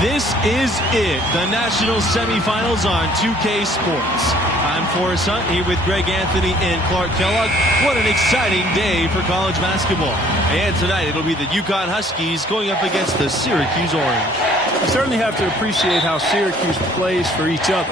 This is it, the national semifinals on 2K Sports. I'm Forrest Hunt here with Greg Anthony and Clark Kellogg. What an exciting day for college basketball. And tonight it'll be the UConn Huskies going up against the Syracuse Orange. You certainly have to appreciate how Syracuse plays for each other.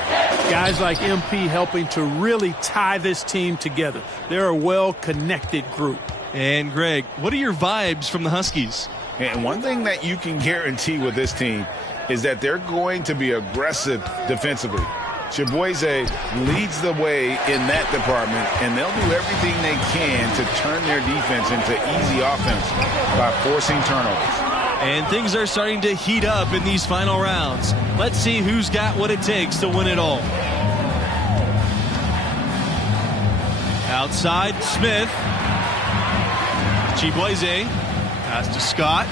Guys like MP helping to really tie this team together. They're a well-connected group. And Greg, what are your vibes from the Huskies? And one thing that you can guarantee with this team is that they're going to be aggressive defensively. Chibueze leads the way in that department, and they'll do everything they can to turn their defense into easy offense by forcing turnovers. And things are starting to heat up in these final rounds. Let's see who's got what it takes to win it all. Outside, Smith. Chibueze pass to Scott.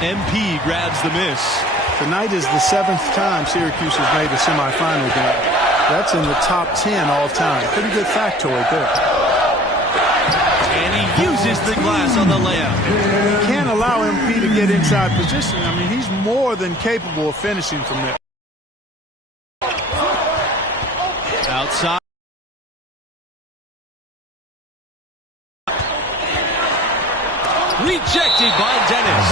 MP grabs the miss. Tonight is the 7th time Syracuse has made a semifinal game. That's in the top 10 all time. Pretty good factoid there. And he uses the glass on the layup. You can't allow MP to get inside position. I mean, he's more than capable of finishing from there. Outside. Rejected by Dennis.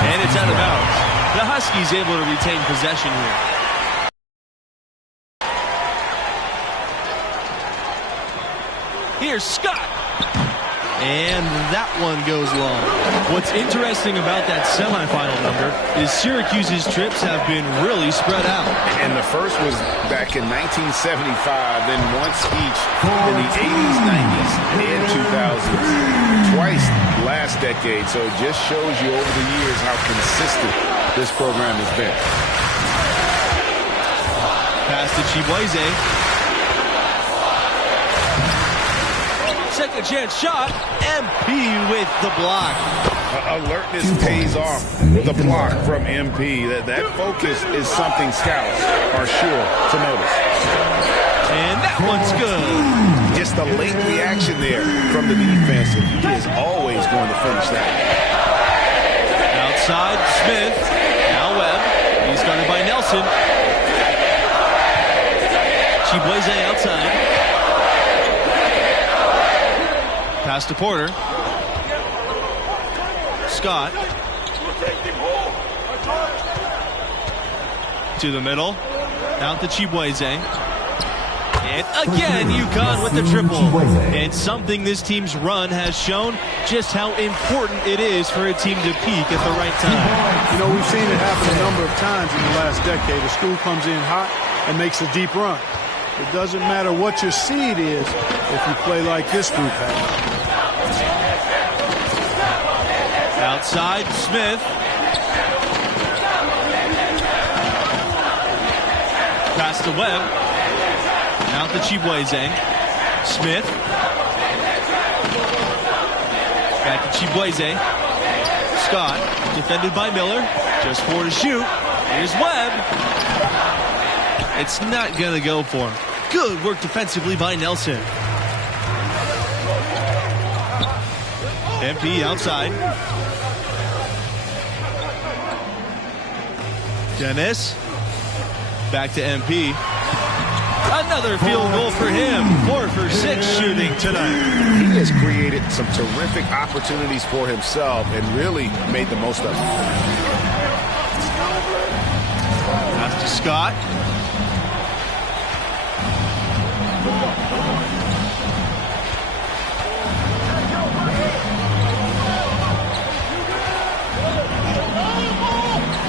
And it's out of bounds. The Huskies able to retain possession here. Here's Scott. And that one goes long. What's interesting about that semifinal number is Syracuse's trips have been really spread out. And the first was back in 1975, then once each in the 80s, 90s, and 2000s. Twice last decade, so it just shows you over the years how consistent this program has been. Pass to Chibueze. Second chance shot. MP with the block. Alertness pays off the block from MP. That focus is something scouts are sure to notice. And that one's good. Just a late reaction there from the defense. He is always going to finish that. Outside, Smith. Now Webb. He's guarded by Nelson. Chibueze outside. Pass to Porter. Scott. To the middle. Out to Chibueze. And again, UConn with the triple. And something this team's run has shown just how important it is for a team to peak at the right time. You know, we've seen it happen a number of times in the last decade. A school comes in hot and makes a deep run. It doesn't matter what your seed is if you play like this group has. Outside, Smith. Pass to Webb. Out to Chibueze. Smith. Back to Chibueze. Scott, defended by Miller. Just 4 to shoot. Here's Webb. It's not going to go for him. Good work defensively by Nelson. MP outside. Dennis. Back to MP. Another field goal for him. 4 for 6 shooting tonight. He has created some terrific opportunities for himself and really made the most of it. Pass to Scott.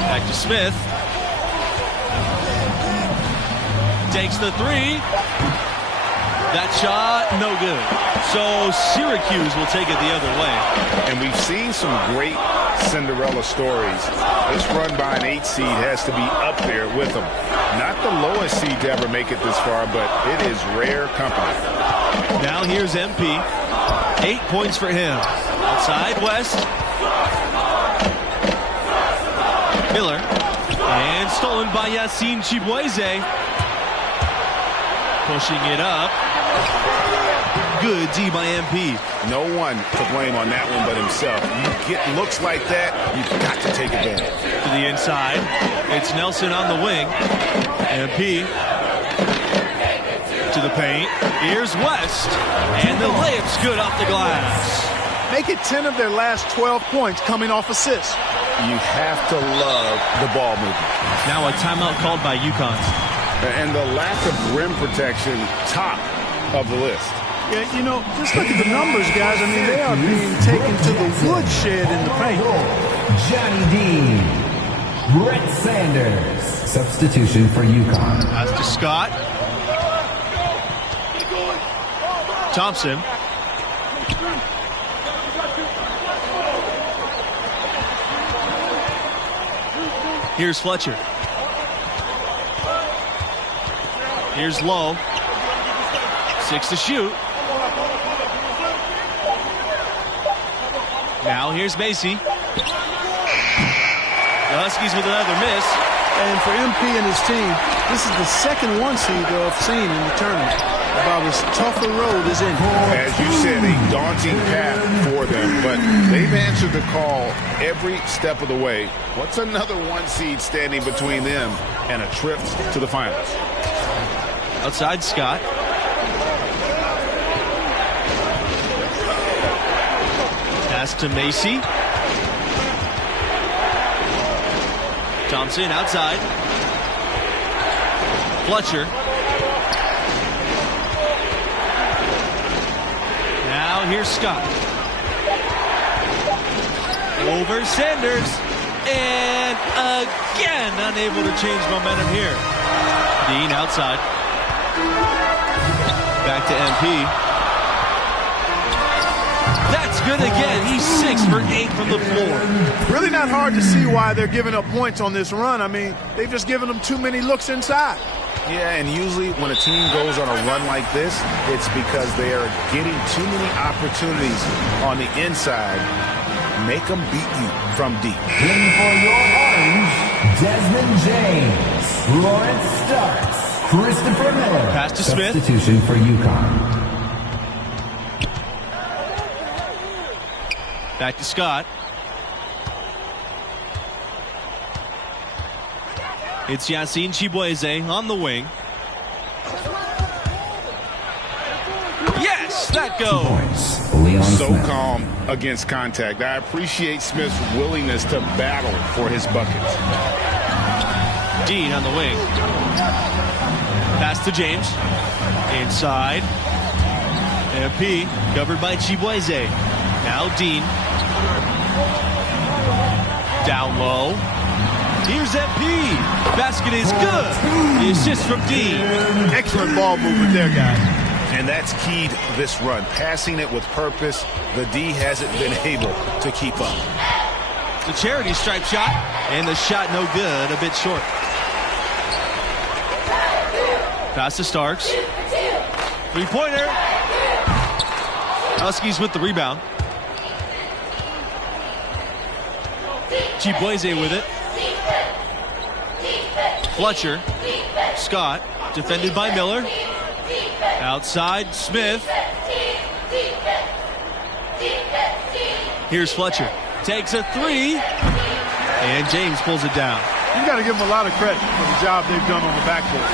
Back to Smith. Takes the 3. That shot, no good. So Syracuse will take it the other way. And we've seen some great Cinderella stories. This run by an 8 seed has to be up there with them. Not the lowest seed to ever make it this far, but it is rare company. Now here's MP. 8 points for him. Outside West. Miller. And stolen by Yassine Chibueze. Pushing it up. good D by MP. No one to blame on that one but himself. You get looks like that, you've got to take advantage. To the inside. It's Nelson on the wing. MP to the paint. Here's West. And the layup's good off the glass. Make it 10 of their last 12 points coming off assists. You have to love the ball movement. Now a timeout called by UConn. And the lack of rim protection, top of the list. Yeah, you know, just look at the numbers, guys. I mean, they are being taken to the woodshed in the paint. Johnny D. Brett Sanders. Substitution for UConn. Pass to Scott. Thompson. Here's Fletcher. Here's Lowe. 6 to shoot. Now here's Macy. The Huskies with another miss. And for MP and his team, this is the second 1 seed they've seen in the tournament. About as tough a road as any. As you said, a daunting path for them, but they've answered the call every step of the way. What's another 1 seed standing between them and a trip to the finals? Outside Scott. Pass to Macy. Thompson outside. Fletcher. Now here's Scott. Over Sanders. And again, unable to change momentum here. Dean outside. Back to MP. That's good again. He's 6 for 8 from the floor. Really not hard to see why they're giving up points on this run. I mean, they've just given them too many looks inside. Yeah, and usually when a team goes on a run like this, it's because they are getting too many opportunities on the inside. Make them beat you from deep. In for your Orange, Desmond James, Lawrence Starks, Christopher Miller. Pass to Smith. Substitution for UConn. Back to Scott. It's Yassine Chibueze on the wing. Yes, that goes. So calm against contact. I appreciate Smith's willingness to battle for his buckets. Dean on the wing. Pass to James. Inside. MP covered by Chibueze. Now Dean. Down low. Here's MP. Basket is good. The assist from Dean. Excellent ball movement there, guys. And that's keyed this run. Passing it with purpose. The D hasn't been able to keep up. The charity stripe shot. And the shot no good. A bit short. Pass to Starks. Three-pointer. Huskies with the rebound. Chibueze with it. Fletcher. Scott. Defended by Miller. Outside, Smith. Here's Fletcher. Takes a three. And James pulls it down. You got to give them a lot of credit for the job they've done on the backboard.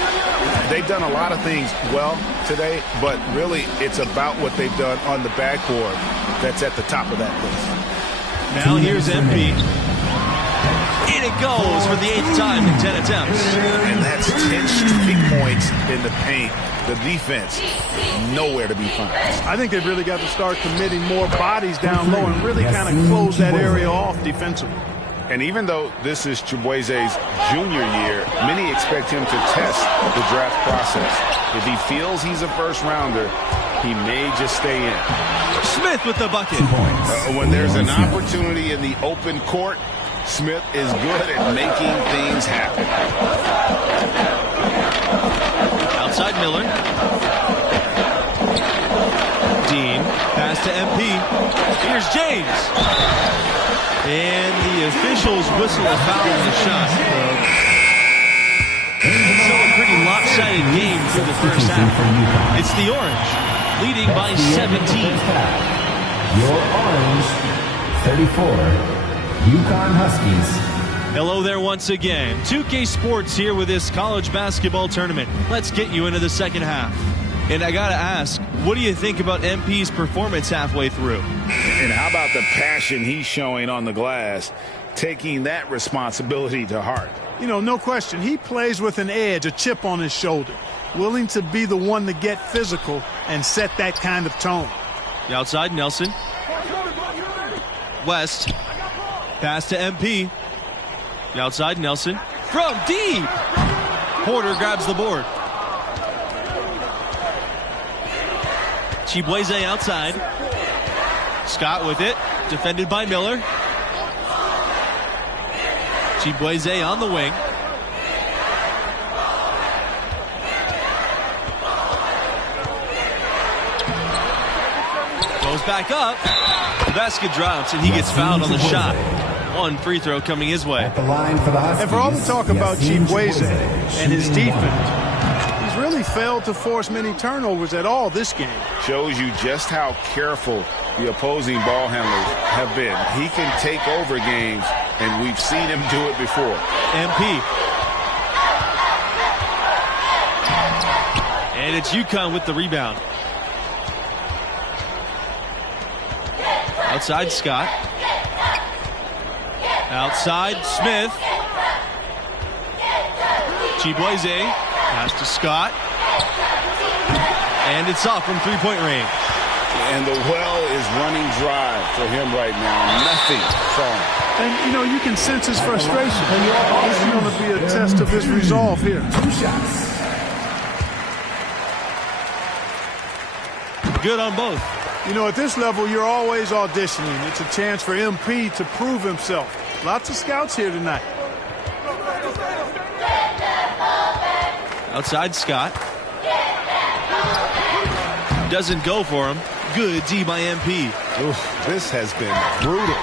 They've done a lot of things well today, but really it's about what they've done on the backboard that's at the top of that list. Now here's MP. In it goes for the 8th time in 10 attempts. And that's 10 straight points in the paint. The defense, nowhere to be found. I think they've really got to start committing more bodies down low and really kind of close that area off defensively. And even though this is Chibueze's junior year, many expect him to test the draft process. If he feels he's a first-rounder, he may just stay in. Smith with the bucket. When there's an opportunity in the open court, Smith is good at making things happen. Outside Miller. Dean. Pass to MP. Here's James. And the officials whistle a foul on the shot. So a pretty lopsided game through the first half. It's the Orange leading by 17. Your orange, 34, UConn Huskies. Hello there once again. 2K Sports here with this college basketball tournament. Let's get you into the second half. And I got to ask, what do you think about MP's performance halfway through? And how about the passion he's showing on the glass, taking that responsibility to heart? You know, no question. He plays with an edge, a chip on his shoulder, willing to be the one to get physical and set that kind of tone. The outside, Nelson. West. Pass to MP. The outside, Nelson. From deep. Porter grabs the board. Chibueze outside. Scott with it. Defended by Miller. Chibueze on the wing. Goes back up. The basket drops and he gets fouled on the shot. One free throw coming his way. At the line for the Huskies, And for all the talk about Chibueze and his defense, he's really failed to force many turnovers at all this game. Shows you just how careful the opposing ball handlers have been. He can take over games, and we've seen him do it before. MP. And it's UConn with the rebound. Outside, Scott. Outside, Smith. Chibueze. Pass to Scott. And it's off from three-point range. And the well is running dry for him right now. Nothing falling. And, you know, you can sense his frustration. This is going to be a test of his resolve here. 2 shots. Good on both. You know, at this level, you're always auditioning. It's a chance for MP to prove himself. Lots of scouts here tonight. Outside, Scott. Doesn't go for him. Good D by MP. Oof, this has been brutal.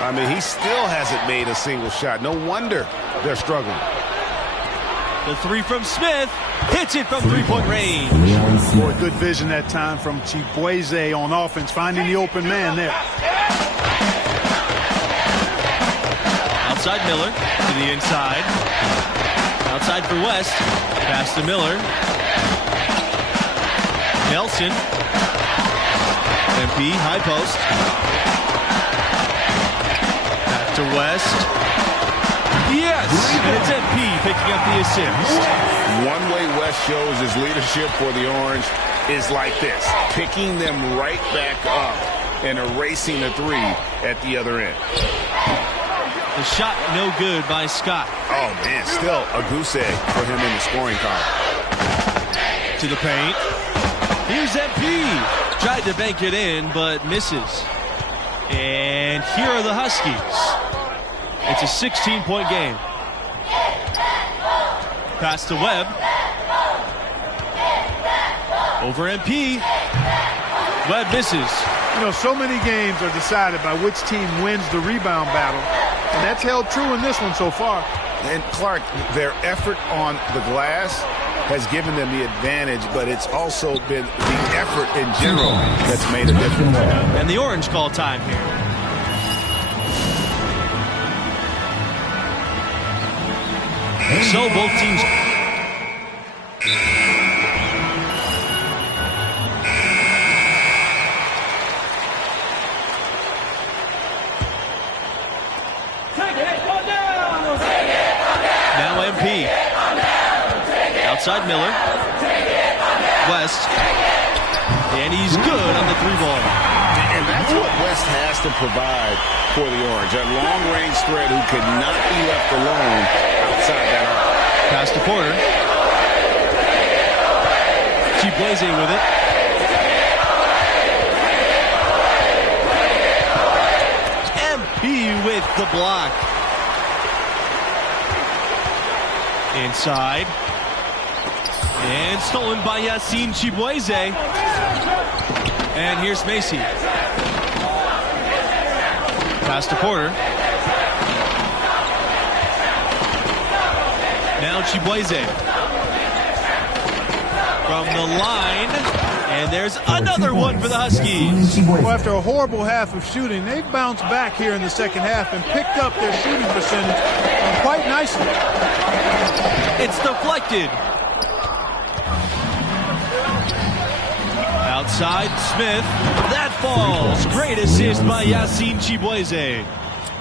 I mean, he still hasn't made a single shot. No wonder they're struggling. The three from Smith. Hits it from three-point range. Boy, good vision that time from Chibueze on offense, finding the open man there. Outside Miller to the inside. Outside for West. Pass to Miller. Nelson. MP, high post. Back to West. Yes! And it's MP picking up the assist. One way West shows his leadership for the Orange is like this. Picking them right back up and erasing the three at the other end. The shot no good by Scott. Oh, man, still a goose egg for him in the scoring column. To the paint. Here's MP. Tried to bank it in, but misses. And here are the Huskies. It's a 16-point game. Pass to Webb. Over MP. Webb misses. You know, so many games are decided by which team wins the rebound battle. And that's held true in this one so far. And Clark, their effort on the glass has given them the advantage, but it's also been the effort in general that's made a difference. And the Orange call time here. So both teams. Now MP. Outside Miller. West. And he's good on the three ball. And that's what West has to provide for the Orange. A long-range threat who could not be left alone outside that arc. Pass to Porter. Chibueze with it. MP with the block. Inside. And stolen by Yassine Chibueze. And here's Macy. Pass to Porter. Now Chibueze. From the line. And there's another one for the Huskies. Well, after a horrible half of shooting, they've bounced back here in the second half and picked up their shooting percentage quite nicely. It's deflected. Outside, Smith. That falls. Great assist by Yassine Chibueze.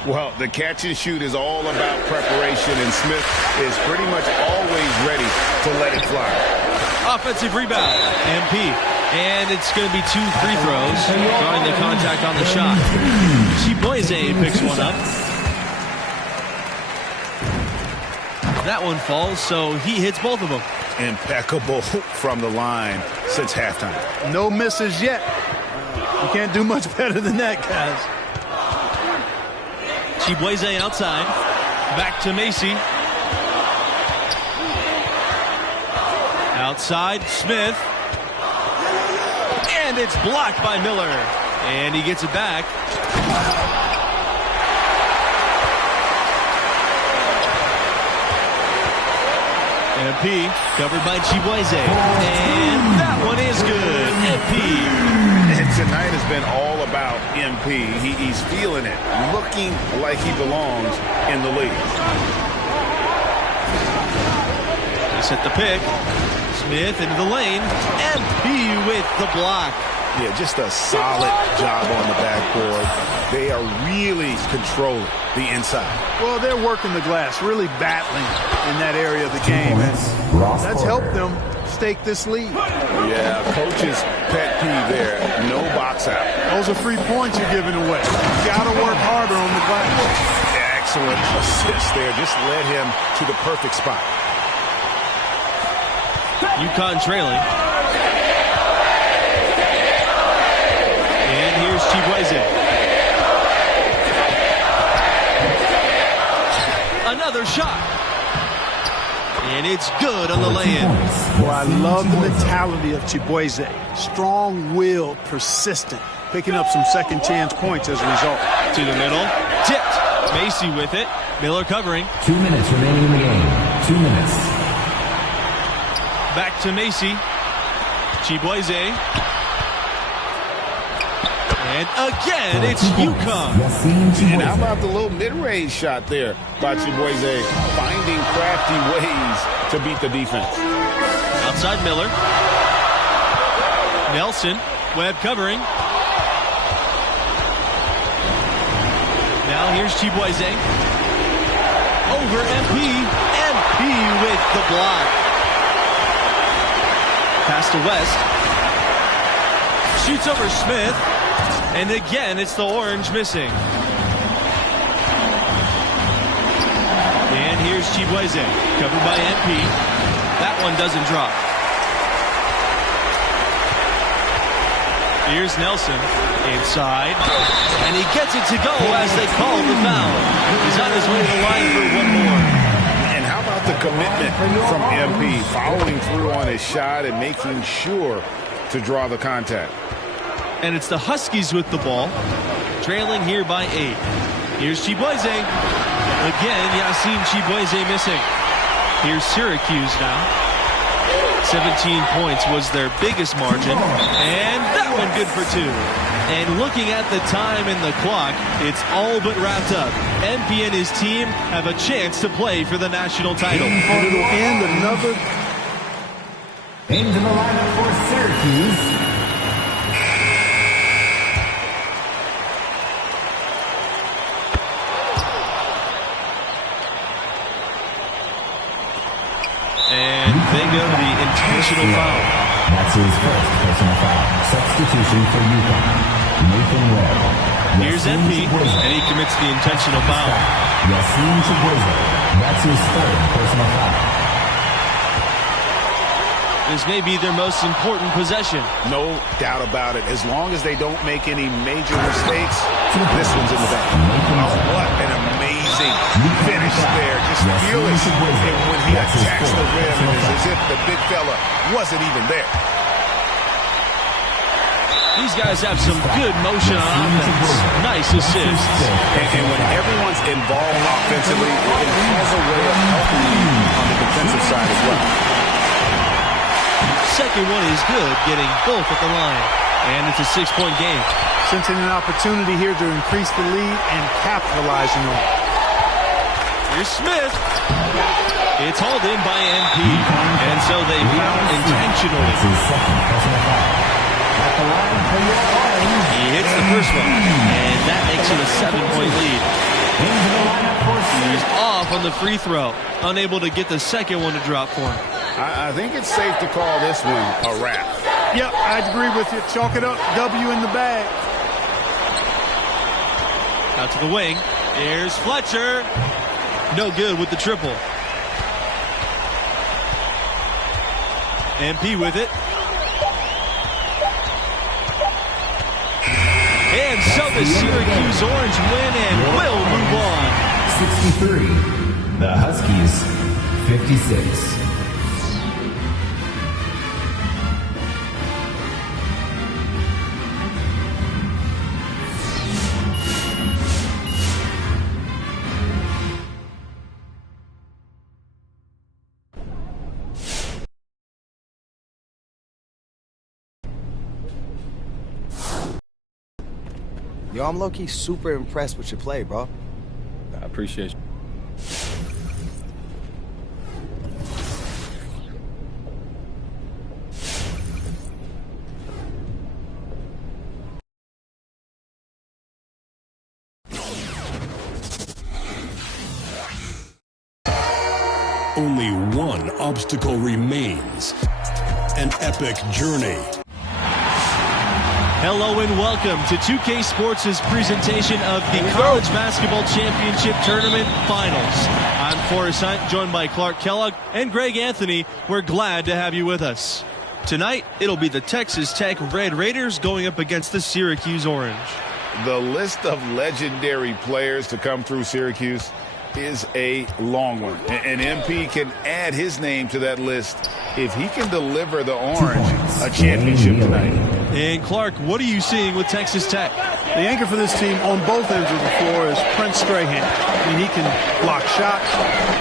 Well, the catch and shoot is all about preparation, and Smith is pretty much always ready to let it fly. Offensive rebound, MP. And it's going to be 2 free throws, drawing the contact on the shot. Chibueze picks one up. That one falls, so he hits both of them. Impeccable from the line since halftime. No misses yet. You can't do much better than that, guys. Chibueze outside. Back to Macy. Outside, Smith. And it's blocked by Miller. And he gets it back. MP covered by Chibueze. And that one is good. MP. And tonight has been all about MP. He's feeling it, looking like he belongs in the league. They set the pick. Smith into the lane. MP with the block. Yeah, just a solid job on the backboard. They are really controlling the inside. Well, they're working the glass, really battling in that area of the game. And that's helped them stake this lead. Yeah, coach's pet peeve there. No box out. Those are free points you're giving away. You got to work harder on the glass. Excellent assist there. Just led him to the perfect spot. UConn trailing. And here's Chibueze. Another shot. And it's good on the lay-in. Well, I love the mentality of Chibueze. Strong-willed, persistent, picking up some second-chance points as a result. To the middle. Tipped. Macy with it. Miller covering. 2 minutes remaining in the game. 2 minutes. Back to Macy. Chibueze. And again, it's UConn. And how about the little mid-range shot there by Chibueze, finding crafty ways to beat the defense. Outside Miller. Nelson. Webb covering. Now here's Chibueze. Over MP. MP with the block. Pass to West. Shoots over Smith. And again, it's the orange missing. And here's Chibueze. Covered by MP. That one doesn't drop. Here's Nelson. Inside. And he gets it to go as they call the foul. He's on his way to the line for one more. And how about the commitment from MP, following through on his shot and making sure to draw the contact. And it's the Huskies with the ball, trailing here by 8. Here's Chibueze. Again, Yassine Chibueze missing. Here's Syracuse now. 17 points was their biggest margin. And that one good for 2. And looking at the time in the clock, it's all but wrapped up. MP and his team have a chance to play for the national title. And it'll end another. Into the lineup for Syracuse. And they go to the intentional foul. That's his first personal foul. Substitution for UConn. Nathan Webb. Here's MP, and he commits the intentional foul. Yassine Chibueze. That's his third personal foul. This may be their most important possession. No doubt about it. As long as they don't make any major mistakes, this one's in the back. Oh, what an amazing finish there. Just fearless when he attacks the rim. It is as if the big fella wasn't even there. These guys have some good motion on offense. Nice assists. And when everyone's involved offensively, it has a way of helping you on the defensive side as well. second one is good, getting both at the line. And it's a 6-point game. Sensing an opportunity here to increase the lead and capitalizing on it. Here's Smith. It's hauled in by MP. And so they foul intentionally. He hits the first one, and that makes it a 7-point lead. He's off on the free throw, unable to get the second one to drop for him. I think it's safe to call this one a wrap. Yep, I'd agree with you. Chalk it up. W in the bag. Out to the wing. There's Fletcher. No good with the triple. MP with it. And so the Syracuse Orange win and will move on. 63. The Huskies, 56. Yo, I'm low-key super impressed with your play, bro. I appreciate you. Only one obstacle remains. An epic journey. Hello and welcome to 2K Sports' presentation of the College Basketball Championship Tournament Finals. I'm Forrest Hunt, joined by Clark Kellogg and Greg Anthony. We're glad to have you with us. Tonight, it'll be the Texas Tech Red Raiders going up against the Syracuse Orange. The list of legendary players to come through Syracuse is a long one. And MP can add his name to that list if he can deliver the Orange a championship tonight. And Clark, what are you seeing with Texas Tech? The anchor for this team on both ends of the floor is Prince Strahan. I mean, he can block shots.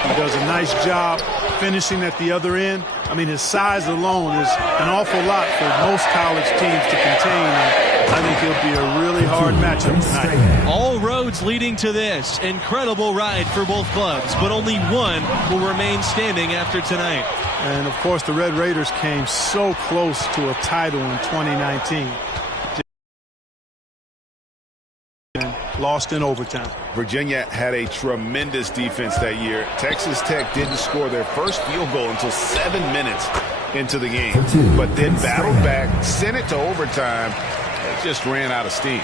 He does a nice job finishing at the other end. I mean, his size alone is an awful lot for most college teams to contain. And I think it'll be a really hard matchup tonight. All roads leading to this incredible ride for both clubs, but only one will remain standing after tonight. And, of course, the Red Raiders came so close to a title in 2019. And lost in overtime. Virginia had a tremendous defense that year. Texas Tech didn't score their first field goal until 7 minutes into the game, but then battled back, sent it to overtime. They just ran out of steam.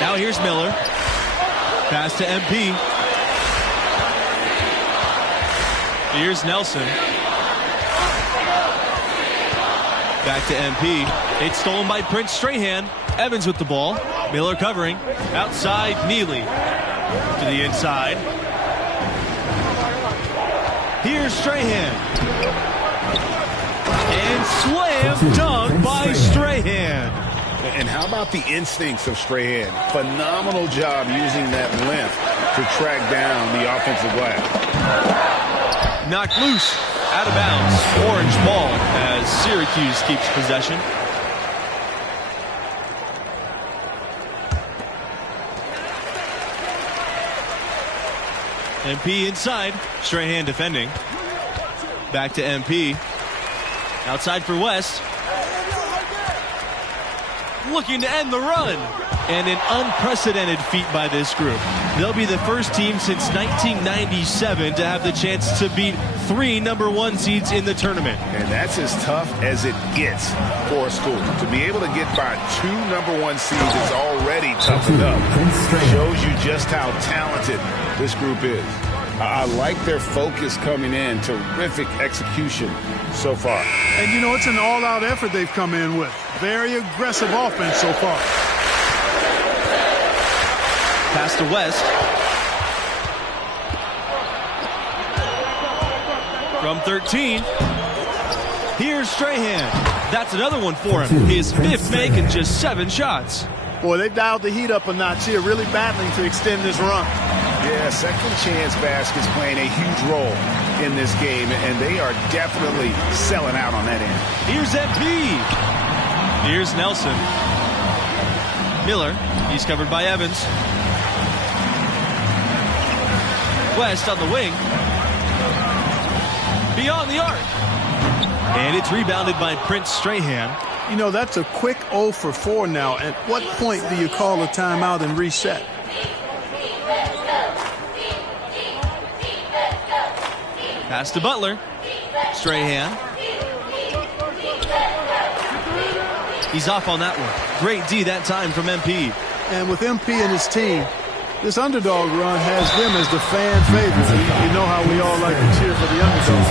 Now here's Miller. Pass to MP. Here's Nelson. Back to MP. It's stolen by Prince Strahan. Evans with the ball. Miller covering. Outside, Neely. To the inside. Here's Strahan. And slam dunk by Strahan. And how about the instincts of Strahan? Phenomenal job using that length to track down the offensive glass. Knocked loose, out of bounds, orange ball as Syracuse keeps possession. MP inside, Strahan defending. Back to MP. Outside for West. Looking to end the run. And an unprecedented feat by this group. They'll be the first team since 1997 to have the chance to beat 3 #1 seeds in the tournament. And that's as tough as it gets for a school. To be able to get by 2 #1 seeds is already tough enough. Shows you just how talented this group is. I like their focus coming in. Terrific execution so far. And, you know, it's an all-out effort they've come in with. Very aggressive offense so far. Pass to West. From 13. Here's Strahan. That's another one for him. His 5th make in just 7 shots. Boy, they've dialed the heat up a notch here, really battling to extend this run. Yeah, second chance baskets playing a huge role in this game, and they are definitely selling out on that end. Here's MP. Here's Nelson. Miller, he's covered by Evans. West on the wing. Beyond the arc. And it's rebounded by Prince Strahan. You know, that's a quick 0 for 4 now. At what point do you call a timeout and reset? Pass to Butler. Strahan. He's off on that one. Great D that time from MP. And with MP and his team, this underdog run has them as the fan favorite. You know how we all like to cheer for the underdog.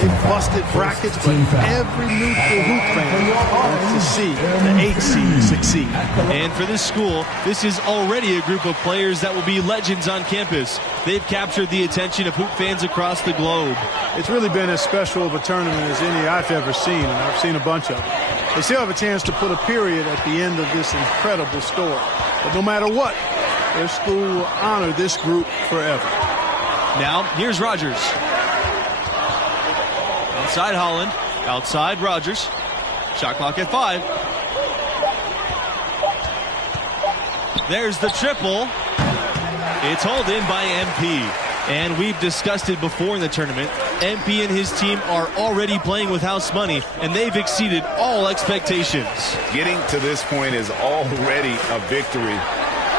They busted brackets, but every neutral hoop fan wants to see the 8 seed succeed. And for this school, this is already a group of players that will be legends on campus. They've captured the attention of hoop fans across the globe. It's really been as special of a tournament as any I've ever seen, and I've seen a bunch of them. They still have a chance to put a period at the end of this incredible story. But no matter what, their school will honor this group forever. Now, here's Rogers. Outside Holland. Outside Rogers. Shot clock at 5. There's the triple. It's hauled in by MP. And we've discussed it before in the tournament. MP and his team are already playing with house money, and they've exceeded all expectations. Getting to this point is already a victory.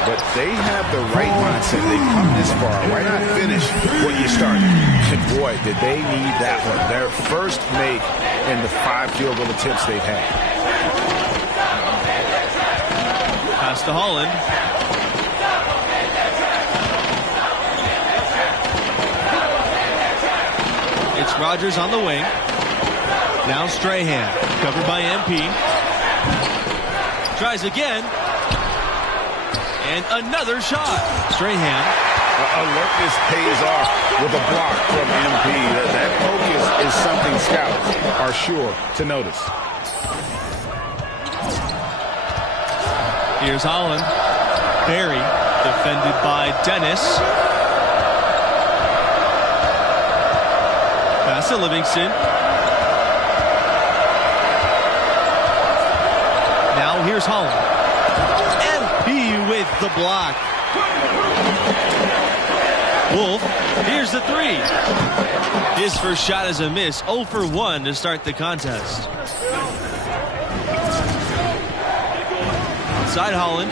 But they have the right mindset. They've come this far. Why not finish what you started? And boy, did they need that one. Their first make in the 5 field goal attempts they've had. Pass to Holland. It's Rogers on the wing. Now Strahan, covered by MP. Tries again. And another shot. Strahan. Alertness pays off with a block from MP. That focus is something scouts are sure to notice. Here's Holland. Barry, defended by Dennis. Pass to Livingston. Now here's Holland. With the block. Wolf, here's the 3. His first shot is a miss. 0 for 1 to start the contest. Outside Holland.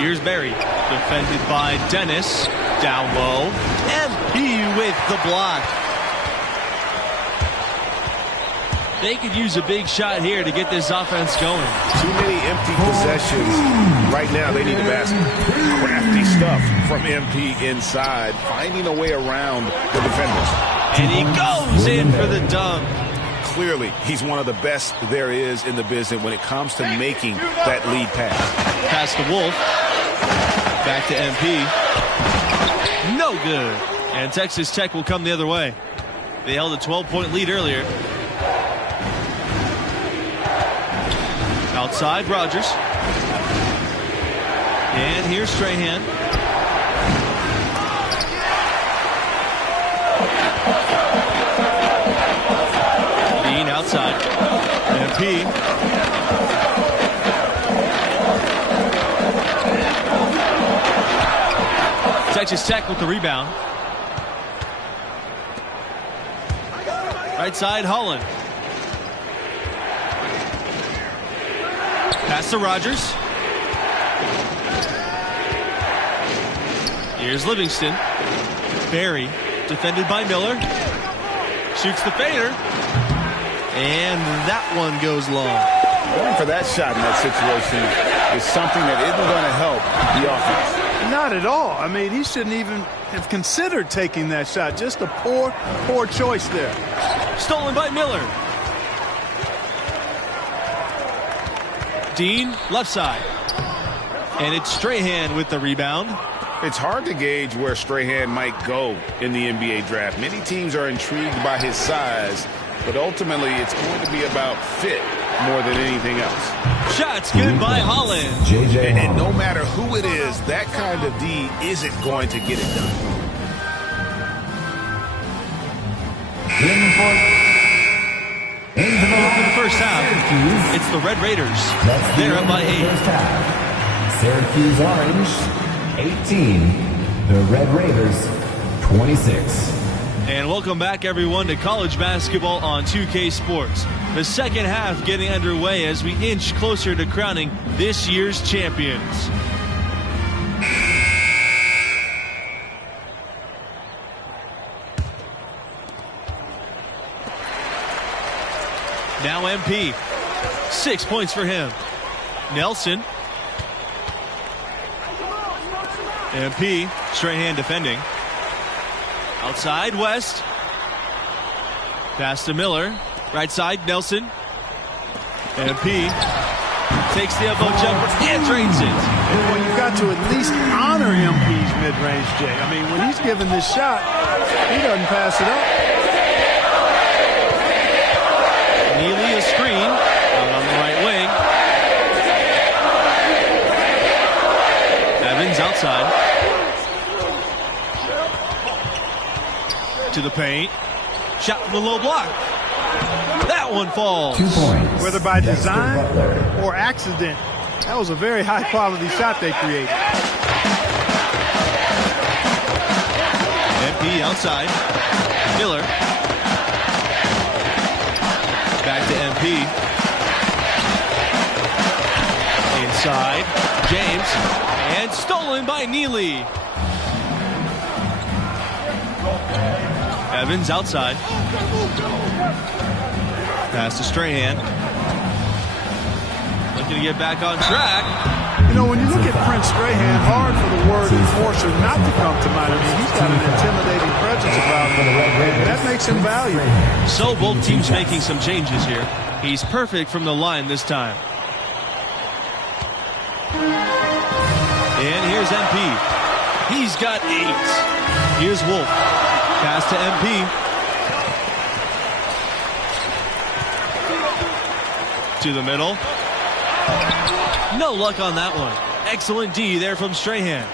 Here's Barry, defended by Dennis. Down low. MP with the block. They could use a big shot here to get this offense going. Too many empty possessions. Right now, they need the basket. Crafty stuff from MP inside, finding a way around the defenders. And he goes in for the dunk. Clearly, he's one of the best there is in the business when it comes to making that lead pass. Pass to Wolf. Back to MP. No good. And Texas Tech will come the other way. They held a 12-point lead earlier. Outside Rogers. And here's Strahan. Dean outside. MP. Texas Tech with the rebound. Right side Holland. Pass to Rogers. Here's Livingston. Barry, defended by Miller. Shoots the fader. And that one goes long. Going for that shot in that situation is something that isn't going to help the offense. Not at all. I mean, he shouldn't even have considered taking that shot. Just a poor choice there. Stolen by Miller. Dean, left side. And it's Strahan with the rebound. It's hard to gauge where Strahan might go in the NBA draft. Many teams are intrigued by his size, but ultimately it's going to be about fit more than anything else. Shots good by Holland. And no matter who it is, that kind of D isn't going to get it done. For the first half, it's the Red Raiders. They're up by 8. Syracuse Orange, 18. The Red Raiders, 26. And welcome back, everyone, to college basketball on 2K Sports. The second half getting underway as we inch closer to crowning this year's champions. Now MP. 6 points for him. Nelson. MP. Strahan defending. Outside, West. Pass to Miller. Right side, Nelson. MP. Takes the elbow jumper and drains it. Well, you've got to at least honor MP's mid-range, Jay. I mean, when he's given this shot, he doesn't pass it up. Neely a screen out on the right wing. Evans outside. To the paint. Shot from the low block. That one falls. 2 points. Whether by design or accident, that was a very high-quality shot they created. MP outside. Miller. Back to MP. Inside. James. And stolen by Neely. Evans outside. Pass to Strahan. Looking to get back on track. You know, when you look at Prince Strahan, hard for the word enforcer not to come to mind. I mean, he's got an intimidating presence about him. And that makes him valuable. So both teams making some changes here. He's perfect from the line this time. And here's MP. He's got 8. Here's Wolf. Pass to MP. To the middle. No luck on that one. Excellent D there from Strahan.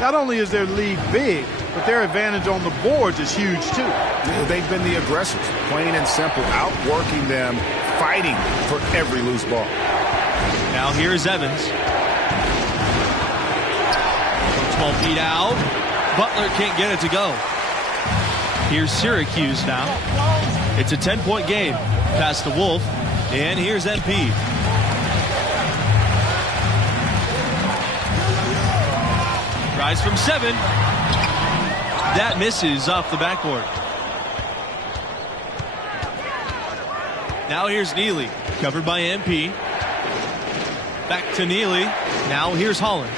Not only is their lead big, but their advantage on the boards is huge, too. They've been the aggressors, plain and simple, outworking them, fighting for every loose ball. Now here's Evans. 12 feet out. Butler can't get it to go. Here's Syracuse now. It's a 10-point game. Pass to Wolf. And here's MP. Rise from 7. That misses off the backboard. Now here's Neely. Covered by MP. Back to Neely. Now here's Holland.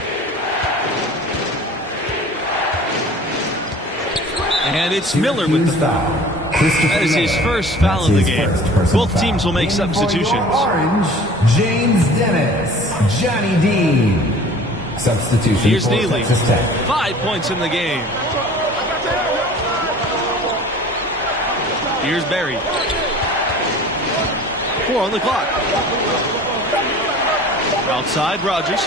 And it's Miller with the foul. That is his first foul of the game. Both teams will make substitutions. Orange, James Dennis, Johnny Dean. Substitution. Here's Neely. 5 points in the game. Here's Barry. 4 on the clock. Outside, Rogers.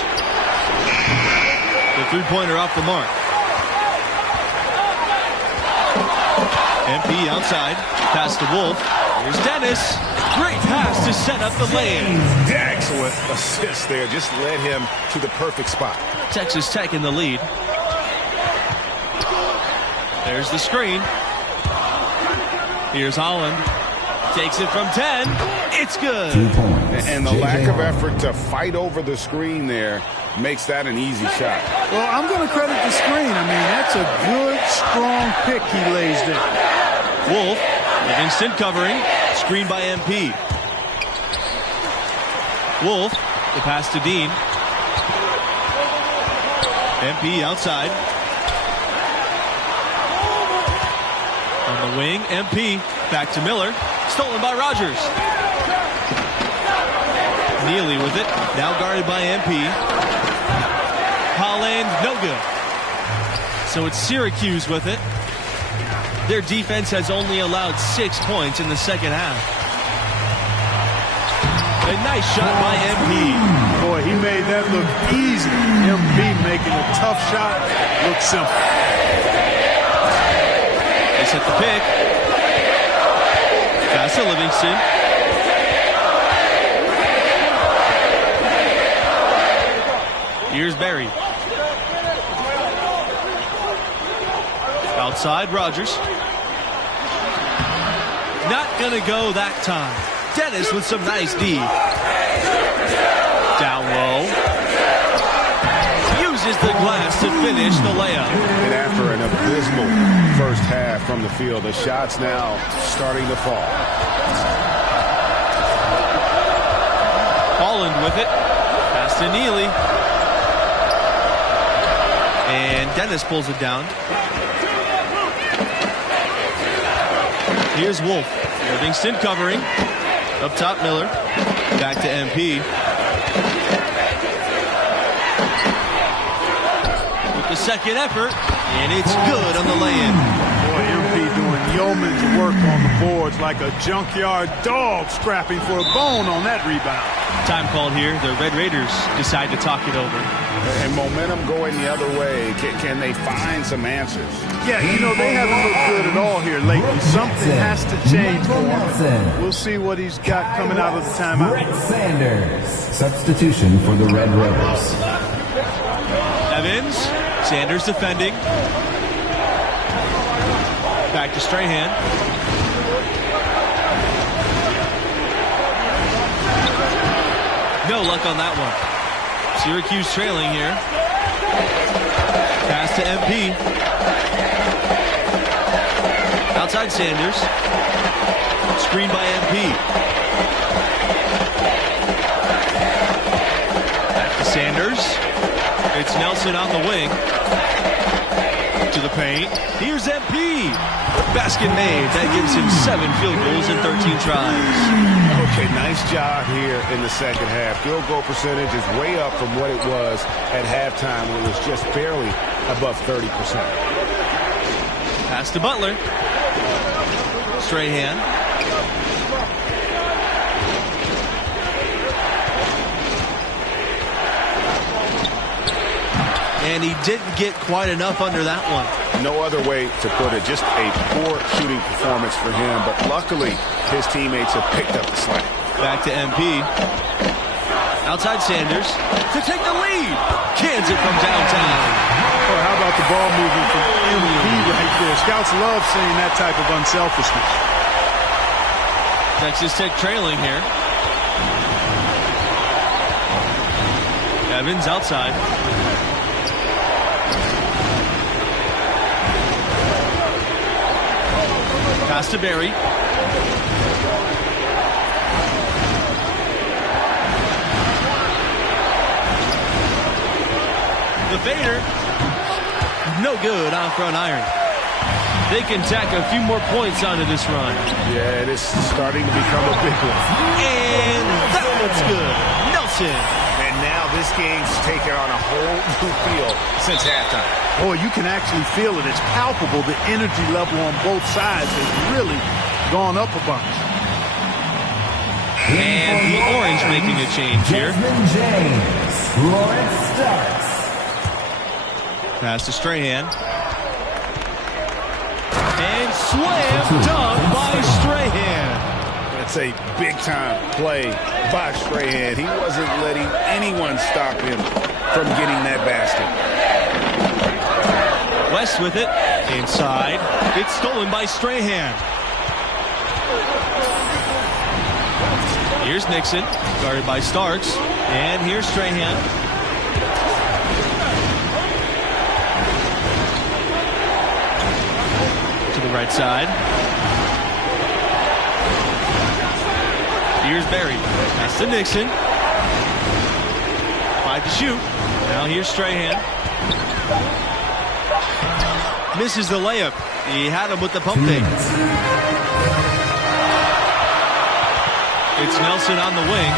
The three-pointer off the mark. MP outside. Pass to Wolf. Here's Dennis. Great pass to set up the lane. Excellent assist there. Just led him to the perfect spot. Texas Tech in the lead. There's the screen. Here's Holland. Takes it from 10. It's good. 2 points. And the lack of effort to fight over the screen there makes that an easy shot. Well, I'm going to credit the screen. I mean, that's a good, strong pick he lays there. Wolf, Livingston covering. Screen by MP. Wolf, the pass to Dean. MP outside. On the wing, MP. Back to Miller. Stolen by Rogers. Neely with it. Now guarded by MP. Holland, no good. So it's Syracuse with it. Their defense has only allowed 6 points in the second half. A nice shot by MP. Boy, he made that look easy. MP making a tough shot look simple. They set the pick. Pass to Livingston. Here's Barry. Outside, Rogers. Not going to go that time. Dennis with some nice D. Down low. Uses the glass to finish the layup. And after an abysmal first half from the field, the shots now starting to fall. Holland with it. Pass to Neely. And Dennis pulls it down. Here's Wolf. Livingston covering. Up top, Miller. Back to MP. With the second effort. And it's good on the lay-in. Boy, MP doing yeoman's work on the boards like a junkyard dog scrapping for a bone on that rebound. Time called here. The Red Raiders decide to talk it over. And momentum going the other way. Can they find some answers? Yeah, you know, they haven't looked good at all here lately. Something has to change for him. We'll see what he's got coming out of the timeout. Brett Sanders, substitution for the Red Raiders. Evans, Sanders defending. Back to Strahan. No luck on that one. Syracuse trailing here. Pass to MP. Outside Sanders. Screen by MP. Back to Sanders. It's Nelson on the wing. To the paint. Here's MP. Basket made. That gives him 7 field goals in 13 tries. Okay, nice job here in the second half. Field goal percentage is way up from what it was at halftime when it was just barely above 30%. Pass to Butler. Strahan. And he didn't get quite enough under that one. No other way to put it. Just a poor shooting performance for him. But luckily, his teammates have picked up the slack. Back to MP. Outside Sanders to take the lead. Cans it from downtown. Boy, how about the ball movement from MP right there? Scouts love seeing that type of unselfishness. Texas Tech trailing here. Evans outside. Pass to Barry. The fader. No good on front iron. They can tack a few more points onto this run. Yeah, it is starting to become a big one. And that one's good. Nelson. And now this game's taken on a whole new feel since halftime. Boy, you can actually feel it. It's palpable. The energy level on both sides has really gone up a bunch. And the Orange making a change here. Desmond James, Lawrence Starks. Pass to Strahan. And slam dunk by Strahan. That's a big-time play by Strahan. He wasn't letting anyone stop him from getting that basket. West with it. Inside. It's stolen by Strahan. Here's Nixon. Guarded by Starks. And here's Strahan. To the right side. Here's Barry. Pass to Nixon. 5 to shoot. Now here's Strahan. Misses the layup. He had him with the pump fake. It's Nelson on the wing.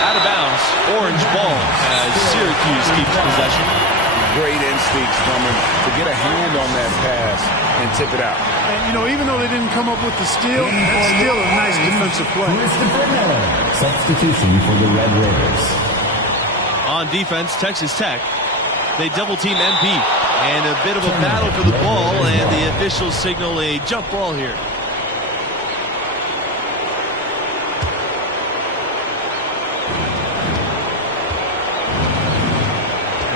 Out of bounds. Orange ball as Syracuse keeps possession. great instincts from him to get a hand on that pass and tip it out. And, you know, even though they didn't come up with the steal, that's still a nice defensive play. Substitution for the Red Raiders. On defense, Texas Tech, they double-team MP. And a bit of a battle for the ball, and the officials signal a jump ball here.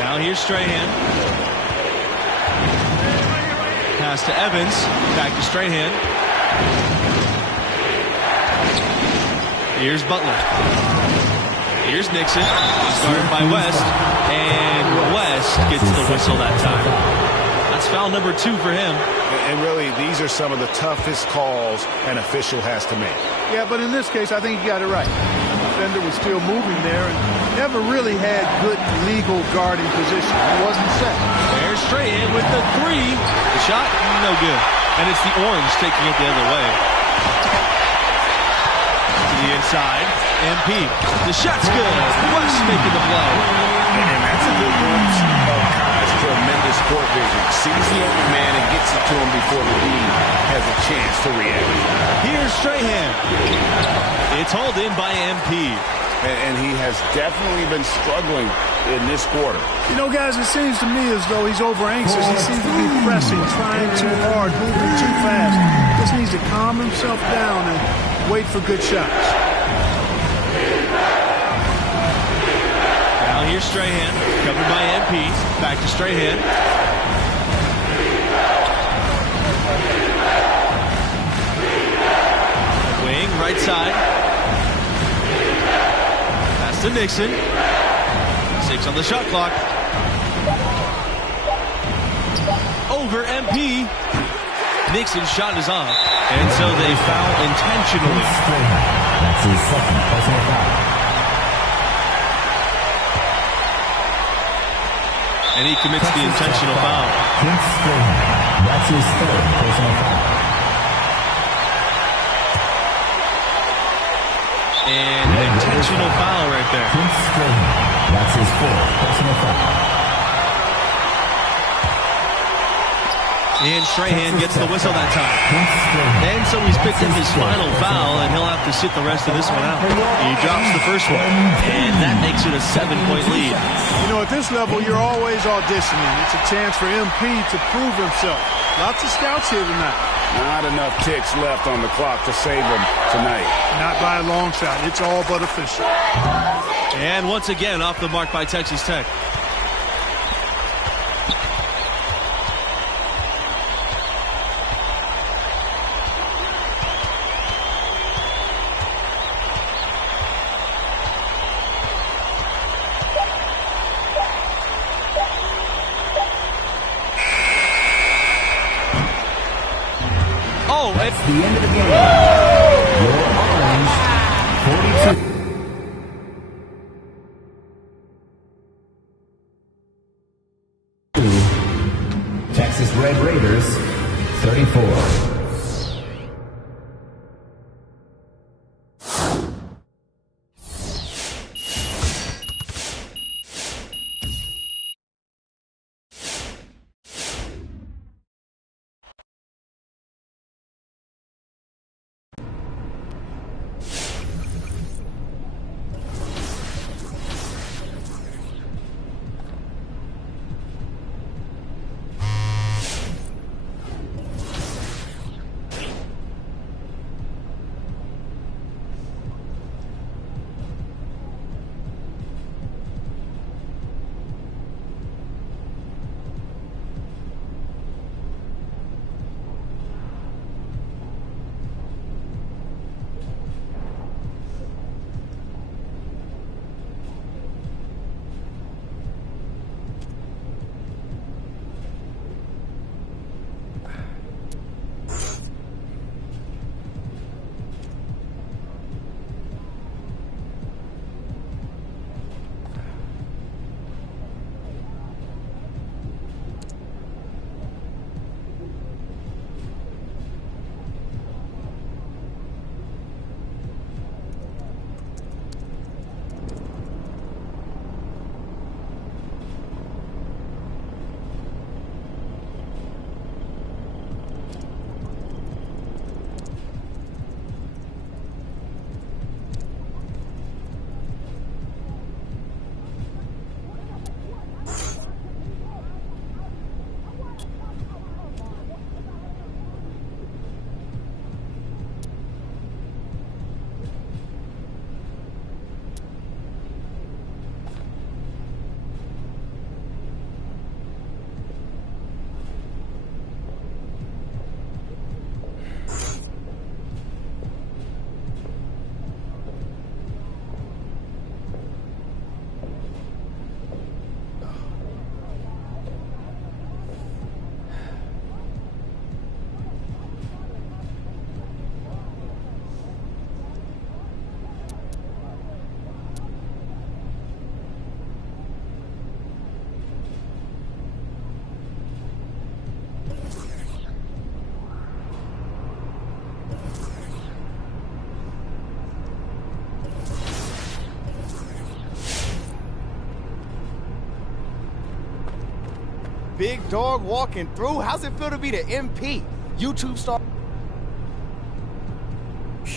Now here's Strahan. Pass to Evans. Back to Strahan. Here's Butler. Here's Nixon. Started by West. And West gets the whistle that time. That's foul number 2 for him. And really, these are some of the toughest calls an official has to make. Yeah, but in this case, I think he got it right. The defender was still moving there and never really had good legal guarding position. He wasn't set. There's Strahan with the 3. The shot, no good. And it's the orange taking it the other way. To the inside, MP. The shot's good. West making the play. And that's a good glimpse of Kai's tremendous court vision. Sees the open man and gets it to him before the D has a chance to react. Here's Strahan. It's hauled in by MP. And he has definitely been struggling in this quarter. You know, guys, it seems to me as though he's over anxious. He seems to be pressing, trying too hard, moving too fast. Just needs to calm himself down and wait for good shots. Now here's Strahan, covered by MP. Back to Strahan. Wing, right side. Pass to Nixon. 6 on the shot clock. Over MP. Nixon's shot is off. And so they foul intentionally. That's his second personal foul. And he commits the intentional foul. That's his third personal foul. And an intentional foul right there. That's his fourth personal foul. And Strahan gets the whistle that time. And so he's picked up his final foul, and he'll have to sit the rest of this one out. He drops the first one, and that makes it a 7-point lead. You know, at this level, you're always auditioning. It's a chance for MP to prove himself. Lots of scouts here tonight. Not enough ticks left on the clock to save him tonight. Not by a long shot. It's all but official. And once again, off the mark by Texas Tech. That's the end of the game. Your Orange, 42. Texas Red Raiders, 34. big dog walking through. How's it feel to be the MP? YouTube star?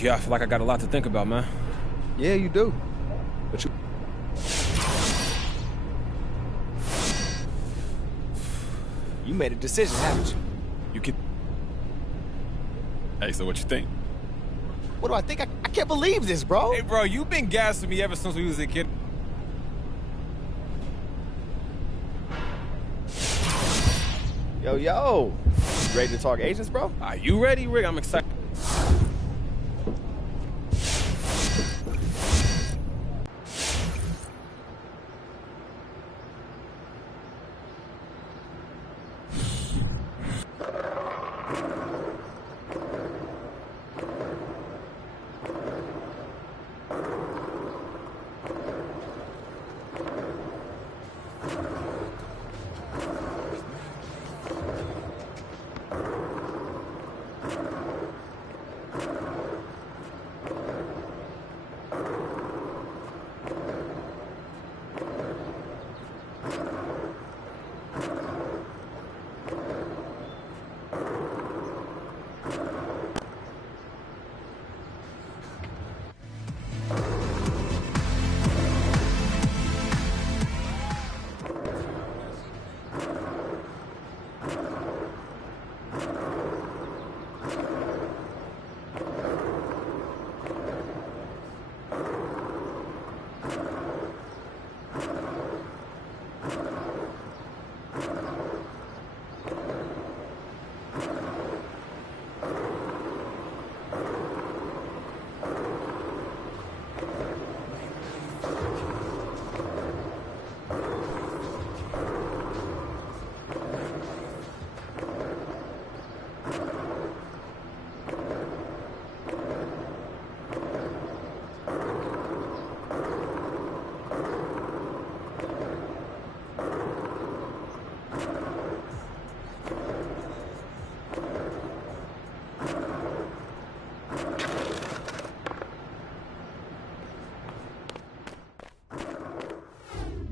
Yeah, I feel like I got a lot to think about, man. Yeah, you do. But you made a decision, haven't you? You can... Hey, so what you think? What do I think? I can't believe this, bro. Hey, bro, you've been gassing me ever since we was a kid. Yo. Ready to talk agents, bro? Are you ready, Rick? I'm excited.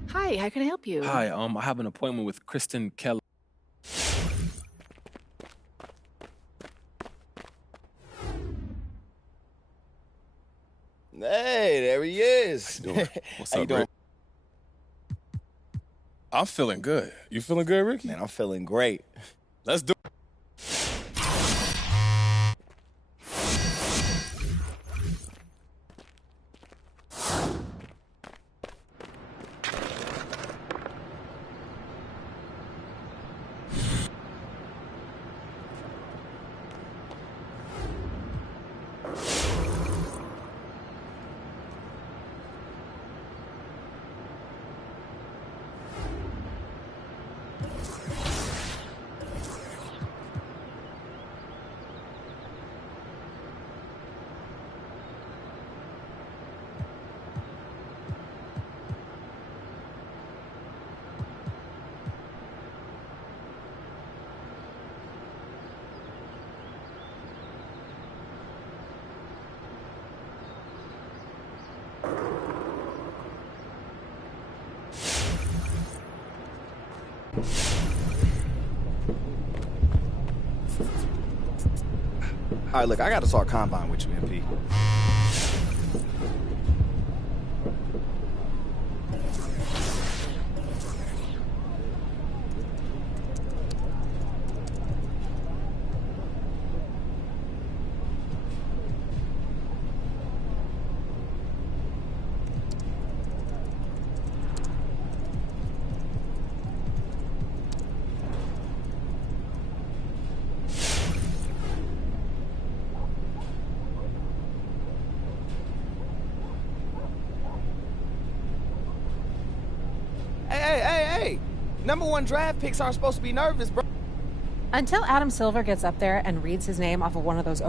Hi, how can I help you? Hi, I have an appointment with Kristen Keller. Hey, there he is. How you doing? What's How you up, doing? Rick? I'm feeling good. You feeling good, Ricky? Man, I'm feeling great. Let's do it. All right, look, I got to talk combine with you, MP. Hey. #1 draft picks aren't supposed to be nervous, bro. Until Adam Silver gets up there and reads his name off of one of those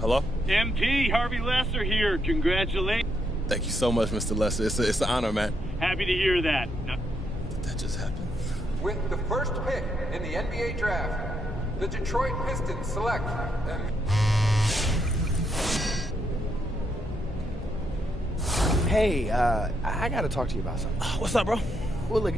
Hello? MP, Harvey Lesser here. Congratulations. Thank you so much, Mr. Lester. It's an honor, man. Happy to hear that. Did that just happen? With the first pick in the NBA draft, the Detroit Pistons select Hey, I got to talk to you about something. What's up, bro? Well, look.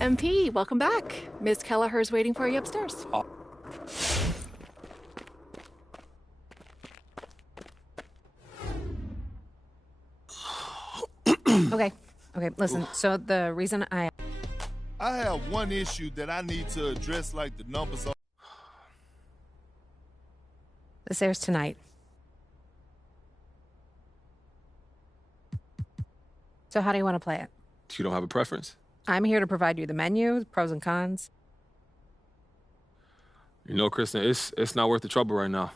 MP, welcome back. Ms. Kelleher's waiting for you upstairs. Okay, listen, so the reason I have one issue that I need to address, like the numbers on. This airs tonight. So how do you want to play it? You don't have a preference? I'm here to provide you the menu, the pros and cons. You know, Kristen, it's not worth the trouble right now.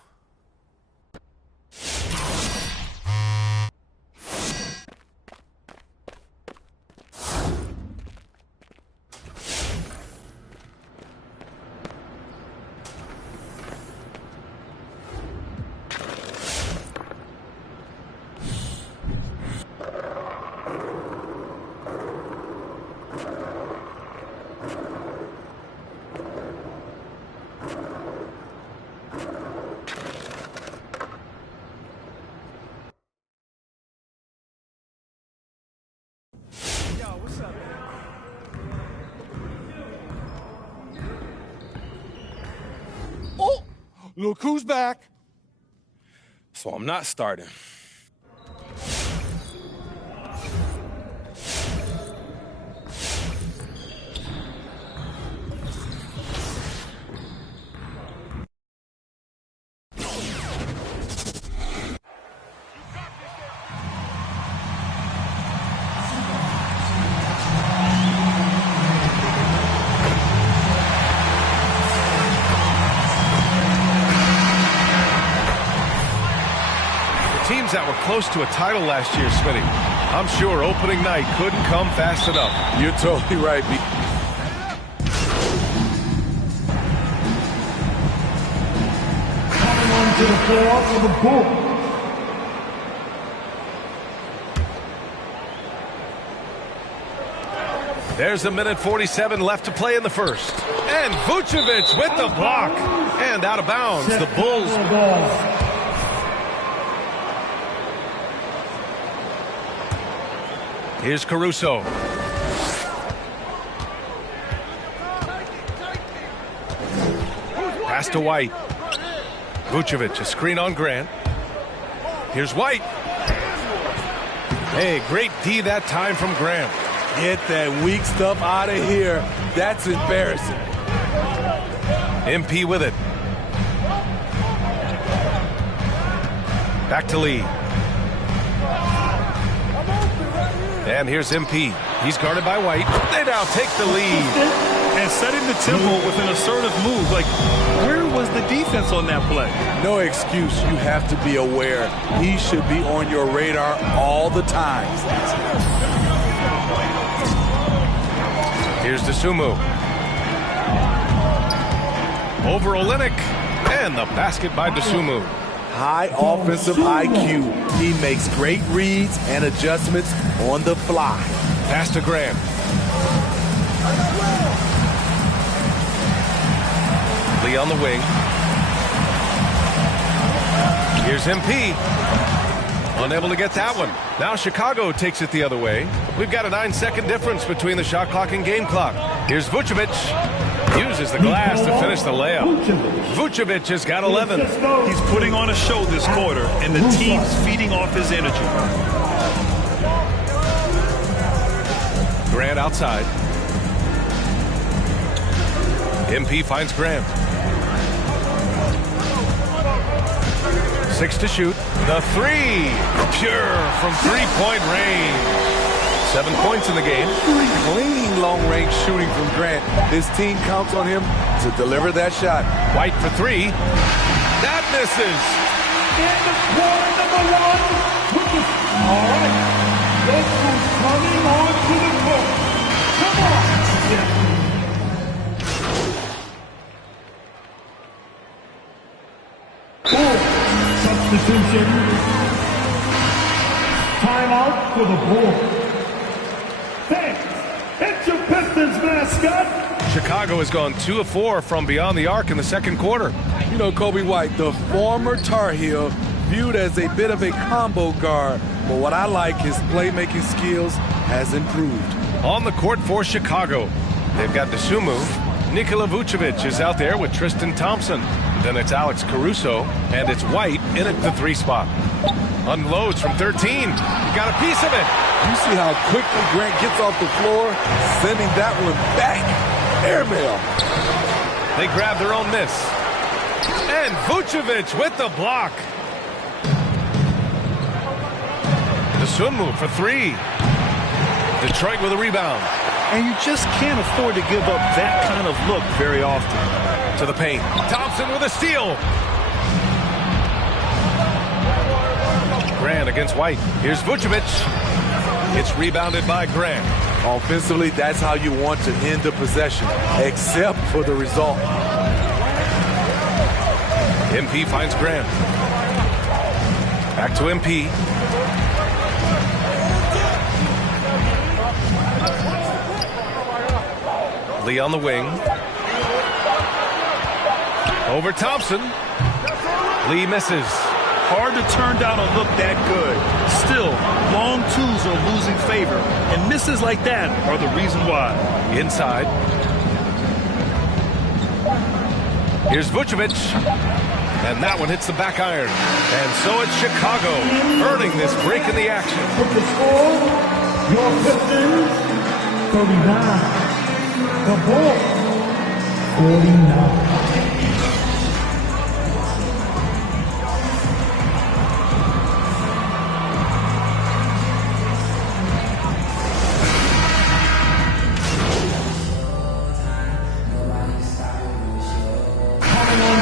Look who's back. So I'm not starting. Teams that were close to a title last year, Smitty. I'm sure opening night couldn't come fast enough. You're totally right, B. Coming on to the floor for the Bulls. There's a minute 47 left to play in the first. And Vucevic with the block. And out of bounds, the Bulls. Here's Caruso. Pass to White. Vucevic, a screen on Grant. Here's White. Hey, great D that time from Grant. Get that weak stuff out of here. That's embarrassing. MP with it. Back to Lee. And here's MP. He's guarded by White. They now take the lead. And setting the tempo with an assertive move. Like, where was the defense on that play? No excuse. You have to be aware. He should be on your radar all the time. Here's Dosunmu. Over Olynyk. And the basket by Dosunmu. High offensive IQ. He makes great reads and adjustments on the fly. Pass to Grant. Lee on the wing. Here's MP. Unable to get that one. Now Chicago takes it the other way. We've got a 9-second difference between the shot clock and game clock. Here's Vucevic. Uses the glass to finish the layup. Vucevic has got 11. He's putting on a show this quarter, and the team's feeding off his energy. Grant outside. MP finds Grant. 6 to shoot. The three. Pure from three-point range. 7 points in the game. Clean long-range shooting from Grant. This team counts on him to deliver that shot. White for three. That misses. And the quarter number one. All right. Look who's coming on to the court. Come on. Substitution. Timeout for the Bulls. Thanks. It's your Pistons mascot. Chicago has gone 2 of 4 from beyond the arc in the second quarter. You know, Kobe White, the former Tar Heel, viewed as a bit of a combo guard. But what I like, his playmaking skills has improved. On the court for Chicago, they've got Dosunmu. Nikola Vucevic is out there with Tristan Thompson. Then it's Alex Caruso, and it's White in at the 3 spot. Unloads from 13. He got a piece of it. You see how quickly Grant gets off the floor, sending that one back. Airmail. They grab their own miss. And Vucevic with the block. Dosunmu for 3. Detroit with a rebound. And you just can't afford to give up that kind of look very often. To the paint. Thompson with a steal. Grant against White. Here's Vucevic. It's rebounded by Grant. Offensively, that's how you want to end the possession, except for the result. MP finds Grant. Back to MP. Lee on the wing. Over Thompson. Lee misses. Hard to turn down a look that good. Still, long twos are losing favor, and misses like that are the reason why. Inside. Here's Vucevic. And that one hits the back iron. And so it's Chicago earning this break in the action. With the score, your Pistons, 39. The Bulls, 49.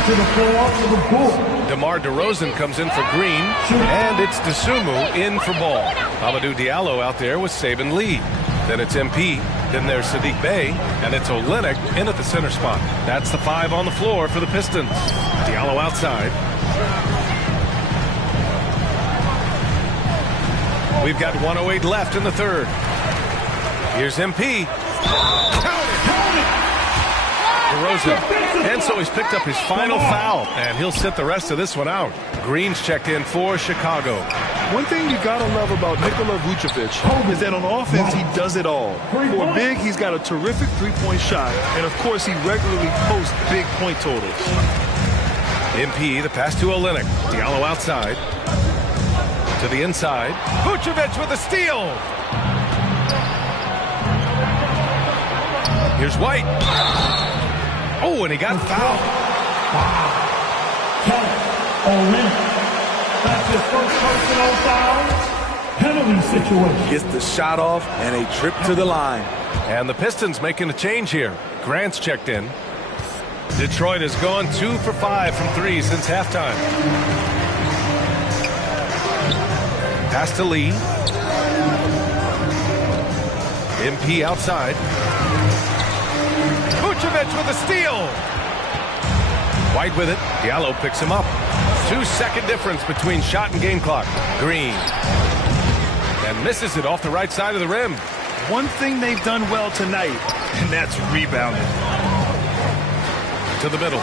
To the floor for the Bulls. DeMar DeRozan comes in for Green, and it's Dosunmu in for Ball. Amadou Diallo out there with Saban Lee. Then it's MP, then there's Sadiq Bey, and it's Olynyk in at the center spot. That's the 5 on the floor for the Pistons. Diallo outside. We've got 1:08 left in the third. Here's MP. DeRozan. And so he's picked up his final foul, and he'll sit the rest of this one out. Green's checked in for Chicago. One thing you got to love about Nikola Vucevic is that on offense, he does it all. For big, he's got a terrific three-point shot, and of course, he regularly posts big point totals. MP, the pass to Olynyk. Diallo outside. To the inside. Vucevic with a steal. Here's White. Oh, and he got fouled. Wow. Olynyk. That's his first personal foul. Penalty. killing situation. Gets the shot off and a trip to the line. And the Pistons making a change here. Grant's checked in. Detroit has gone 2 for 5 from 3 since halftime. Pass to Lee. MP outside. Vucevic with a steal. White with it. Diallo picks him up. 2-second difference between shot and game clock. Green. And misses it off the right side of the rim. One thing they've done well tonight, and that's rebounding. To the middle.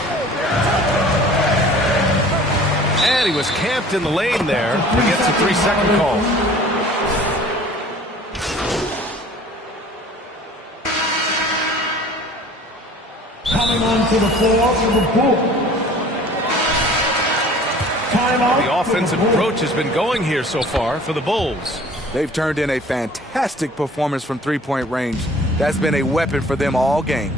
And he was camped in the lane there. He gets a 3-second call. Coming onto the floor for the Bulls. Timeout. The offensive approach has been going here so far for the Bulls. They've turned in a fantastic performance from three-point range. That's been a weapon for them all game.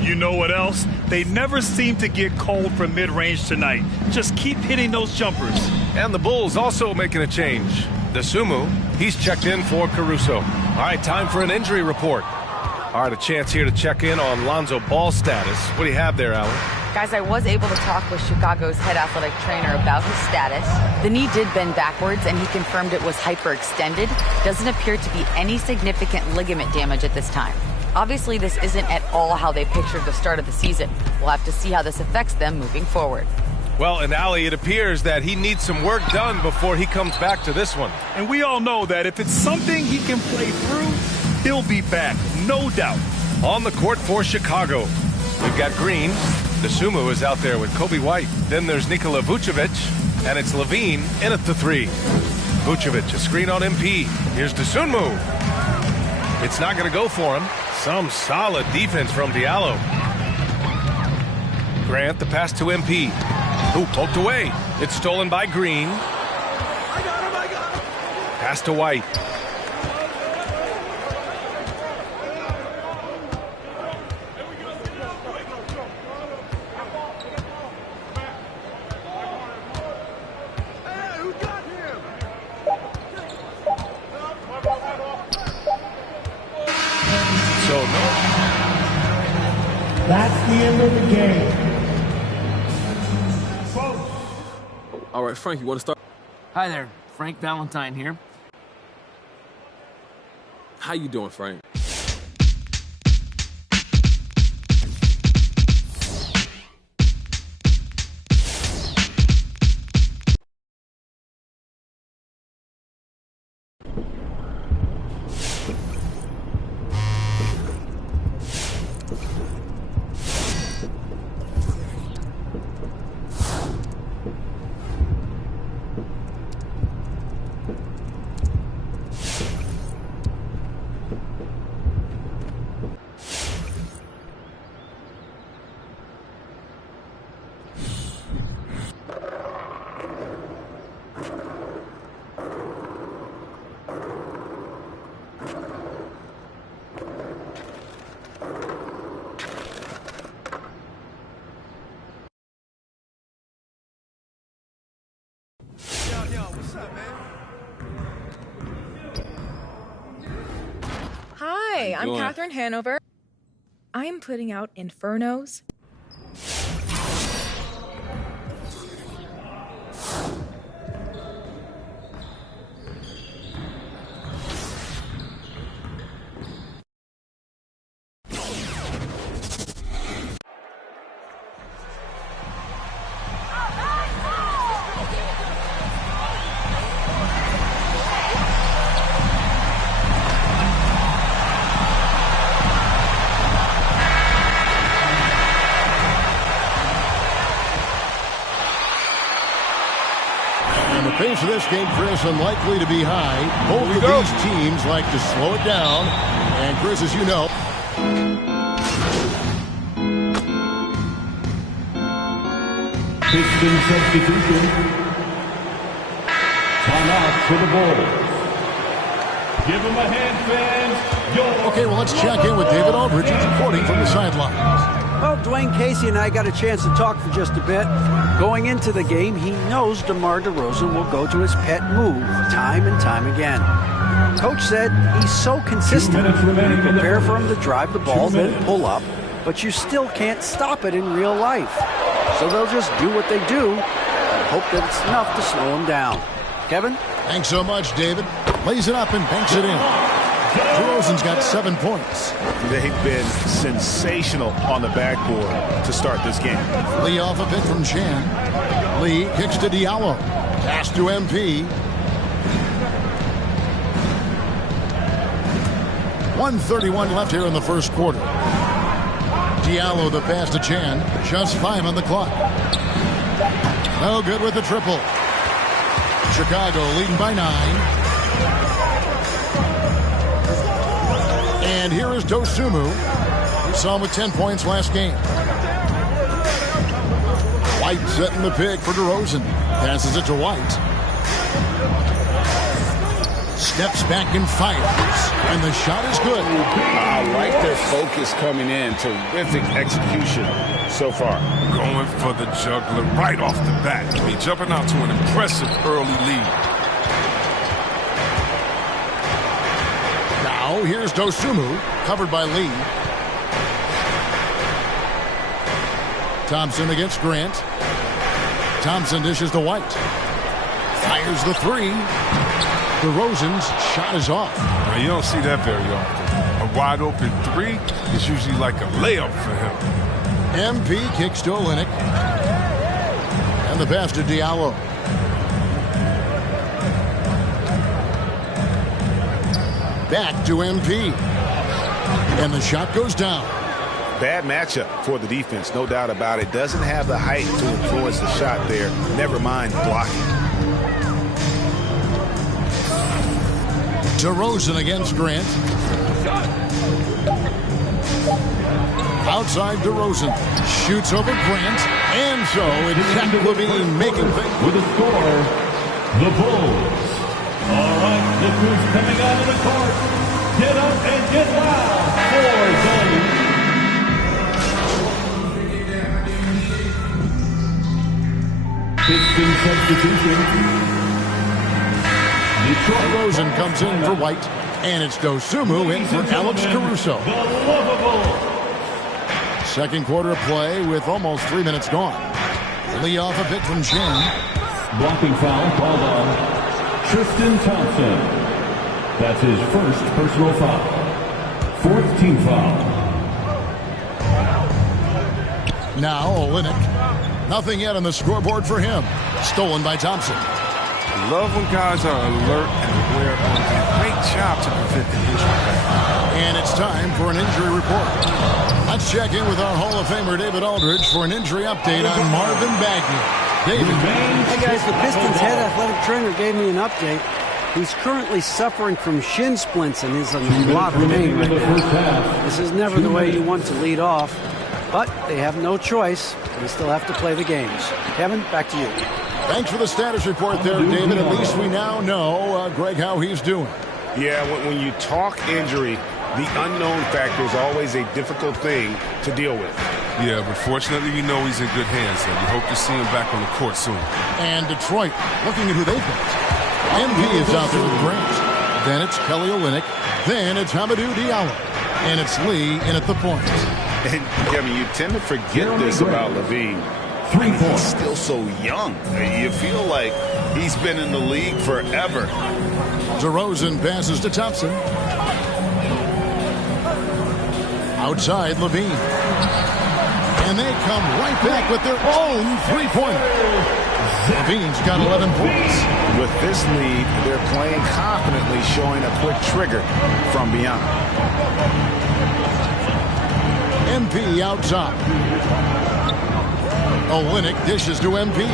You know what else? They never seem to get cold from mid-range tonight. Just keep hitting those jumpers. And the Bulls also making a change. Dosunmu, he's checked in for Caruso. All right, time for an injury report. All right, a chance here to check in on Lonzo Ball's status. What do you have there, Alan? Guys, I was able to talk with Chicago's head athletic trainer about his status. The knee did bend backwards, and he confirmed it was hyperextended. Doesn't appear to be any significant ligament damage at this time. Obviously, this isn't at all how they pictured the start of the season. We'll have to see how this affects them moving forward. Well, and Ali, it appears that he needs some work done before he comes back to this one. And we all know that if it's something he can play through, he'll be back, no doubt. On the court for Chicago, we've got Green. Dosunmu is out there with Kobe White. Then there's Nikola Vucevic, and it's Levine in at the 3. Vucevic, a screen on MP. Here's Dosunmu. It's not going to go for him. Some solid defense from Diallo. Grant, the pass to MP. Ooh, poked away. It's stolen by Green. I got him. Pass to White. That's the end of the game. All right, Frank, you want to start? Hi there, Frank Valentine here. How you doing, Frank? Hi, I'm Catherine Hanover. I am putting out Infernos. The pace of this game, Chris, unlikely to be high. Both of these teams like to slow it down. And, Chris, as you know, Piston substitution. Timeout for the Bulls. Give him a hand, fans. Okay, well, let's check in with David Aldridge, reporting from the sidelines. Well, Dwayne Casey and I got a chance to talk for just a bit. Going into the game, he knows DeMar DeRozan will go to his pet move time and time again. Coach said he's so consistent. You prepare for him to drive the ball, then pull up, but you still can't stop it in real life. So they'll just do what they do and hope that it's enough to slow him down. Kevin? Thanks so much, David. Lays it up and banks it in. DeRozan's got 7 points. They've been sensational on the backboard to start this game. Lee off a pick from Chan. Lee kicks to Diallo. Pass to MP. 1:31 left here in the first quarter. Diallo the pass to Chan. Just 5 on the clock. No good with the triple. Chicago leading by 9. And here is Dosunmu. We saw him with 10 points last game. White setting the pick for DeRozan. Passes it to White. Steps back and fires. And the shot is good. I like their focus coming in. Terrific execution so far. Going for the juggler right off the bat. I mean, jumping out to an impressive early lead. Now here's Dosunmu, covered by Lee. Thompson against Grant. Thompson dishes to White. Fires the 3. DeRozan's shot is off. Well, you don't see that very often. A wide open 3 is usually like a layup for him. MP kicks to Olynyk. And the pass to Diallo. Back to MP. And the shot goes down. Bad matchup for the defense, no doubt about it. Doesn't have the height to influence the shot there. Never mind blocking. DeRozan against Grant. Outside DeRozan. Shoots over Grant. And so it's Zach LaVine making things. With a score, the Bulls. All right, look who's coming out of the court. Get up and get loud for the Piston substitution. DeRozan comes in for White, and it's Dosunmu in for Alex Caruso. Second quarter of play with almost 3 minutes gone. Lee off a pick from Chan. Blocking foul called on Tristan Thompson. That's his first personal foul. 4th team foul. Now Olynyk. Nothing yet on the scoreboard for him. Stolen by Thompson. I love when guys are alert and aware of it. Great job to prevent the injury. And it's time for an injury report. Let's check in with our Hall of Famer David Aldridge for an injury update on Marvin Bagley. David. Hey guys, the Pistons head athletic trainer gave me an update. He's currently suffering from shin splints and is in a lot of pain right now. This is never the way you want to lead off, but they have no choice. They still have to play the games. Kevin, back to you. Thanks for the status report there, David. At least we now know, Greg, how he's doing. Yeah, when you talk injury, the unknown factor is always a difficult thing to deal with. Yeah, but fortunately we know he's in good hands, and we hope to see him back on the court soon. And Detroit, looking at who they've got. MP is out there with Grant. Then it's Kelly Olynyk. Then it's Hamidou Diallo. And it's Lee in at the point. And, Kevin, you tend to forget this about LaVine. 3 points. He's still so young. You feel like he's been in the league forever. DeRozan passes to Thompson. Outside, LaVine. And they come right back with their own three-pointer. LaVine's got 11 points. With this lead, they're playing confidently, showing a quick trigger from beyond. MP outside. Olynyk dishes to MP.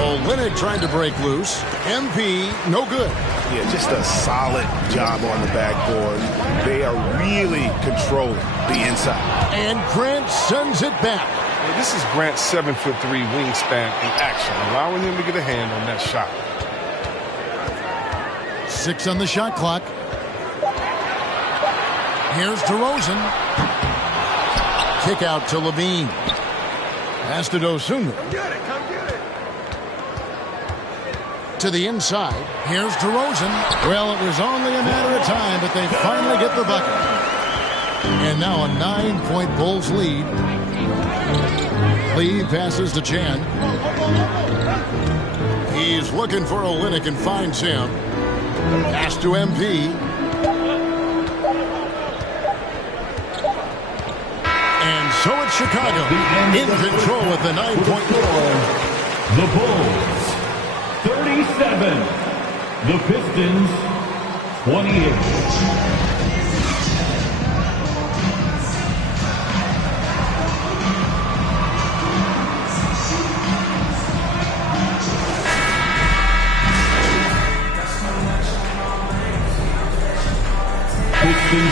Olynyk trying to break loose. MP, no good. Yeah, just a solid job on the backboard. They are really controlling the inside. And Grant sends it back. Well, this is Grant's 7'3" wingspan in action, allowing him to get a hand on that shot. 6 on the shot clock. Here's DeRozan. Kick out to Levine. Pass to Dosunmu. Come get it. To the inside. Here's DeRozan. Well, it was only a matter of time, but they finally get the bucket. And now a 9-point Bulls lead. Lee passes to Chan. He's looking for Olynyk and finds him. Pass to MP. And so it's Chicago in control with the 9-point lead. The Bulls 37. The Pistons 28.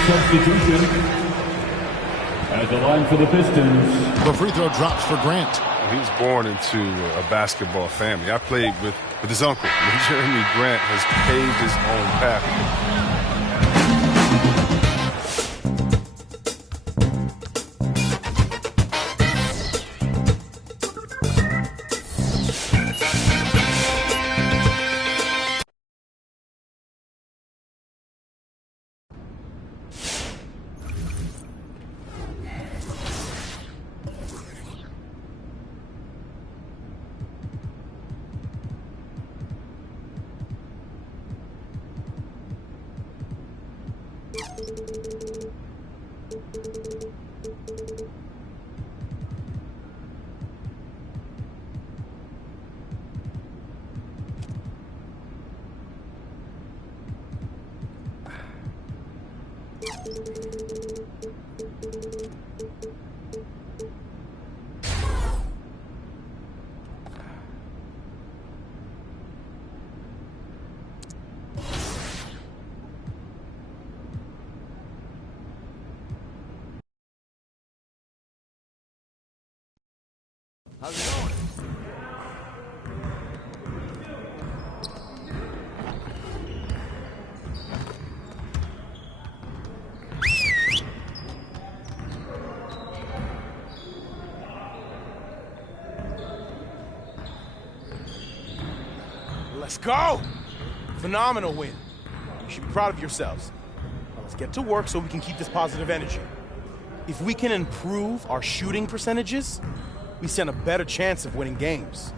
Substitution at the line for the Pistons. The free throw drops for Grant. He was born into a basketball family. I played with his uncle. Jeremy Grant has paved his own path. How's it going? Let's go! Phenomenal win. You should be proud of yourselves. Now let's get to work so we can keep this positive energy. If we can improve our shooting percentages, we stand a better chance of winning games.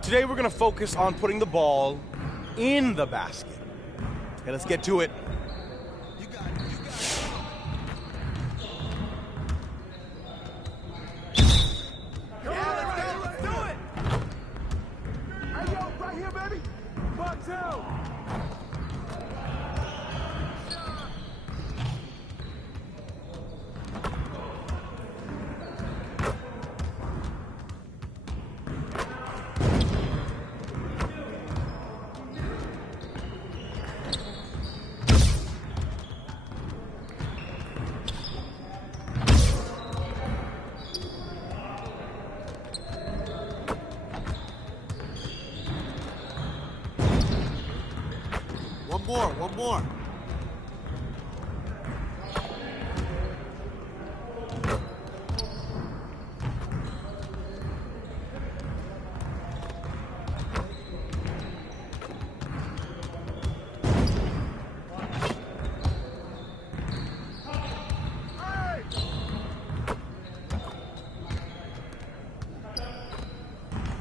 Today we're gonna focus on putting the ball in the basket. Okay, let's get to it. You got it. You got it. Yeah, let's go. Let's do it. Hey, yo, right here, baby. 1-2. One more.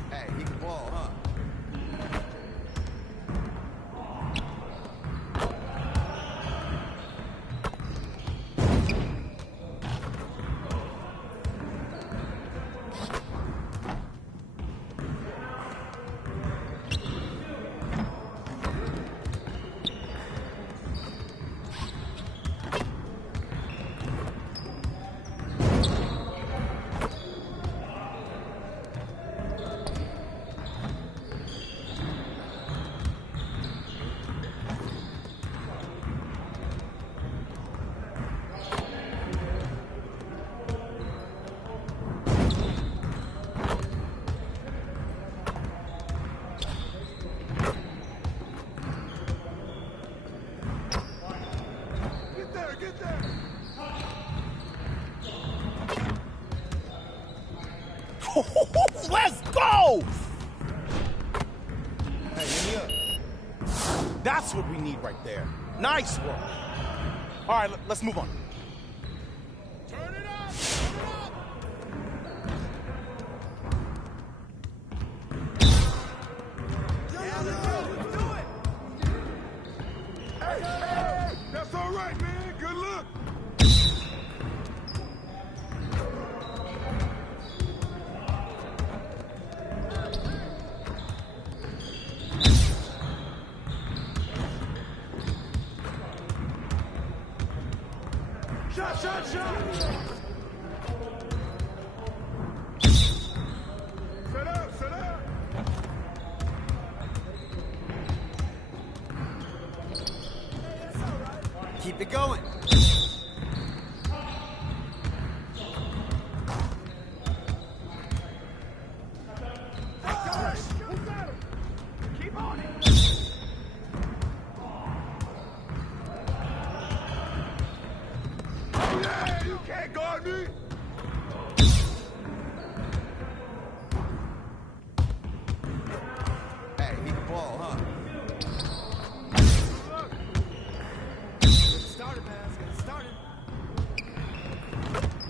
Hey, he can ball, huh? Oh! Hey, hit me up. That's what we need right there. Nice work. All right, let's move on. Turn it up! That's all right, man. Good luck. Shot, shot, shot. Set up, set up. Keep it going. Keep on it. Yeah, you can't guard me. Hey, need the ball, huh? Started, man. Let's get it started.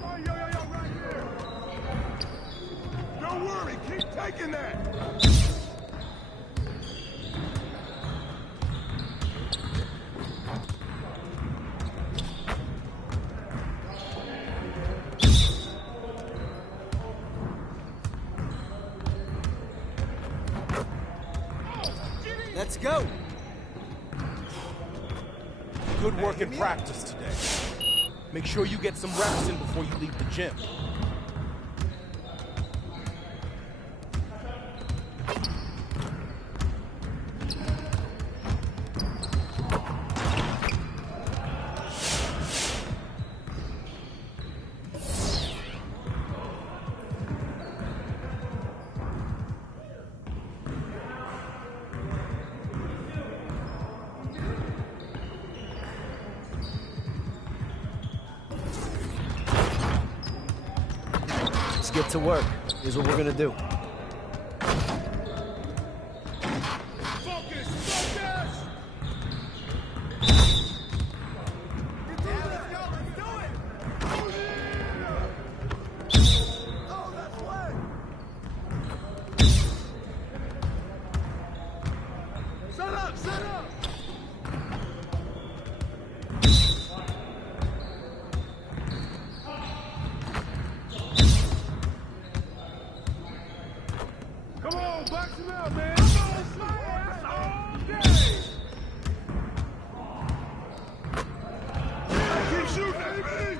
Oh, yo, right here. Don't worry. Keep taking that. Let's go. Good work in practice today. Make sure you get some reps in before you leave the gym. Let's get to work. Here's what we're gonna do. Focus, focus. Set up, set up. Come on, box him out, man. Come on, that's all day. Keep shooting, baby.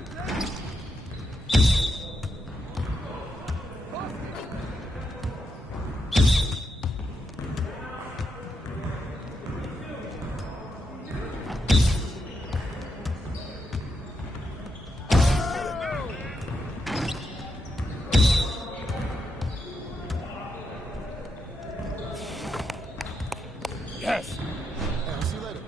Yes. I'll see you later.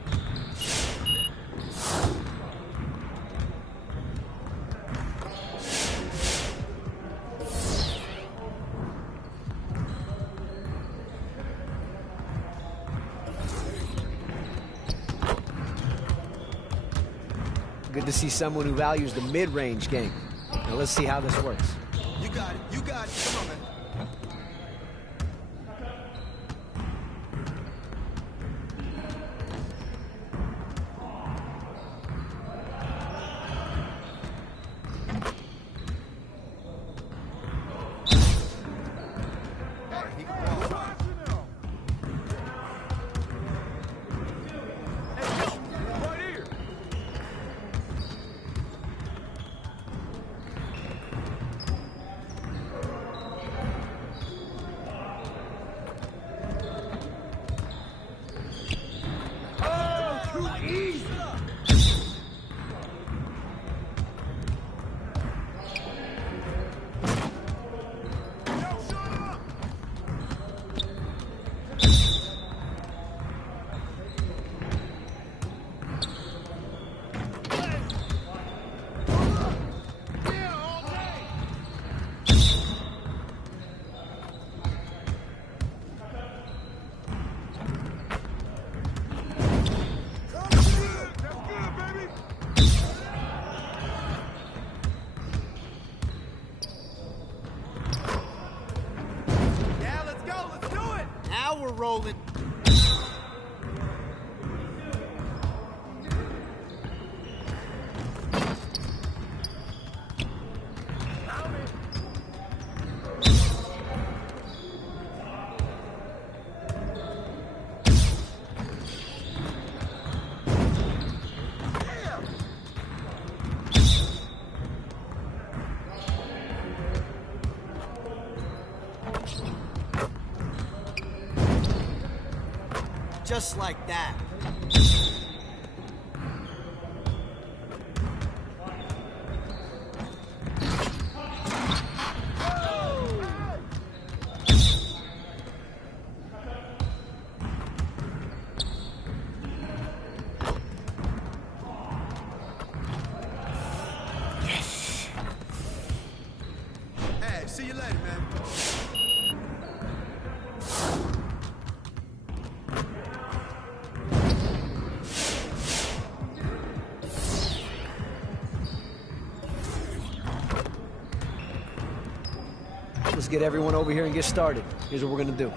Good to see someone who values the mid-range game. Now let's see how this works. You got it. You got it. Come on, man. Just like that. Hey, see you later, man. Let's get everyone over here and get started. Here's what we're gonna do.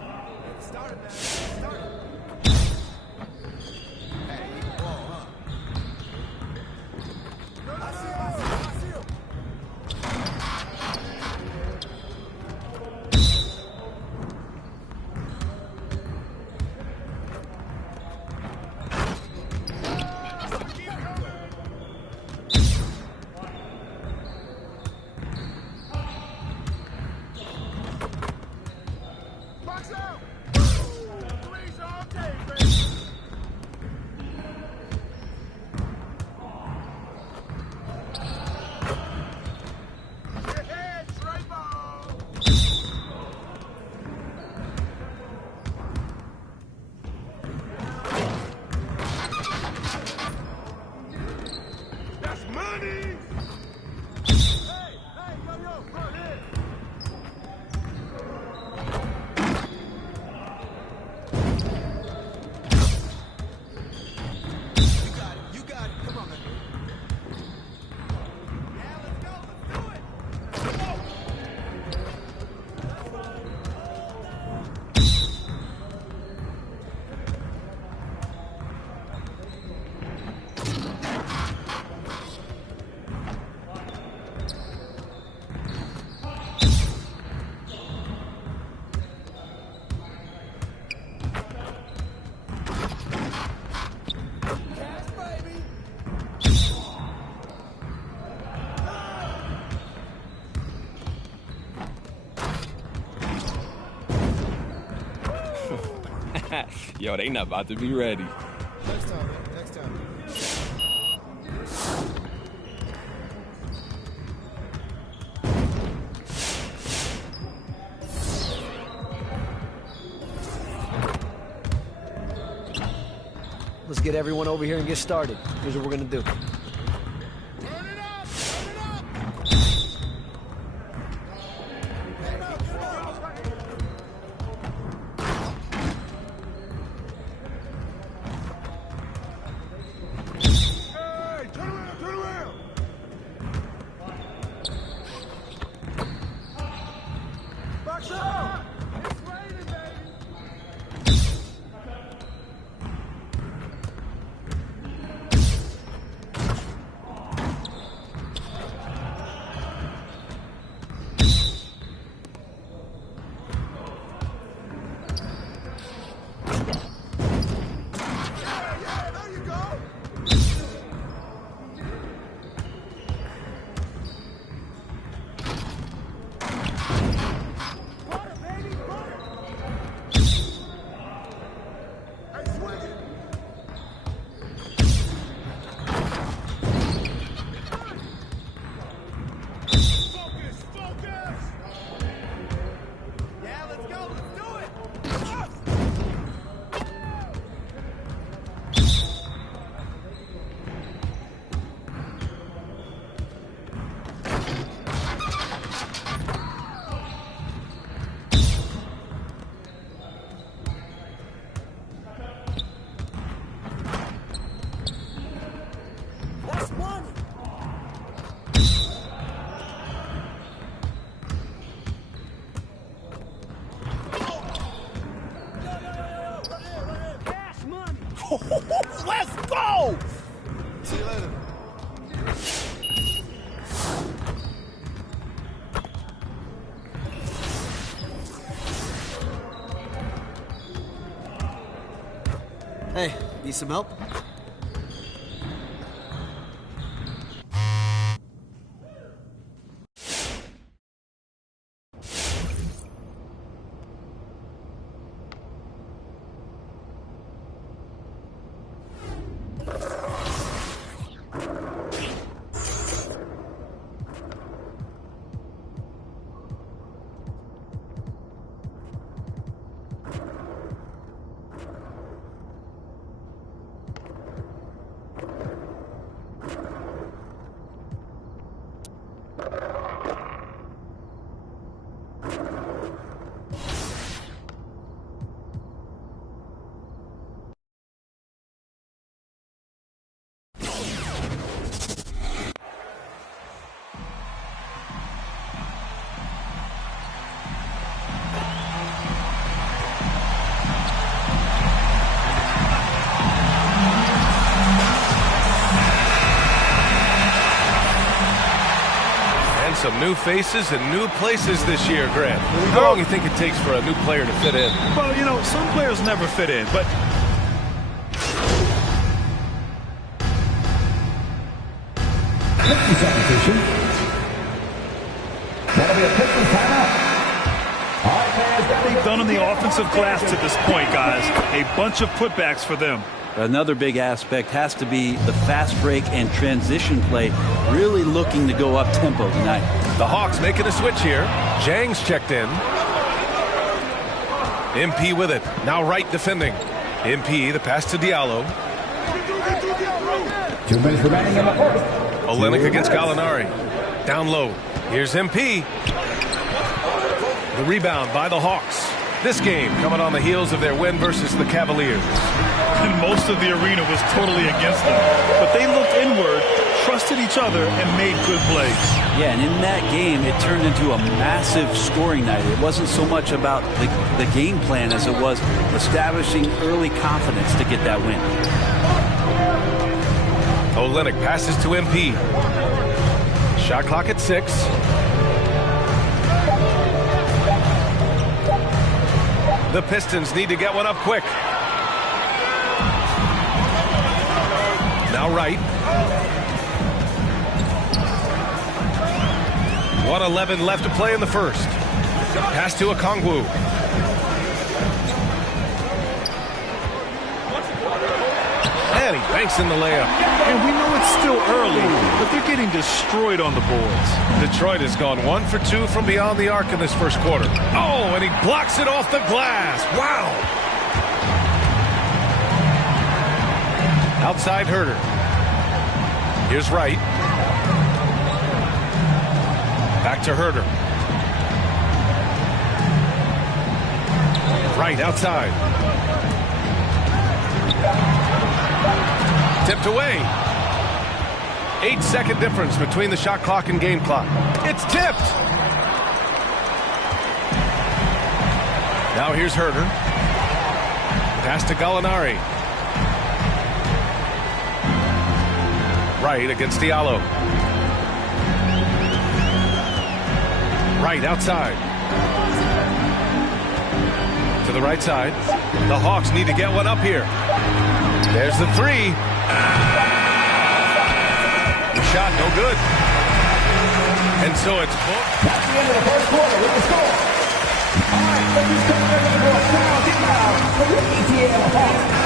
Yo, they not about to be ready. Next time, man. Next time. Let's get everyone over here and get started. Here's what we're gonna do. Let's go! See you later. Hey, need some help? some new faces and new places this year, Grant. How long do you think it takes for a new player to fit in? Well, you know, some players never fit in, but substitution. That'll be a Pistons timeout. They've done in the offensive glass to this point, guys. A bunch of putbacks for them. Another big aspect has to be the fast break and transition play, really looking to go up tempo tonight. The Hawks making a switch here. Jang's checked in. MP with it. Now Wright defending. MP, the pass to Diallo. 2 minutes remaining in the first. Olynyk against Gallinari. Down low. Here's MP. The rebound by the Hawks. This game coming on the heels of their win versus the Cavaliers. And most of the arena was totally against them. But they looked inward, trusted each other, and made good plays. Yeah, and in that game, it turned into a massive scoring night. It wasn't so much about the game plan as it was establishing early confidence to get that win. Olynyk passes to MP. Shot clock at 6. The Pistons need to get one up quick. Now Wright. 1:11 left to play in the first. Pass to Okongwu. And he banks in the layup. And we know it's still early, but they're getting destroyed on the boards. Detroit has gone 1 for 2 from beyond the arc in this first quarter. Oh, and he blocks it off the glass. Wow. Outside Herter. Here's Wright. Back to Herter. Wright outside. Tipped away. 8-second difference between the shot clock and game clock. It's tipped. Now here's Herter. Pass to Gallinari. Wright against Diallo. Wright outside. To the right side. The Hawks need to get one up here. There's the three. The shot, no good. And so it's booked. That's the end of the first quarter with the score. All right, let's just come back to the ball. Now, get out for the ETL Hawks.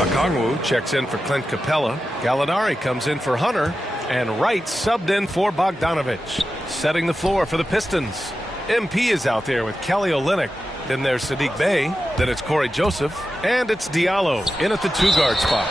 Okongwu checks in for Clint Capella. Gallinari comes in for Hunter. And Wright subbed in for Bogdanovich. Setting the floor for the Pistons. MP is out there with Kelly Olynyk. Then there's Saddiq Bey. Then it's Corey Joseph. And it's Diallo in at the 2-guard spot.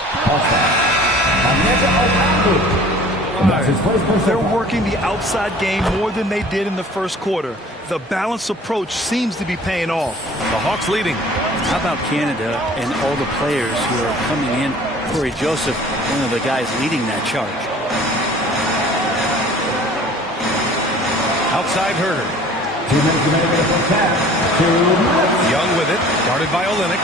They're working the outside game more than they did in the first quarter. The balanced approach seems to be paying off. The Hawks leading. How about Canada and all the players who are coming in? Corey Joseph, one of the guys leading that charge. Outside Herter. 2 minutes remaining in the first half. 2 minutes. Young with it. Guarded by Olynyk.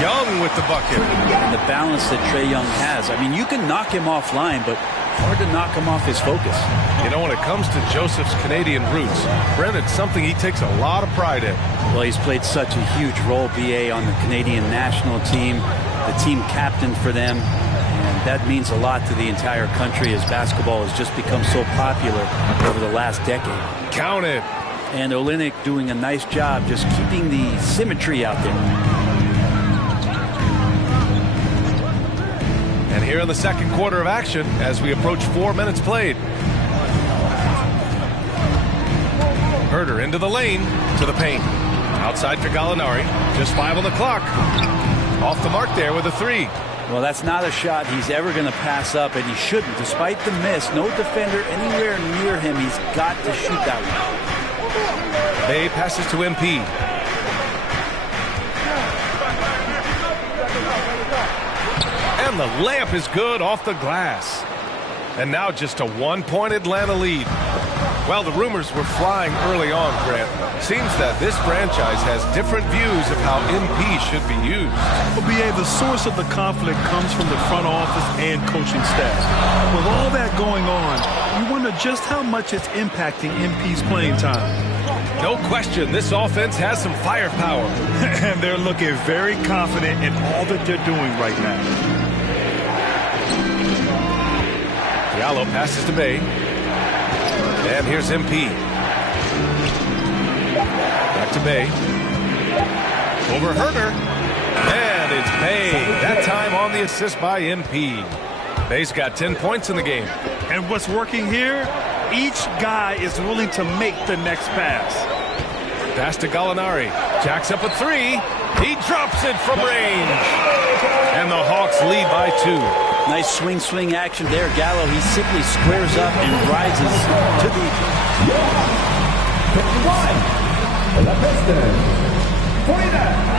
Young with the bucket. And the balance that Trae Young has. I mean, you can knock him offline, but hard to knock him off his focus. You know, when it comes to Joseph's Canadian roots, Brent, it's something he takes a lot of pride in. Well, he's played such a huge role, BA, on the Canadian national team, the team captain for them. And that means a lot to the entire country as basketball has just become so popular over the last decade. Count it. And Olynyk doing a nice job just keeping the symmetry out there. And here in the second quarter of action as we approach 4 minutes played. Herter into the lane to the paint. Outside for Gallinari. Just 5 on the clock. Off the mark there with a 3. Well, that's not a shot he's ever going to pass up, and he shouldn't. Despite the miss, no defender anywhere near him. He's got to shoot that one. Bay passes to MP. And the layup is good off the glass. And now just a 1-point Atlanta lead. Well, the rumors were flying early on, Grant. Seems that this franchise has different views of how MP should be used. Well, BA, the source of the conflict comes from the front office and coaching staff. With all that going on, you wonder just how much it's impacting MP's playing time. No question, this offense has some firepower. And they're looking very confident in all that they're doing right now. Diallo passes to Bay. And here's MP. Back to Bay. Over Herder. And it's Bay. That time on the assist by MP. Bay's got 10 points in the game. And what's working here? Each guy is willing to make the next pass. Pass to Gallinari. Jacks up a three. He drops it from range. And the Hawks lead by 2. Nice swing action there. Gallo, he simply squares up and rises to the... 51. The Pistons. 49.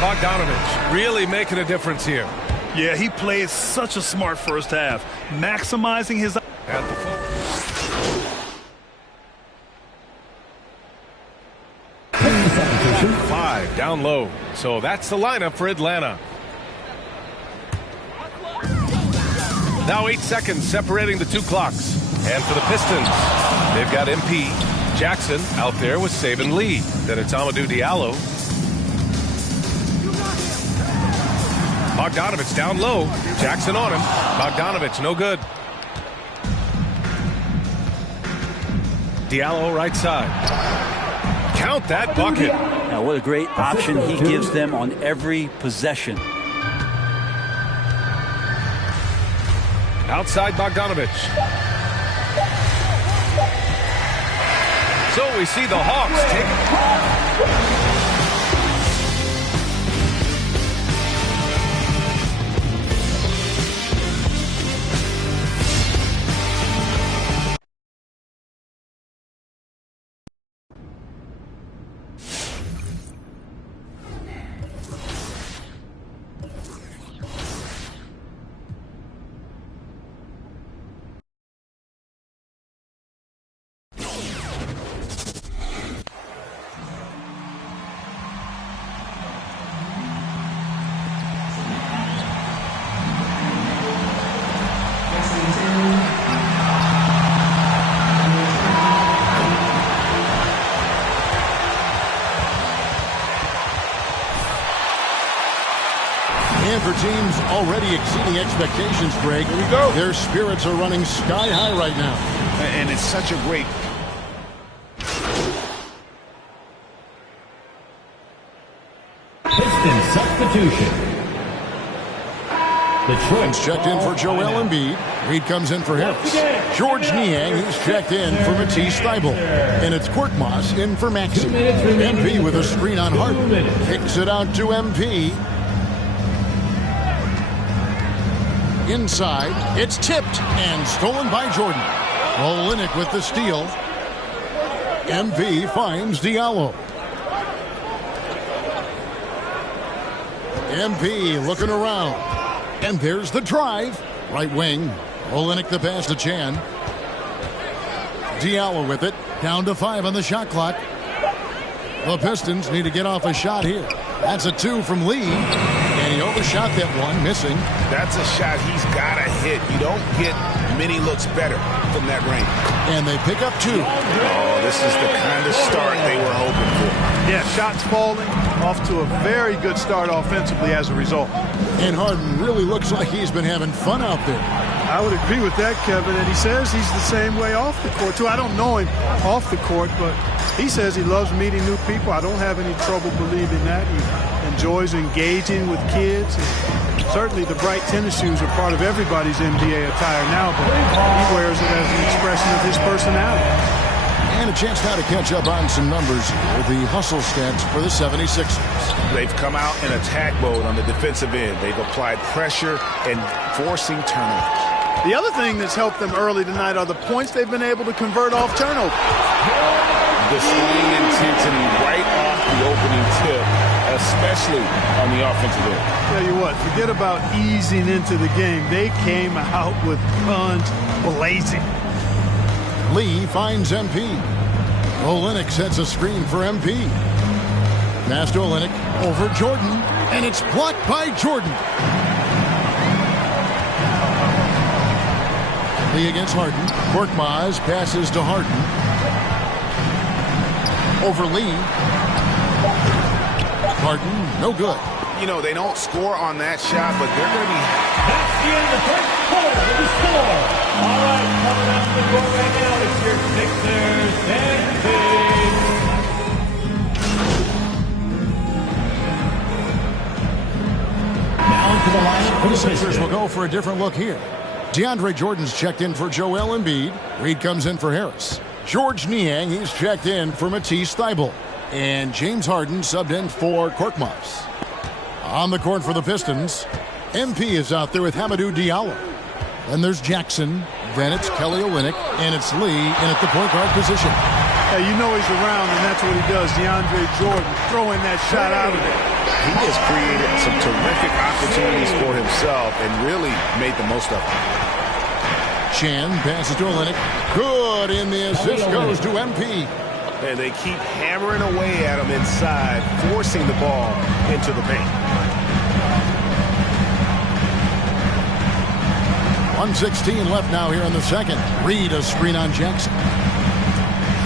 Bogdanovich really making a difference here. Yeah, he played such a smart first half, maximizing his... At the full. 5 down low. So that's the lineup for Atlanta. Now 8 seconds separating the 2 clocks. And for the Pistons, they've got MP. Jackson out there with Saban Lee. Then it's Amadou Diallo. Bogdanovich down low. Jackson on him. Bogdanovich no good. Diallo right side. Count that bucket. Now what a great option he gives them on every possession. Outside Bogdanovich. So we see the Hawks take... And for teams already exceeding expectations, Greg, here we go. Their spirits are running sky high right now. And it's such a great... Piston substitution. Detroit's checked in for Joel Embiid. Reed comes in for Harris. George Niang, who's checked in for Matisse Thybulle. And it's Korkmaz in for Maxey. MP with a screen on Harden. Kicks it out to MP. Inside, it's tipped and stolen by Jordan. Olynyk with the steal. MP finds Diallo. MP looking around. And there's the drive. Right wing. Olynyk the pass to Chan. Diallo with it. Down to 5 on the shot clock. The Pistons need to get off a shot here. That's a 2 from Lee. And he overshot that one, missing. That's a shot he's got to hit. You don't get many looks better from that range. And they pick up 2. Oh, this is the kind of start they were hoping for. Yeah, shots falling, off to a very good start offensively as a result. And Harden really looks like he's been having fun out there. I would agree with that, Kevin, and he says he's the same way off the court, too. I don't know him off the court, but he says he loves meeting new people. I don't have any trouble believing that. He enjoys engaging with kids. And certainly the bright tennis shoes are part of everybody's NBA attire now, but he wears it as an expression of his personality. And a chance now to catch up on some numbers with the hustle stats for the 76ers. They've come out in attack mode on the defensive end. They've applied pressure and forcing turnovers. The other thing that's helped them early tonight are the points they've been able to convert off turnovers. displaying intensity right off the opening tip, especially on the offensive end. Tell you what, forget about easing into the game. They came out with guns blazing. Lee finds MP. Olenek sets a screen for MP. Pass to Olenek over Jordan, and it's blocked by Jordan. Lee against Harden. Korkmaz passes to Harden. Over Lee. Harden, no good. You know, they don't score on that shot, but they're going to be... That's the end of the first quarter with the score. All right, coming up the board right now, it's your Sixers and Kings. Now into the lineup for the Sixers will go for a different look here. DeAndre Jordan's checked in for Joel Embiid. Reed comes in for Harris. George Niang, he's checked in for Matisse Thybulle. And James Harden subbed in for Korkmaz. On the court for the Pistons, MP is out there with Hamidou Diallo. Then there's Jackson. Then it's Kelly Olynyk. And it's Lee in at the point guard position. Hey, you know he's around, and that's what he does. DeAndre Jordan throwing that shot out of there. He has created some terrific opportunities for himself and really made the most of them. Chan passes to Olynyk. Good, in the assist goes to MP. And they keep hammering away at him inside, forcing the ball into the paint. 1:16 left now here in the second. Reed a screen on Jackson.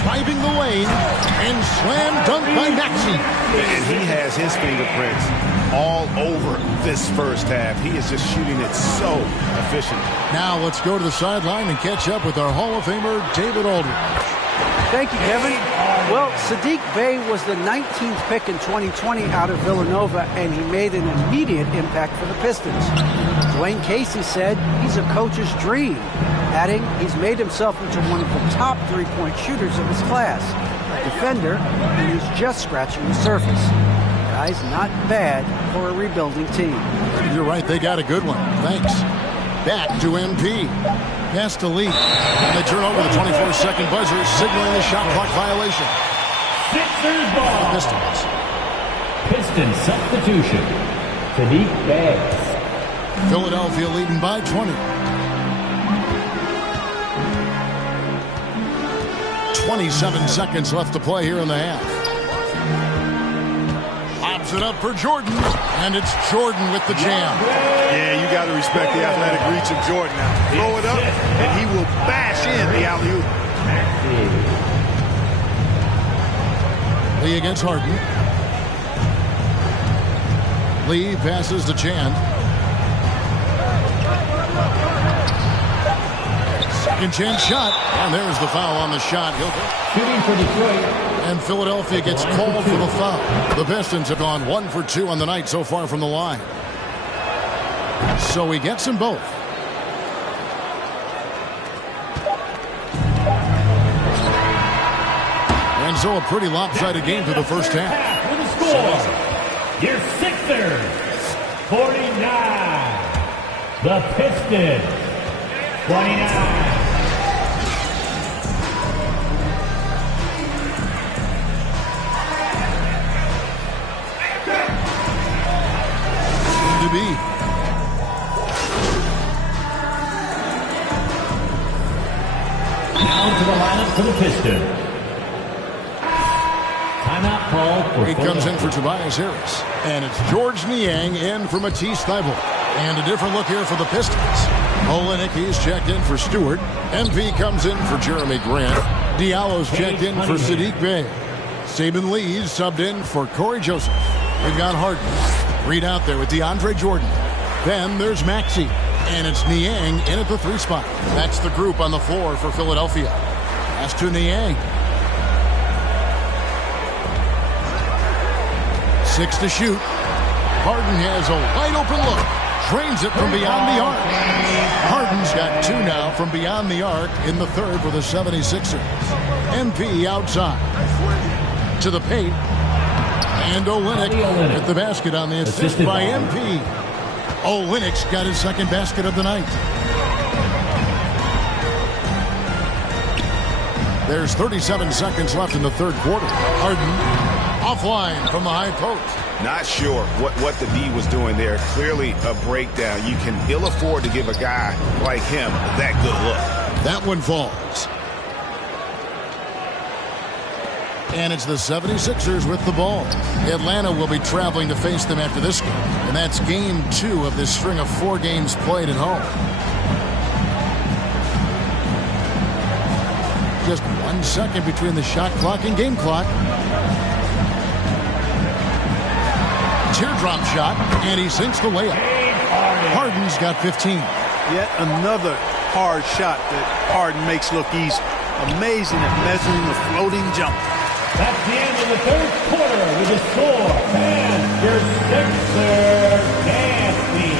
Driving the lane and slam dunk by Maxey. And he has his fingerprints all over this first half. He is just shooting it so efficiently. Now let's go to the sideline and catch up with our Hall of Famer, David Aldridge. Thank you, Kevin. Well, Saddiq Bey was the 19th pick in 2020 out of Villanova, and he made an immediate impact for the Pistons. Dwayne Casey said he's a coach's dream, adding he's made himself into one of the top three-point shooters of his class, a defender, and he's just scratching the surface. Guy's not bad for a rebuilding team. You're right, they got a good one. Thanks. Back to MP. Pass to Lee. And they turn over the 24-second buzzer, signaling a shot clock violation. Sixers ball. Pistons. Pistons substitution. Saddiq Bey. Philadelphia leading by 20. 27 seconds left to play here in the half. Lobs it up for Jordan, and it's Jordan with the jam. Yeah, you got to respect the athletic reach of Jordan now. Throw it up, and he will bash in the alley-oop. Lee against Harden. Lee passes to Chan. Second chance shot, and there's the foul on the shot. Shooting for Detroit. And Philadelphia gets called for the foul. The Pistons have gone 1 for 2 on the night so far from the line. So he gets them both. And so a pretty lopsided game for the first half. With a score, your Sixers, 49. The Pistons, 29. To be. Now to the lineup for the Pistons. Timeout call for He comes in for Tobias Harris. And it's George Niang in for Matisse Thybulle. And a different look here for the Pistons. Olynyk, he's checked in for Stewart. MP comes in for Jeremy Grant. Diallo's checked in for Saddiq Bey. Saban Lee's subbed in for Corey Joseph. We've got Harden. Reed out there with DeAndre Jordan. Then there's Maxey. And it's Niang in at the 3 spot. That's the group on the floor for Philadelphia. Pass to Niang. 6 to shoot. Harden has a wide open look. Drains it from beyond the arc. Harden's got 2 now from beyond the arc in the third for the 76ers. MP outside. To the paint. And Olynyk at the basket on the assist by MP. Olynyk's got his second basket of the night. There's 37 seconds left in the third quarter. Harden offline from the high post. Not sure what the D was doing there. Clearly a breakdown. You can ill afford to give a guy like him that good look. That one falls. And it's the 76ers with the ball. Atlanta will be traveling to face them after this game. And that's game 2 of this string of 4 games played at home. Just 1 second between the shot clock and game clock. Teardrop shot, and he sinks the layup. Harden's got 15. Yet another hard shot that Harden makes look easy. Amazing at measuring the floating jump. That's the end of the third quarter with the score. And your Sixer nasty.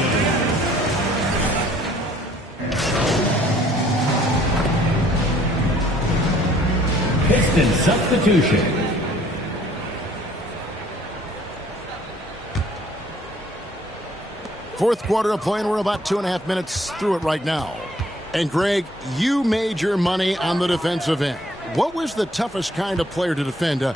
Piston substitution. Fourth quarter of play, and we're about 2.5 minutes through it right now. And Greg, you made your money on the defensive end. What was the toughest kind of player to defend? A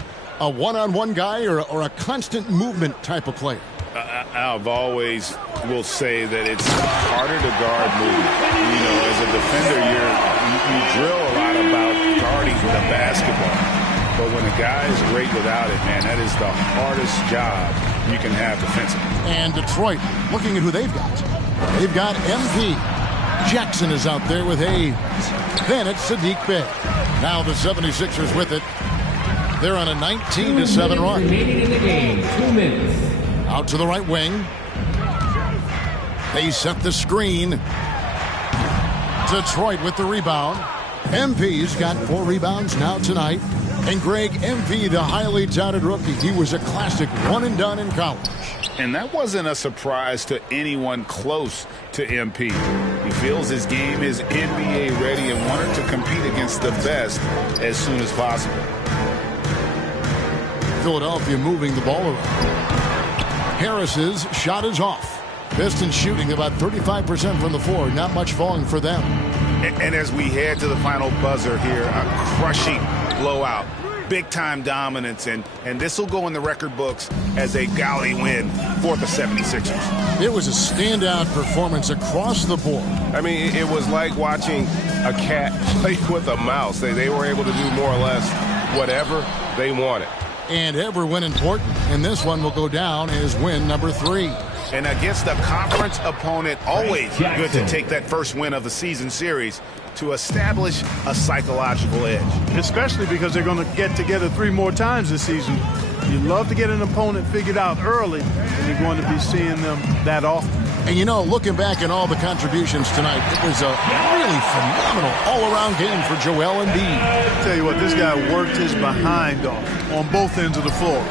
one-on-one guy or a constant movement type of player? I've always will say that it's harder to guard movement. You know, as a defender, you drill a lot about guarding the basketball. But when a guy is great without it, man, that is the hardest job you can have defensively. And Detroit, looking at who they've got. They've got MP. Jackson is out there with Hayes. Then it's Sadiq Bey. Now the 76ers with it. They're on a 19-7 run. Remaining in the game, 2 minutes. Out to the right wing. They set the screen. Detroit with the rebound. MP's got 4 rebounds now tonight. And Greg, MP, the highly touted rookie, he was a classic one-and-done in college. And that wasn't a surprise to anyone close to MP. He feels his game is NBA ready and wanted to compete against the best as soon as possible. Philadelphia moving the ball around. Harris's shot is off. Pistons shooting about 35% from the floor. Not much falling for them. And as we head to the final buzzer here, a crushing blowout. Big-time dominance, and this will go in the record books as a galley win for the 76ers. It was a standout performance across the board. I mean, it was like watching a cat play with a mouse. They were able to do more or less whatever they wanted. And every win important, and this one will go down as win number 3. And against a conference opponent, always good to take that first win of the season series to establish a psychological edge. Especially because they're going to get together 3 more times this season. You love to get an opponent figured out early, and you're going to be seeing them that often. And you know, looking back at all the contributions tonight, it was a really phenomenal all-around game for Joel Embiid. I'll tell you what, this guy worked his behind off on both ends of the floor.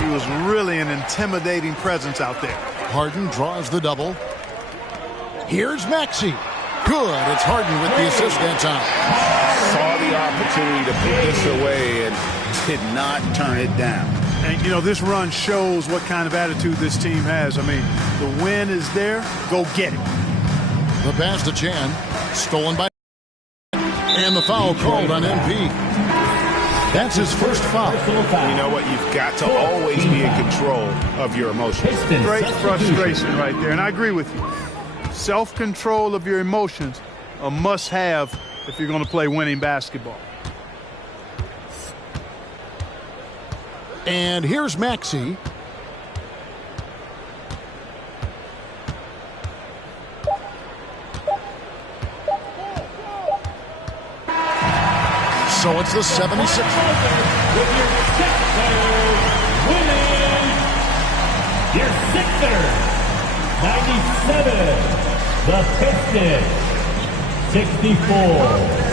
He was really an intimidating presence out there. Harden draws the double. Here's Maxey. Good. It's Harden with the assist that time. Saw the opportunity to put this away and did not turn it down. And, you know, this run shows what kind of attitude this team has. I mean, the win is there. Go get it. The pass to Chan. Stolen by... And the foul called on MP. That's his first foul. You know what? You've got to always be in control of your emotions. Great frustration right there. And I agree with you. Self-control of your emotions, a must-have if you're going to play winning basketball. And here's Maxey. So it's the 76ers. With your Sixers winning your Sixers 97, the Pistons 64.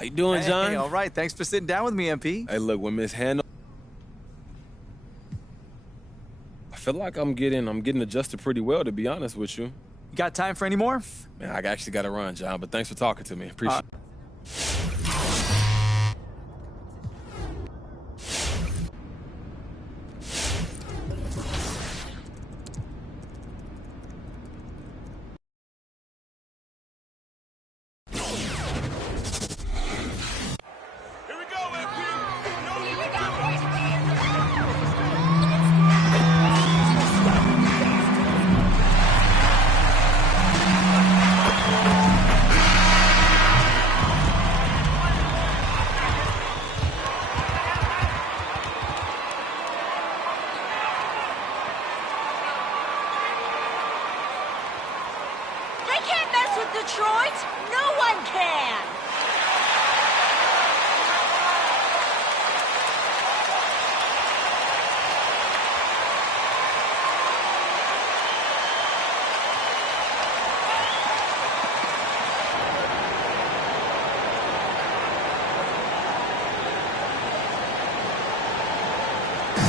How you doing, John? Hey, all right. Thanks for sitting down with me, MP. Hey, look, when Miss Hannah, I feel like I'm getting adjusted pretty well, to be honest with you. You got time for any more? Man, I actually got to run, John, but thanks for talking to me. Appreciate it. Detroit? No one can!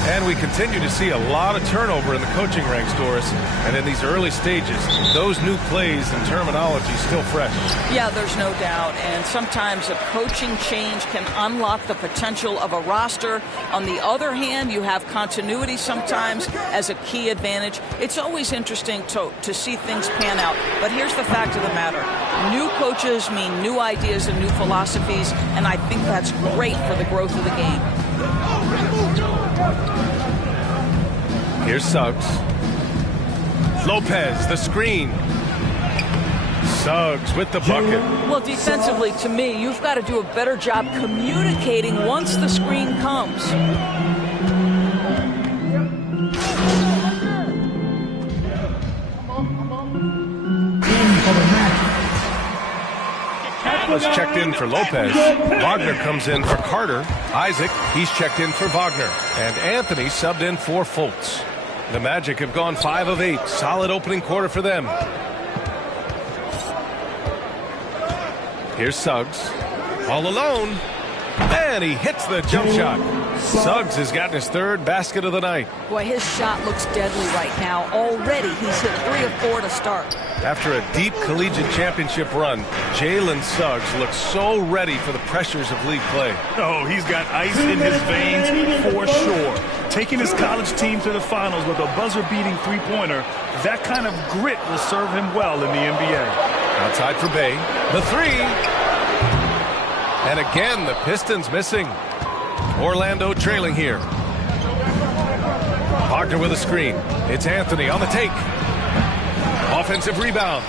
And we continue to see a lot of turnover in the coaching ranks, Doris. And in these early stages, those new plays and terminology still fresh. Yeah, there's no doubt. And sometimes a coaching change can unlock the potential of a roster. On the other hand, you have continuity sometimes as a key advantage. It's always interesting to see things pan out. But here's the fact of the matter. New coaches mean new ideas and new philosophies, and I think that's great for the growth of the game. Here's Suggs. Lopez, the screen. Suggs with the bucket. Well, defensively, to me, you've got to do a better job communicating once the screen comes. Was checked in for Lopez. Wagner comes in for Carter. Isaac, he's checked in for Wagner. And Anthony subbed in for Fultz. The Magic have gone 5 of 8. Solid opening quarter for them. Here's Suggs. All alone. And he hits the jump shot. Suggs has gotten his 3rd basket of the night. Boy, his shot looks deadly right now. Already, he's hit 3 of 4 to start. After a deep collegiate championship run, Jalen Suggs looks so ready for the pressures of league play. Oh, he's got ice in his veins for sure. Taking his college team to the finals with a buzzer-beating three-pointer, that kind of grit will serve him well in the NBA. Outside for Bay. The 3. And again, the Pistons missing. Orlando trailing here. Wagner with a screen. It's Anthony on the take. Offensive rebound.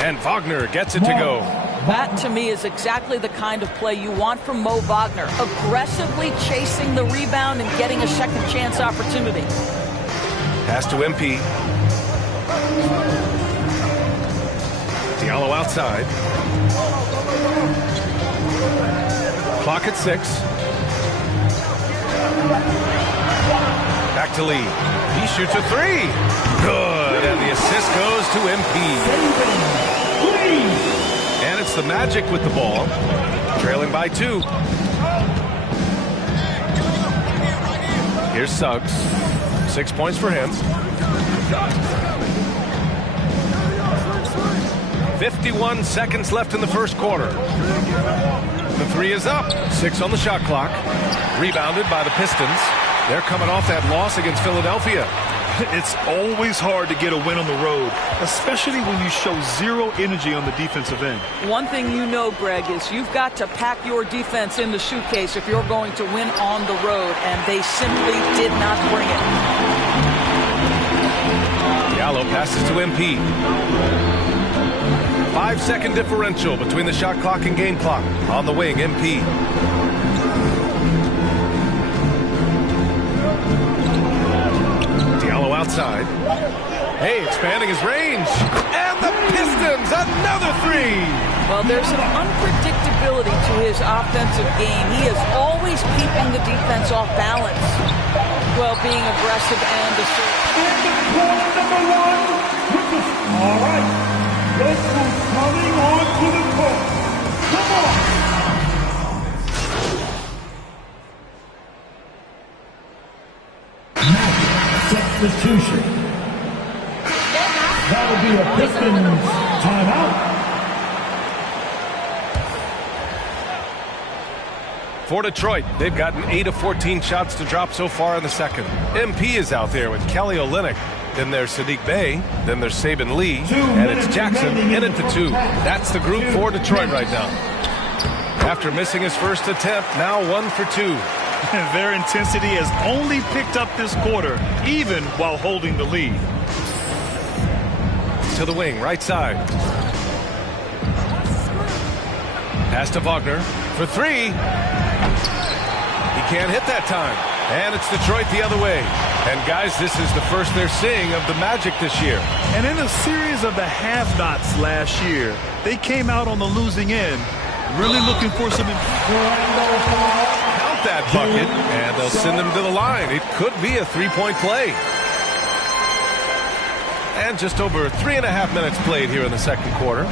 And Wagner gets it to go. That, to me, is exactly the kind of play you want from Mo Wagner. Aggressively chasing the rebound and getting a second chance opportunity. Pass to MP. Diallo outside. Clock at 6. Back to Lee. He shoots a 3. Good. And the assist goes to MP. And it's the Magic with the ball. Trailing by 2. Here's Suggs. 6 points for him. 51 seconds left in the first quarter. The 3 is up. 6 on the shot clock. Rebounded by the Pistons. They're coming off that loss against Philadelphia. It's always hard to get a win on the road, especially when you show zero energy on the defensive end. One thing you know, Greg, is you've got to pack your defense in the suitcase if you're going to win on the road, and they simply did not bring it. Diallo passes to MP. 5-second differential between the shot clock and game clock. On the wing, MP. Diallo outside. Hey, expanding his range. And the Pistons, another 3. Well, there's some unpredictability to his offensive game. He is always keeping the defense off balance. Well, being aggressive and assertive. And the corner number 1. All right. Look who's coming onto the court. Come on. substitution. That'll be a Pistons timeout. For Detroit, they've gotten 8 of 14 shots to drop so far in the second. MP is out there with Kelly Olynyk. Then there's Saddiq Bey. Then there's Saban Lee. And it's Jackson in at the 2. That's the group for Detroit right now. After missing his first attempt, now 1 for 2. Their intensity has only picked up this quarter, even while holding the lead. To the wing, right side. Pass to Wagner for 3. He can't hit that time. And it's Detroit the other way. And guys, this is the first they're seeing of the Magic this year. And in a series of the have-nots last year, they came out on the losing end, really looking for some... Count that bucket, and they'll send him to the line. It could be a 3-point play. And just over 3.5 minutes played here in the second quarter.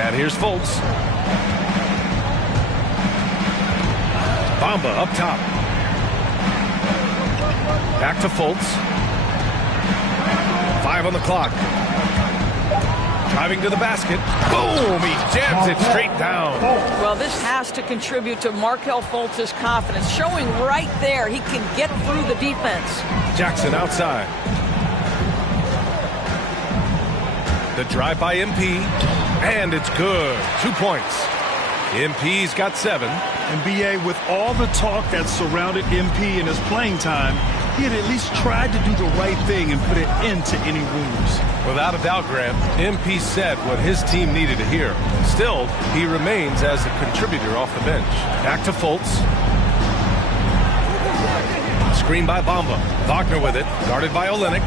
And here's Fultz. Bamba up top. Back to Fultz. 5 on the clock. Driving to the basket. Boom! He jams it straight down. Well, this has to contribute to Markelle Fultz's confidence. Showing right there he can get through the defense. Jackson outside. The drive by MP. And it's good. 2 points. MP's got 7. And B.A., with all the talk that surrounded MP in his playing time, he had at least tried to do the right thing and put an end to any rumors. Without a doubt, Graham, MP said what his team needed to hear. Still, he remains as a contributor off the bench. Back to Fultz. Screen by Bamba. Wagner with it, guarded by Olynyk.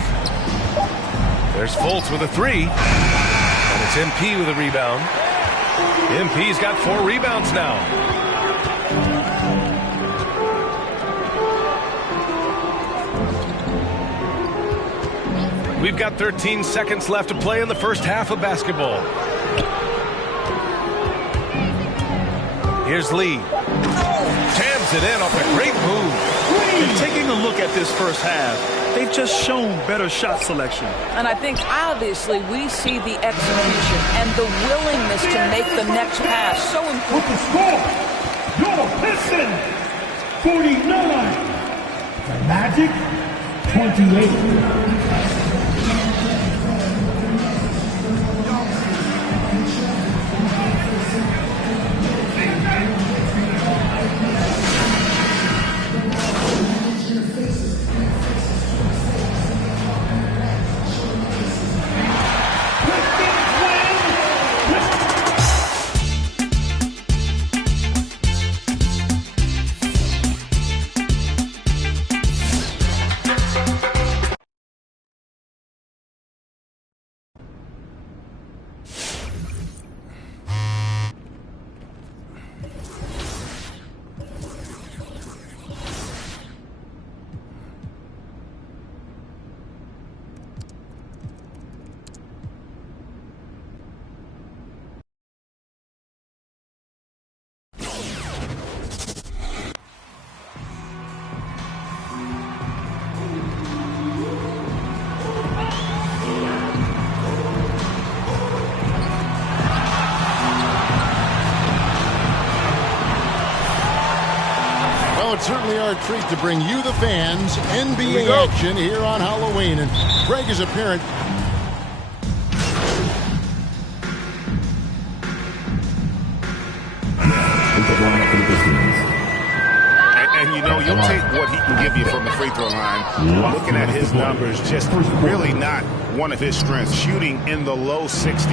There's Fultz with a 3. And it's MP with a rebound. MP's got 4 rebounds now. We've got 13 seconds left to play in the first half of basketball. Here's Lee. Jams it in off a great move. And taking a look at this first half, they've just shown better shot selection. And I think obviously we see the execution and the willingness to make the next pass so important. With the score, your Pistons 49, the Magic 28. It's certainly our treat to bring you, the fans, NBA action here on Halloween. And Greg is a parent. And you know, you'll take what he can give you from the free throw line. Looking at his numbers, just really not one of his strengths. Shooting in the low 60s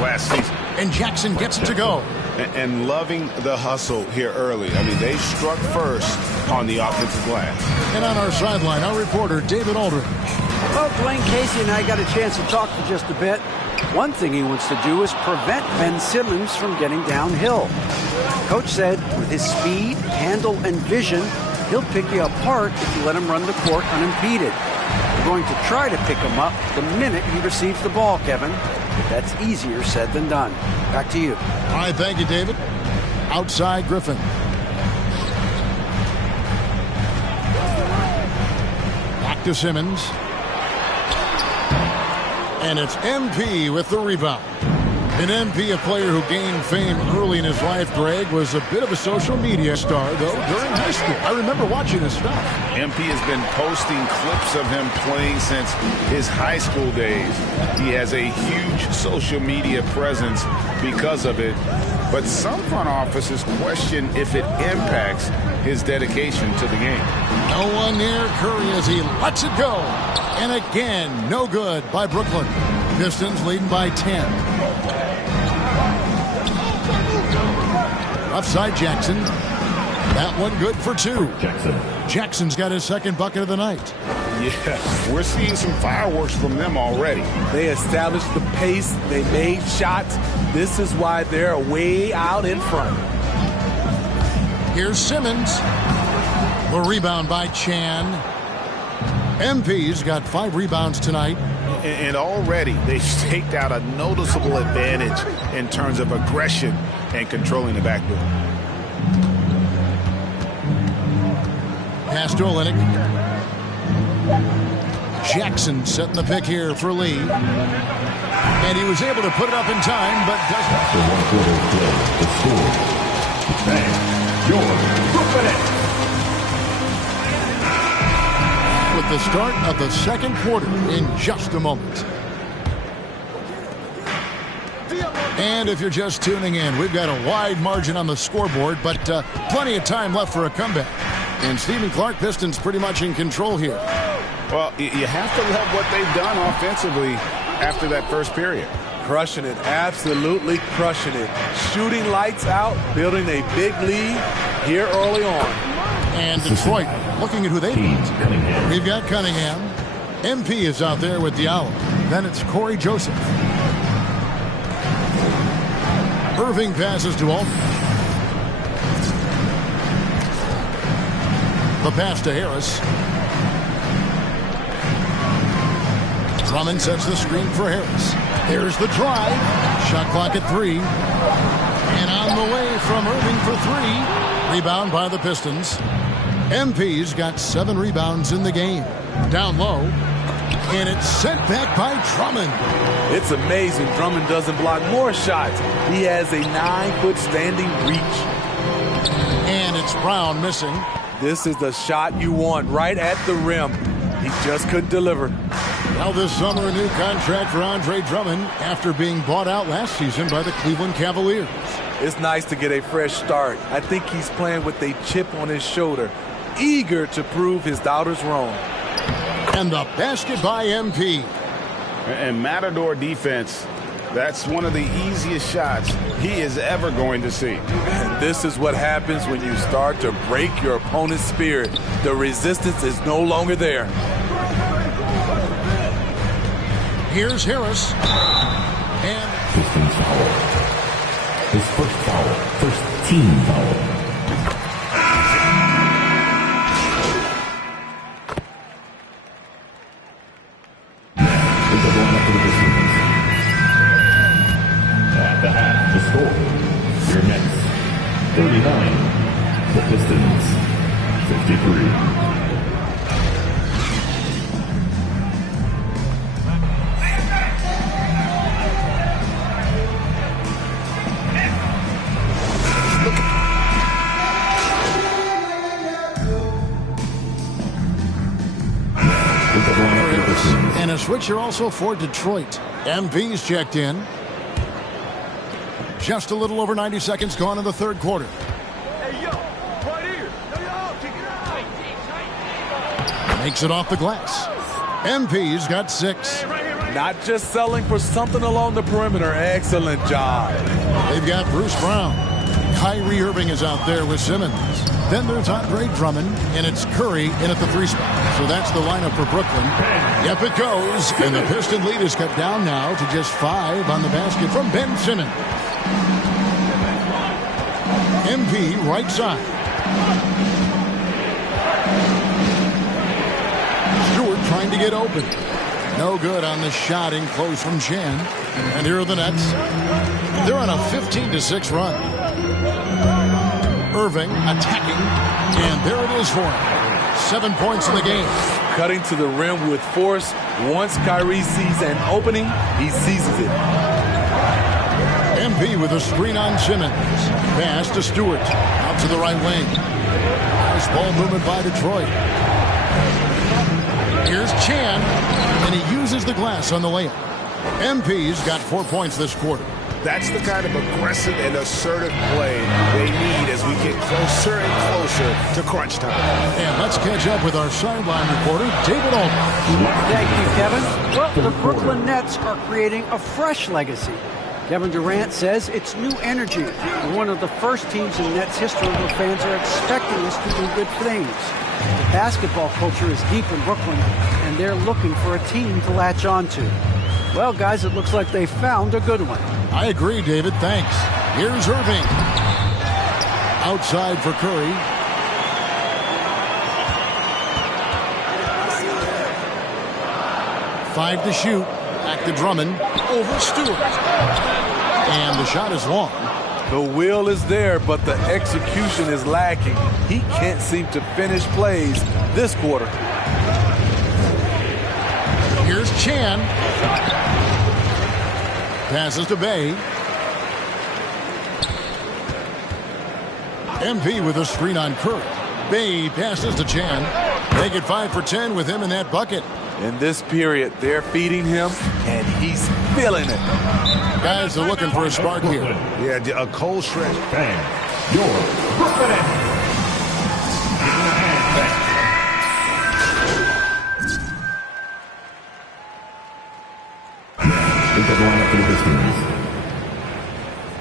last season. And Jackson gets it to go. And loving the hustle here early. I mean, they struck first on the offensive glass. And on our sideline, our reporter, David Aldridge. Well, Dwayne Casey and I got a chance to talk for just a bit. One thing he wants to do is prevent Ben Simmons from getting downhill. Coach said with his speed, handle, and vision, he'll pick you apart if you let him run the court unimpeded. We're going to try to pick him up the minute he receives the ball, Kevin. But that's easier said than done. Back to you. All right, thank you, David. Outside Griffin. to Simmons. And it's MP with the rebound. An MP, a player who gained fame early in his life, Greg, was a bit of a social media star, though, during high school. I remember watching his stuff. MP has been posting clips of him playing since his high school days. He has a huge social media presence because of it. But some front offices question if it impacts his dedication to the game. No one near Curry as he lets it go. And again, no good by Brooklyn. Pistons leading by 10. Offside Jackson. That one good for 2. Jackson's got his second bucket of the night. Yeah, we're seeing some fireworks from them already. They established the pace. They made shots. This is why they're way out in front. Here's Simmons. The rebound by Chan. MP's got 5 rebounds tonight. And already they've staked out a noticeable advantage in terms of aggression and controlling the backboard. Pass to Olynyk. Jackson setting the pick here for Lee. And he was able to put it up in time, but doesn't. After 1 quarter of play, the score. Bang. Your Brooklyn. With the start of the second quarter in just a moment. And if you're just tuning in, we've got a wide margin on the scoreboard, but plenty of time left for a comeback. And Stephen Clark, Pistons pretty much in control here. Well, you have to love what they've done offensively after that first period. Crushing it, absolutely crushing it. Shooting lights out, building a big lead here early on. And Detroit looking at who they beat. We've got Cunningham. MP is out there with Diallo. Then it's Corey Joseph. Irving passes to Aldridge. The pass to Harris. Drummond sets the screen for Harris. There's the drive. Shot clock at 3. And on the way from Irving for 3. Rebound by the Pistons. MP's got 7 rebounds in the game. Down low. And it's sent back by Drummond. It's amazing Drummond doesn't block more shots. He has a 9-foot standing reach. And it's Brown missing. This is the shot you want right at the rim. He just couldn't deliver. Now this summer, a new contract for Andre Drummond after being bought out last season by the Cleveland Cavaliers. It's nice to get a fresh start. I think he's playing with a chip on his shoulder, eager to prove his doubters wrong. And the basket by MP. And Matador defense, that's one of the easiest shots he is ever going to see. And this is what happens when you start to break your opponent's spirit. The resistance is no longer there. Here's Harris. And Pistons foul. His first foul. First team foul. At the half, the score. Your Nets, 39. The Pistons, 53. And a switcher also for Detroit. MP's checked in. Just a little over 90 seconds gone in the third quarter. Hey, yo, right here. Check it out. Makes it off the glass. MP's got 6. Not just selling for something along the perimeter. Excellent job. They've got Bruce Brown. Kyrie Irving is out there with Simmons. Then there's Andre Drummond, and it's Curry in at the 3 spot. So that's the lineup for Brooklyn. Yep, it goes. And the Piston lead is cut down now to just 5 on the basket from Ben Simmons. MP right side. Stewart trying to get open. No good on the shot in close from Chan. And here are the Nets. They're on a 15-6 run. Irving attacking, and there it is for him. 7 points in the game. cutting to the rim with force. Once Kyrie sees an opening, he seizes it. MP with a screen on Simmons. Pass to Stewart. Out to the right wing. Nice ball movement by Detroit. Here's Chan, and he uses the glass on the layup. MP's got 4 points this quarter. That's the kind of aggressive and assertive play they need as we get closer and closer to crunch time. And let's catch up with our sideline reporter, David Aldridge. Thank you, Kevin. Well, the Brooklyn Nets are creating a fresh legacy. Kevin Durant says it's new energy. We're one of the first teams in Nets history where fans are expecting us to do good things. The basketball culture is deep in Brooklyn, and they're looking for a team to latch on to. Well, guys, it looks like they found a good one. I agree, David. Thanks. Here's Irving. Outside for Curry. Five to shoot. Back to Drummond. Over Stewart. And the shot is long. The will is there, but the execution is lacking. He can't seem to finish plays this quarter. Here's Chan. Passes to Bay. MP with a screen on Curry. Bay passes to Chan. Make it 5 for 10 with him in that bucket. In this period, they're feeding him, and he's feeling it. Guys are looking for a spark here. Yeah, a cold stretch. Bang. Your Brooklyn.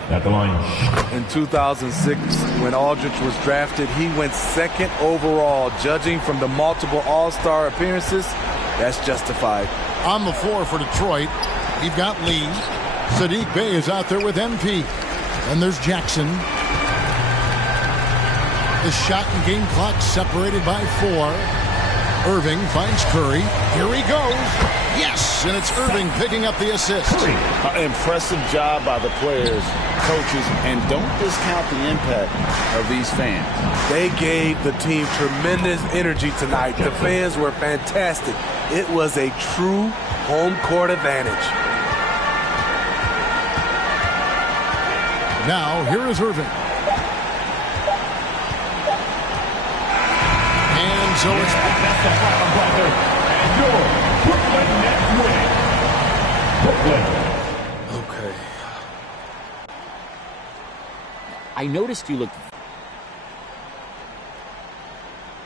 At the line. In 2006, when Aldridge was drafted, he went second overall. Judging from the multiple All-Star appearances, that's justified. On the floor for Detroit, you've got Lee. Saddiq Bey is out there with MP. And there's Jackson. The shot and game clock separated by 4. Irving finds Curry. Here he goes. Yes, and it's Irving picking up the assist. Impressive job by the players, coaches, and don't discount the impact of these fans. They gave the team tremendous energy tonight. The fans were fantastic. It was a true home court advantage. Now, here is Irving. And so it's... That's the final buzzer. And your Brooklyn Nets win. Brooklyn. Okay. I noticed you looked...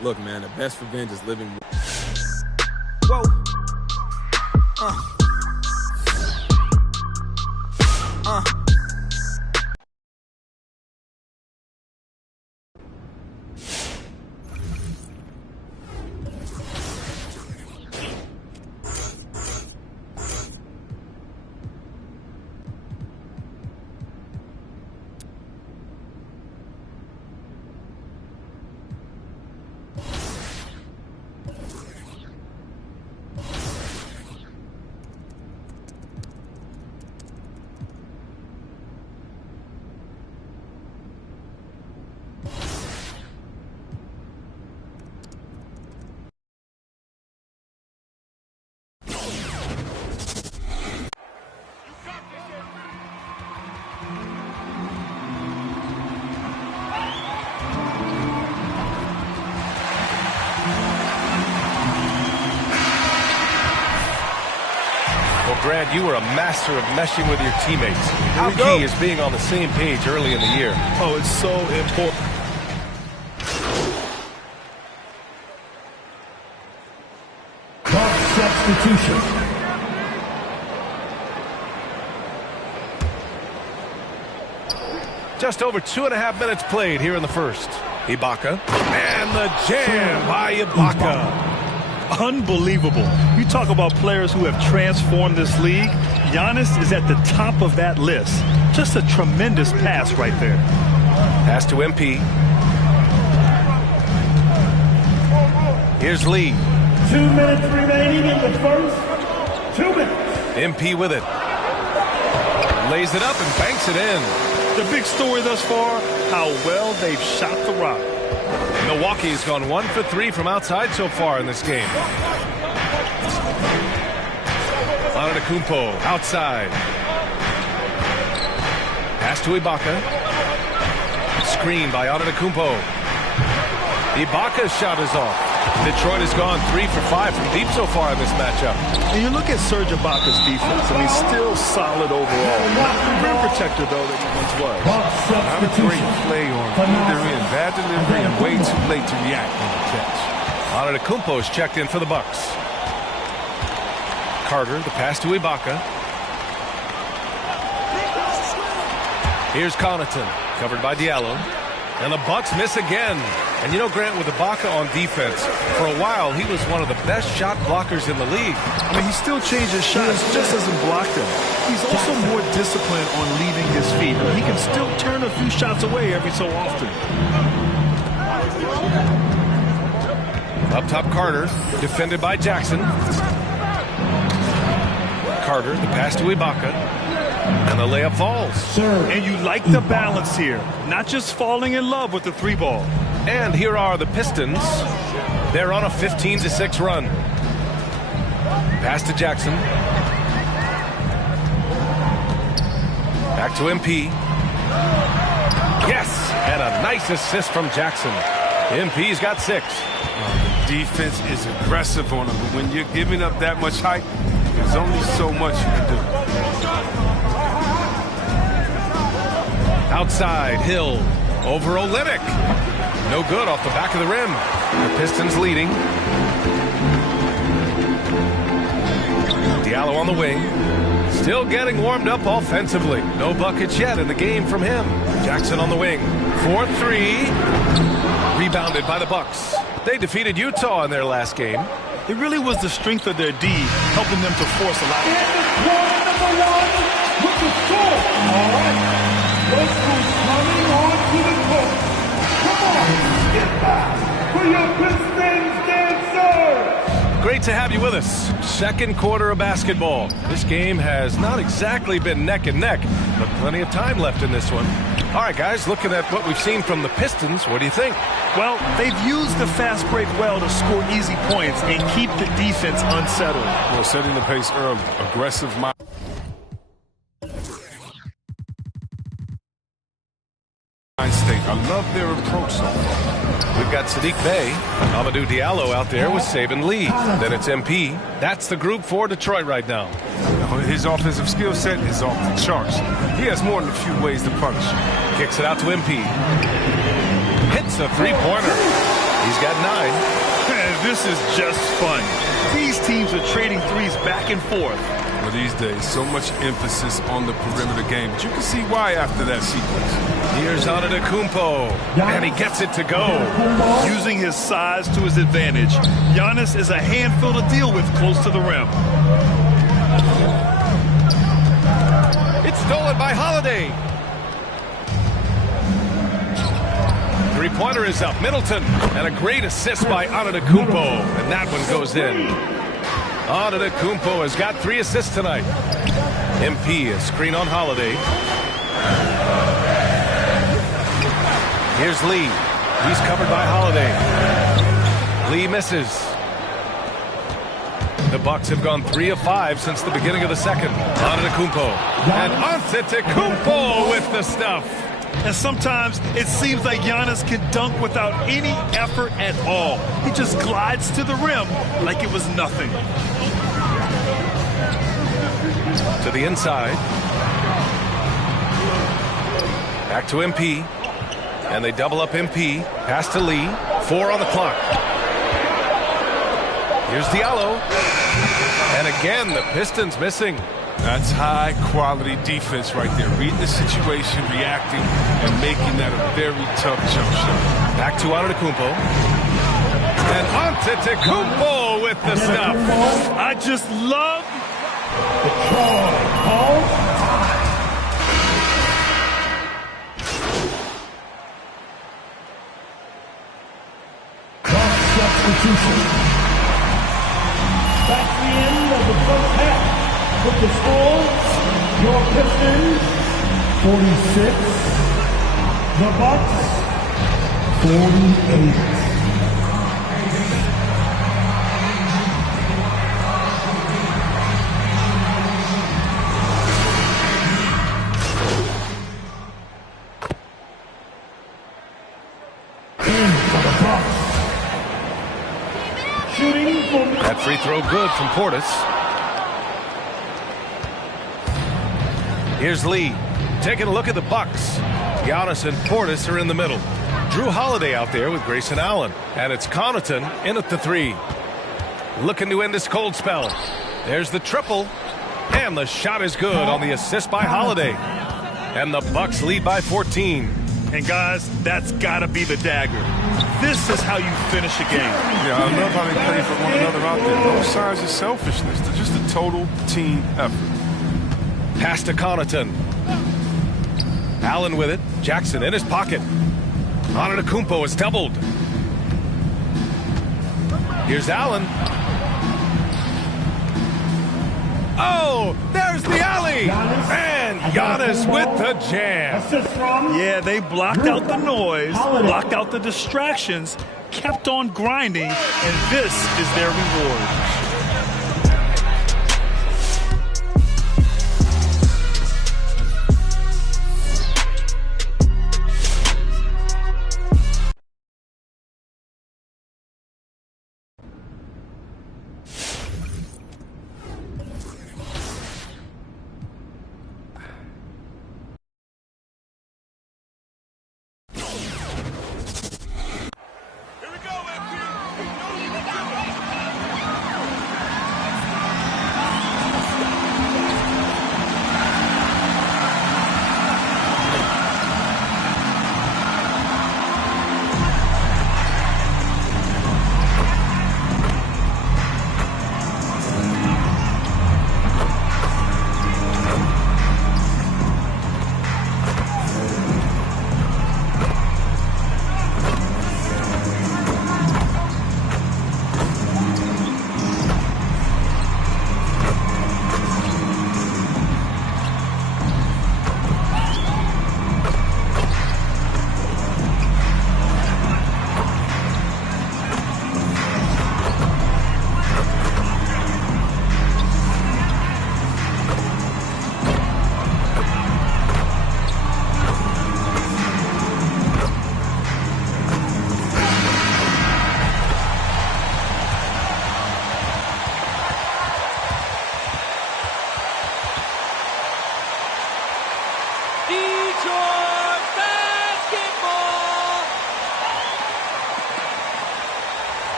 Look, man, the best revenge is living... Whoa. Grant, you were a master of meshing with your teammates. How key is being on the same page early in the year? Oh, it's so important. Substitution. Just over 2.5 minutes played here in the first. Ibaka. And the jam by Ibaka. Unbelievable. You talk about players who have transformed this league. Giannis is at the top of that list. Just a tremendous pass right there. Pass to MP. Here's Lee. 2 minutes remaining in the first. 2 minutes. MP with it. Lays it up and banks it in. The big story thus far, how well they've shot the rock. Milwaukee's gone 1 for 3 from outside so far in this game. Antetokounmpo outside. Pass to Ibaka. Screen by Antetokounmpo. Ibaka's shot is off. Detroit has gone 3 for 5 from deep so far in this matchup. And you look at Serge Ibaka's defense, and he's still solid overall. Not the rim protector, though, that he once was. Not a great play on either end. Bad delivery and way too late to react on the catch. Antetokounmpo's checked in for the Bucks. Carter, the pass to Ibaka. Here's Connaughton, covered by Diallo. And the Bucks miss again. And you know, Grant, with Ibaka on defense, for a while he was one of the best shot blockers in the league. I mean, he still changes shots, just doesn't block them. He's also more disciplined on leaving his feet. I mean, he can still turn a few shots away every so often. Up top, Carter, defended by Jackson. Carter, the pass to Ibaka. And the layup falls. And you like the balance here. Not just falling in love with the 3-ball. And here are the Pistons. They're on a 15-6 run. Pass to Jackson. Back to MP. Yes! And a nice assist from Jackson. MP's got 6. The defense is aggressive on him, but when you're giving up that much height, there's only so much you can do. Outside, Hill. Over Olynyk. No good off the back of the rim. The Pistons leading. Diallo on the wing. Still getting warmed up offensively. No buckets yet in the game from him. Jackson on the wing. 4-3. Rebounded by the Bucks. They defeated Utah in their last game. It really was the strength of their D helping them to force a lot. And it's number 1 with the score. All right. Look who's coming on to the court. Come on, get back for your Pistons dancer. Great to have you with us. Second quarter of basketball. This game has not exactly been neck and neck, but plenty of time left in this one. All right, guys, looking at what we've seen from the Pistons, what do you think? Well, they've used the fast break well to score easy points and keep the defense unsettled. Well, setting the pace early. Aggressive. State. I love their approach so far. We've got Saddiq Bey, Amadou Diallo out there with Saban Lee. Then it's MP. That's the group for Detroit right now. His offensive skill set is off the charts. He has more than a few ways to punish. Kicks it out to MP. Hits a three-pointer. He's got 9. This is just fun. These teams are trading threes back and forth. Well, these days, so much emphasis on the perimeter game, but you can see why after that sequence. Here's Antetokounmpo, and he gets it to go. Using his size to his advantage, Giannis is a handful to deal with close to the rim. It's stolen by Holiday. Three-pointer is up. Middleton, and a great assist by Antetokounmpo, and that one goes in. Antetokounmpo has got 3 assists tonight. MP, a screen on Holiday. Here's Lee. He's covered by Holiday. Lee misses. The Bucks have gone 3 of 5 since the beginning of the second. Antetokounmpo. And Antetokounmpo with the stuff. And sometimes it seems like Giannis can dunk without any effort at all. He just glides to the rim like it was nothing. To the inside. Back to MP. And they double up MP. Pass to Lee. 4 on the clock. Here's Diallo. And again, the Pistons missing. That's high-quality defense right there. Reading the situation, reacting, and making that a very tough jump shot. Back to Antetokounmpo. And Antetokounmpo with the stuff. I just love substitution. That's the end of the first half. With the score, your Pistons 46, the Bucks 48. That free throw good from Portis. Here's Lee taking a look at the Bucks. Giannis and Portis are in the middle. Drew Holiday out there with Grayson Allen. And it's Connaughton in at the three. Looking to end this cold spell. There's the triple. And the shot is good on the assist by Holiday. And the Bucks lead by 14. And guys, that's got to be the dagger. This is how you finish a game. Yeah, I love how they play for one another out there. No signs of selfishness. They're just a total team effort. Pass to Connaughton. Allen with it. Jackson in his pocket. Antetokounmpo is doubled. Here's Allen. Oh, there's the alley. And Giannis with the jam. Yeah, they blocked out the noise, blocked out the distractions, kept on grinding, and this is their reward.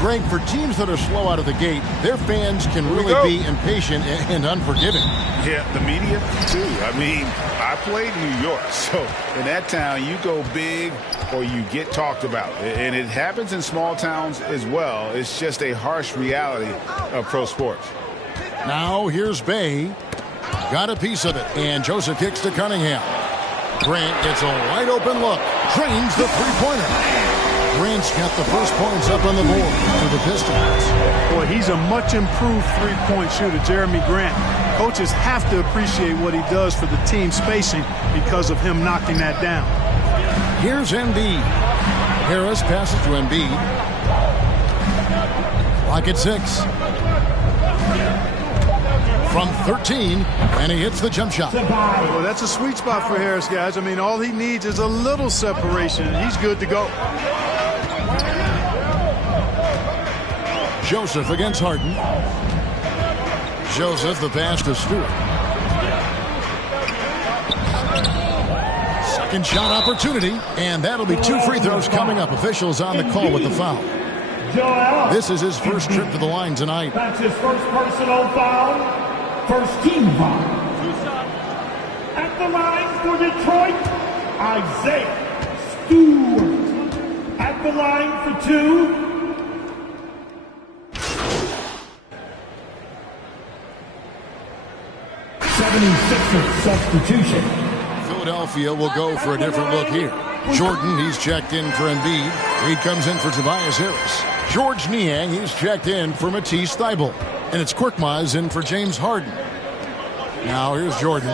Greg, for teams that are slow out of the gate, their fans can really be impatient and unforgiving. Yeah, the media, too. I mean, I played in New York, so in that town, you go big or you get talked about. And it happens in small towns as well. It's just a harsh reality of pro sports. Now, here's Bay. Got a piece of it, and Joseph kicks to Cunningham. Grant gets a wide-open look. Drains the three-pointer. Grant's got the first points up on the board for the Pistons. Boy, he's a much improved three-point shooter, Jeremy Grant. Coaches have to appreciate what he does for the team spacing because of him knocking that down. Here's Embiid. Harris passes to Embiid. Clock at 6. From 13, and he hits the jump shot. Well, that's a sweet spot for Harris, guys. I mean, all he needs is a little separation, and he's good to go. Joseph against Harden. Joseph, the pass to Stewart. Second shot opportunity, and that'll be 2 free throws coming up. Officials on the call with the foul. This is his first trip to the line tonight. That's his first personal foul. First team foul. At the line for Detroit, Isaiah Stewart. At the line for 2, 76ers substitution. Philadelphia will go for a different look here. Jordan, he's checked in for Embiid. Reed comes in for Tobias Harris. George Niang, he's checked in for Matisse Thybulle. And it's Korkmaz in for James Harden. Now here's Jordan.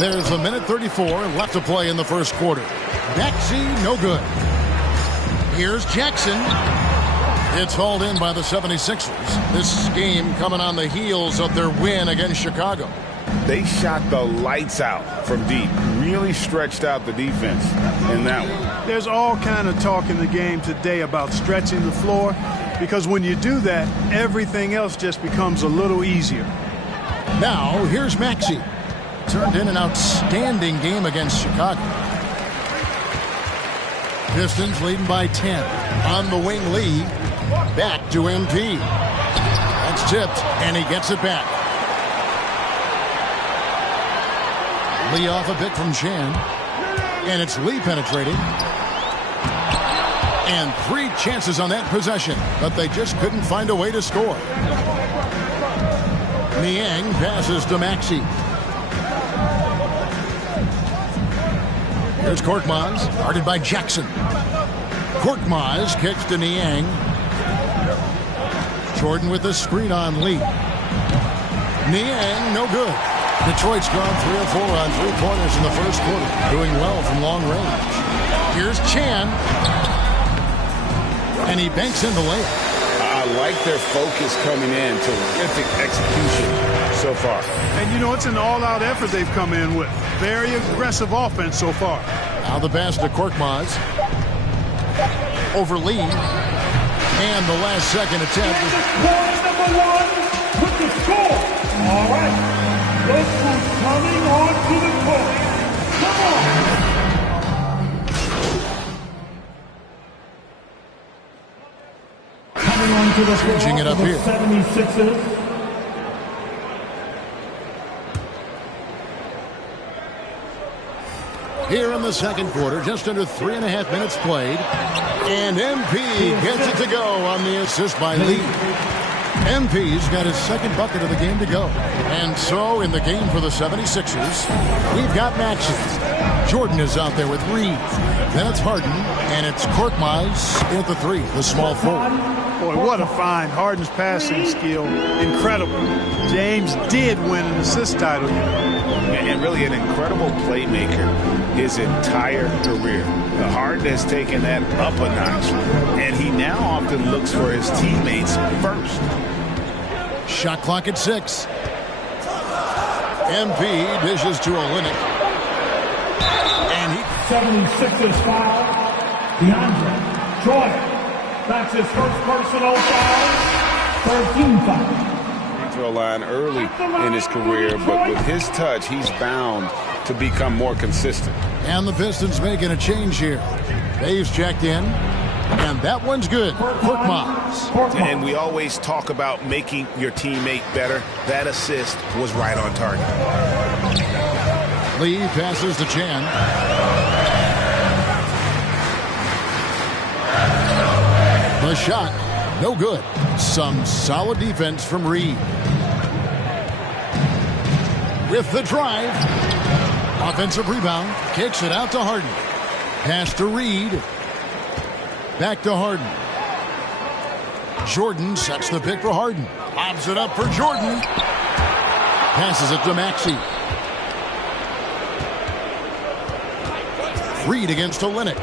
There's a minute 34 left to play in the first quarter. Maxey, no good. Here's Jackson. It's hauled in by the 76ers. This game coming on the heels of their win against Chicago. They shot the lights out from deep. Really stretched out the defense in that one. There's all kind of talk in the game today about stretching the floor, because when you do that, everything else just becomes a little easier. Now, here's Maxey. Turned in an outstanding game against Chicago. Pistons leading by 10. On the wing, Lee. Back to MP. That's tipped, and he gets it back. Lee off a bit from Chan. And it's Lee penetrating. And 3 chances on that possession, but they just couldn't find a way to score. Niang passes to Maxey. Here's Korkmaz, guarded by Jackson. Korkmaz kicks to Niang. Jordan with the screen on Lee. Niang, no good. Detroit's gone 3 of 4 on 3-pointers in the first quarter, doing well from long range. Here's Chan. And he banks in the layup. I like their focus coming in. Terrific execution so far. And you know, it's an all-out effort they've come in with. Very aggressive offense so far. Now the pass to Korkmaz. Over Lee. And the last second attempt. Scorer number 1 with the score. All right. Look who's coming onto the court. Come on. Coming onto the floor Switching it up for the here. 76ers. Here in the second quarter, just under 3.5 minutes played. And MP gets it to go on the assist by Lee. MP's got his second bucket of the game to go. And so in the game for the 76ers, we've got Maxey. Jordan is out there with Reed. Then it's Harden, and it's Korkmaz at the 3, the small forward. Boy, what a find. Harden's passing skill, incredible. James did win an assist title, you know. And really an incredible playmaker his entire career. The Harden has taken that up a notch, and he now often looks for his teammates first. Shot clock at 6. MP dishes to Olynyk. And he... 76ers foul. DeAndre Troy. That's his first personal foul. 13 foul. Throw line early in his career, but with his touch, he's bound to become more consistent. And the Pistons making a change here. Dave's checked in, and that one's good. Korkmaz. And we always talk about making your teammate better. That assist was right on target. Lee passes to Chan. The shot, no good. Some solid defense from Reed. With the drive. Offensive rebound. Kicks it out to Harden. Pass to Reed. Back to Harden. Jordan sets the pick for Harden. Lobs it up for Jordan. Passes it to Maxey. Reed against Olynyk.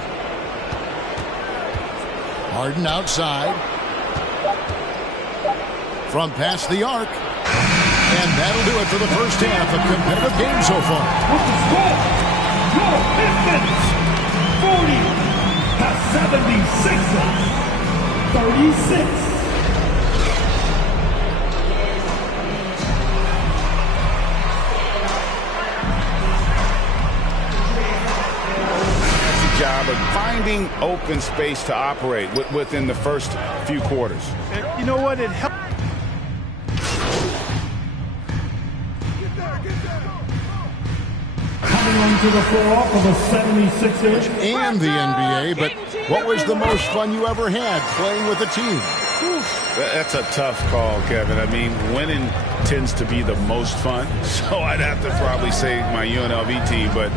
Harden outside. From past the arc. And that'll do it for the first half. A competitive game so far. With the score, your Pistons 40, the 76ers 36. Job of finding open space to operate within the first few quarters. And you know what? It helped. Coming onto the floor for the 76ers. And the NBA, but what was the most fun you ever had playing with a team? That's a tough call, Kevin. I mean, winning tends to be the most fun, so I'd have to probably say my UNLV team, but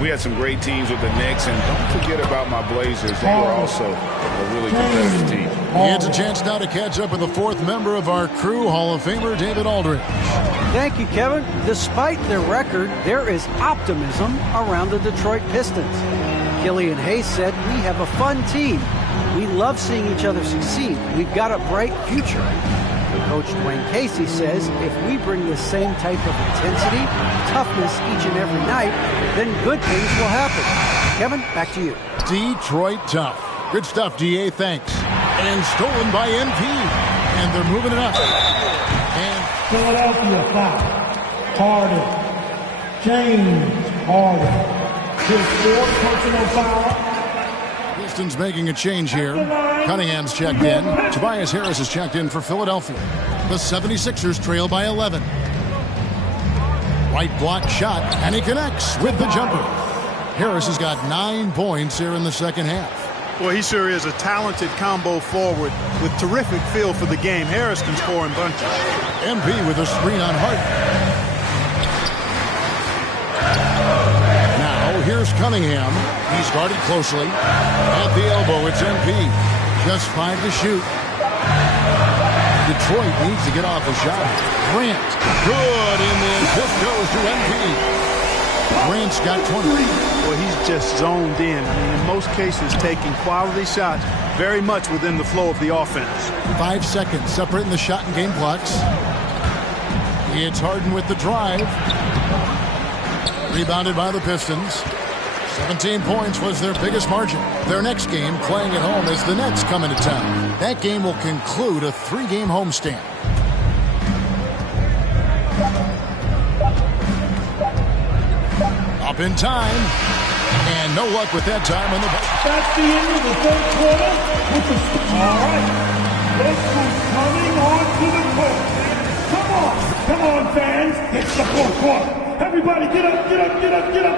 we had some great teams with the Knicks, and don't forget about my Blazers. They were also a really competitive team. It's a chance now to catch up with the fourth member of our crew, Hall of Famer David Aldridge. Thank you, Kevin. Despite their record, there is optimism around the Detroit Pistons. Killian Hayes said, "We have a fun team. We love seeing each other succeed. We've got a bright future." Coach Dwayne Casey says, "If we bring the same type of intensity, toughness each and every night, then good things will happen." Kevin, back to you. Detroit tough. Good stuff, DA. Thanks. And stolen by NP. And they're moving it up. And Philadelphia foul. Harden. James Harden. His fourth personal foul. Pistons making a change here. Cunningham's checked in. Tobias Harris is checked in for Philadelphia. The 76ers trail by 11. Right block shot, and he connects with the jumper. Harris has got 9 points here in the second half. Well, he sure is a talented combo forward with terrific feel for the game. Harris can score in bunches. MP with a screen on Hart. Now, here's Cunningham. He's guarded closely. At the elbow, it's MP. Just 5 to shoot. Detroit needs to get off a shot. Grant. Good in this. This goes to MP. Grant's got 20. Well, he's just zoned in. I mean, in most cases, taking quality shots very much within the flow of the offense. 5 seconds separating the shot and game clocks. It's Harden with the drive. Rebounded by the Pistons. 17 points was their biggest margin. Their next game, playing at home, as the Nets come into town. That game will conclude a 3-game homestand. Up in time. And no luck with that time on the bench. That's the end of the third quarter. All right. This one's coming on to the court. Come on, fans. It's the fourth quarter. Everybody get up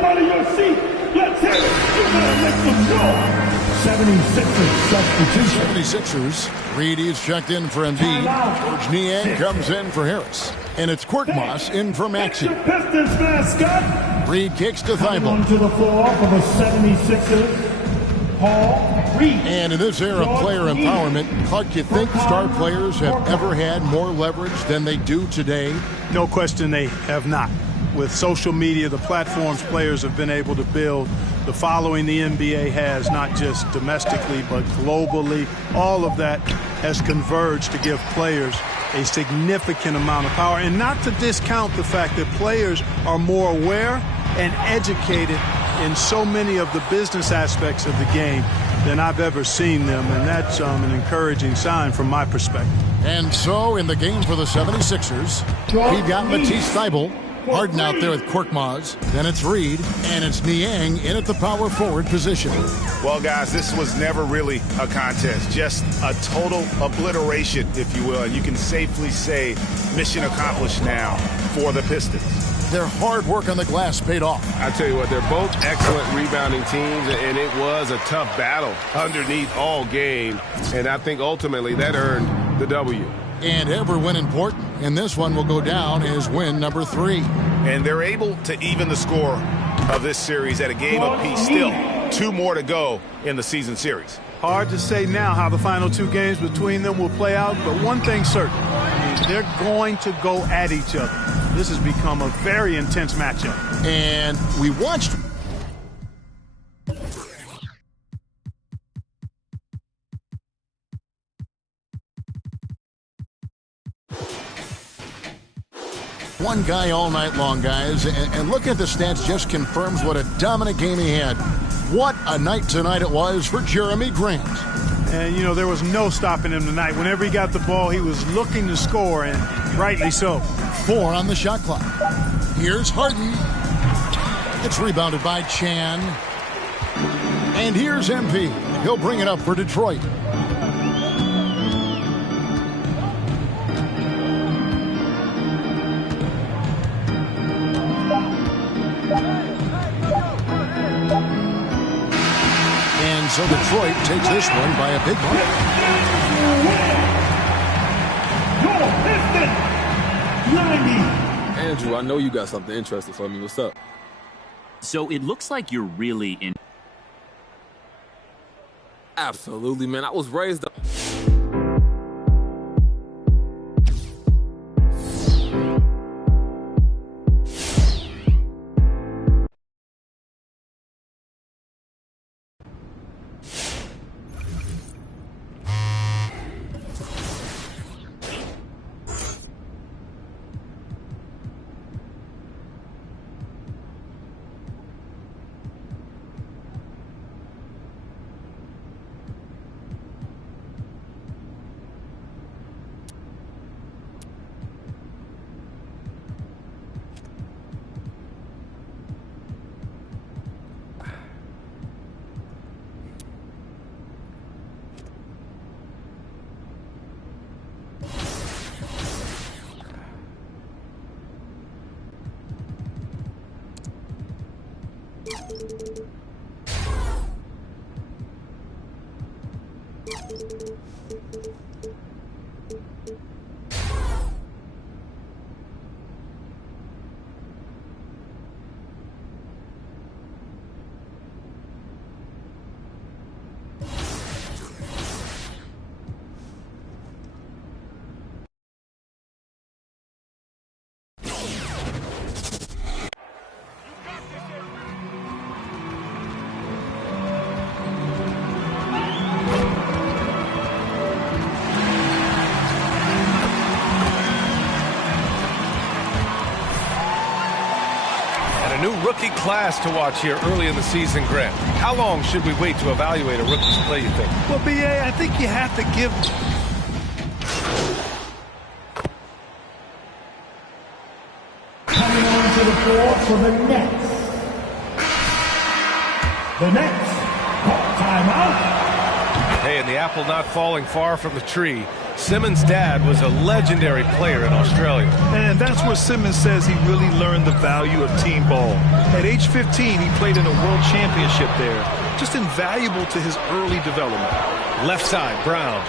out of your seat. Let's hit it. You better make some noise. 76ers substitution. 76ers. Reed is checked in for Embiid. George Niang comes in for Harris. And it's Quirkmoss in for Maxey. Pistons mascot. Reed kicks to Thibault. Onto the floor for the 76ers. Paul Reed. And in this era of player empowerment, Clark, you think star players have ever had more leverage than they do today? No question they have not. With social media, the platforms players have been able to build, the following the NBA has, not just domestically but globally, all of that has converged to give players a significant amount of power. And not to discount the fact that players are more aware and educated in so many of the business aspects of the game than I've ever seen them, and that's an encouraging sign from my perspective. And so in the game for the 76ers, we've got Matisse Thybulle. Harden out there with Quirkmoss. Then it's Reed, and it's Niang in at the power forward position. Well, guys, this was never really a contest. Just a total obliteration, if you will. And you can safely say mission accomplished now for the Pistons. Their hard work on the glass paid off. I tell you what, they're both excellent rebounding teams, and it was a tough battle underneath all game. And I think ultimately that earned the W. And every win important. And this one will go down as win number 3. And they're able to even the score of this series at a game apiece. Still 2 more to go in the season series. Hard to say now how the final 2 games between them will play out, but one thing's certain. I mean, they're going to go at each other. This has become a very intense matchup. And we watched one guy all night long, guys, and looking at the stats just confirms what a dominant game he had. What a night tonight it was for Jeremy Grant. And, you know, there was no stopping him tonight. Whenever he got the ball, he was looking to score, and rightly so. 4 on the shot clock. Here's Harden. It's rebounded by Chan. And here's MP. He'll bring it up for Detroit. So Detroit takes this one by a big mark. Andrew, I know you got something interesting for me. What's up? So it looks like you're really in. Absolutely, man. I was raised up. Rookie class to watch here early in the season, Grant. How long should we wait to evaluate a rookie's play, you think? Well, B.A., I think you have to give... Coming on to the floor for the Nets. The Nets call timeout. Hey, and the apple not falling far from the tree. Simmons' dad was a legendary player in Australia. And that's where Simmons says he really learned the value of team ball. At age 15, he played in a world championship there. Just invaluable to his early development. Left side, Brown.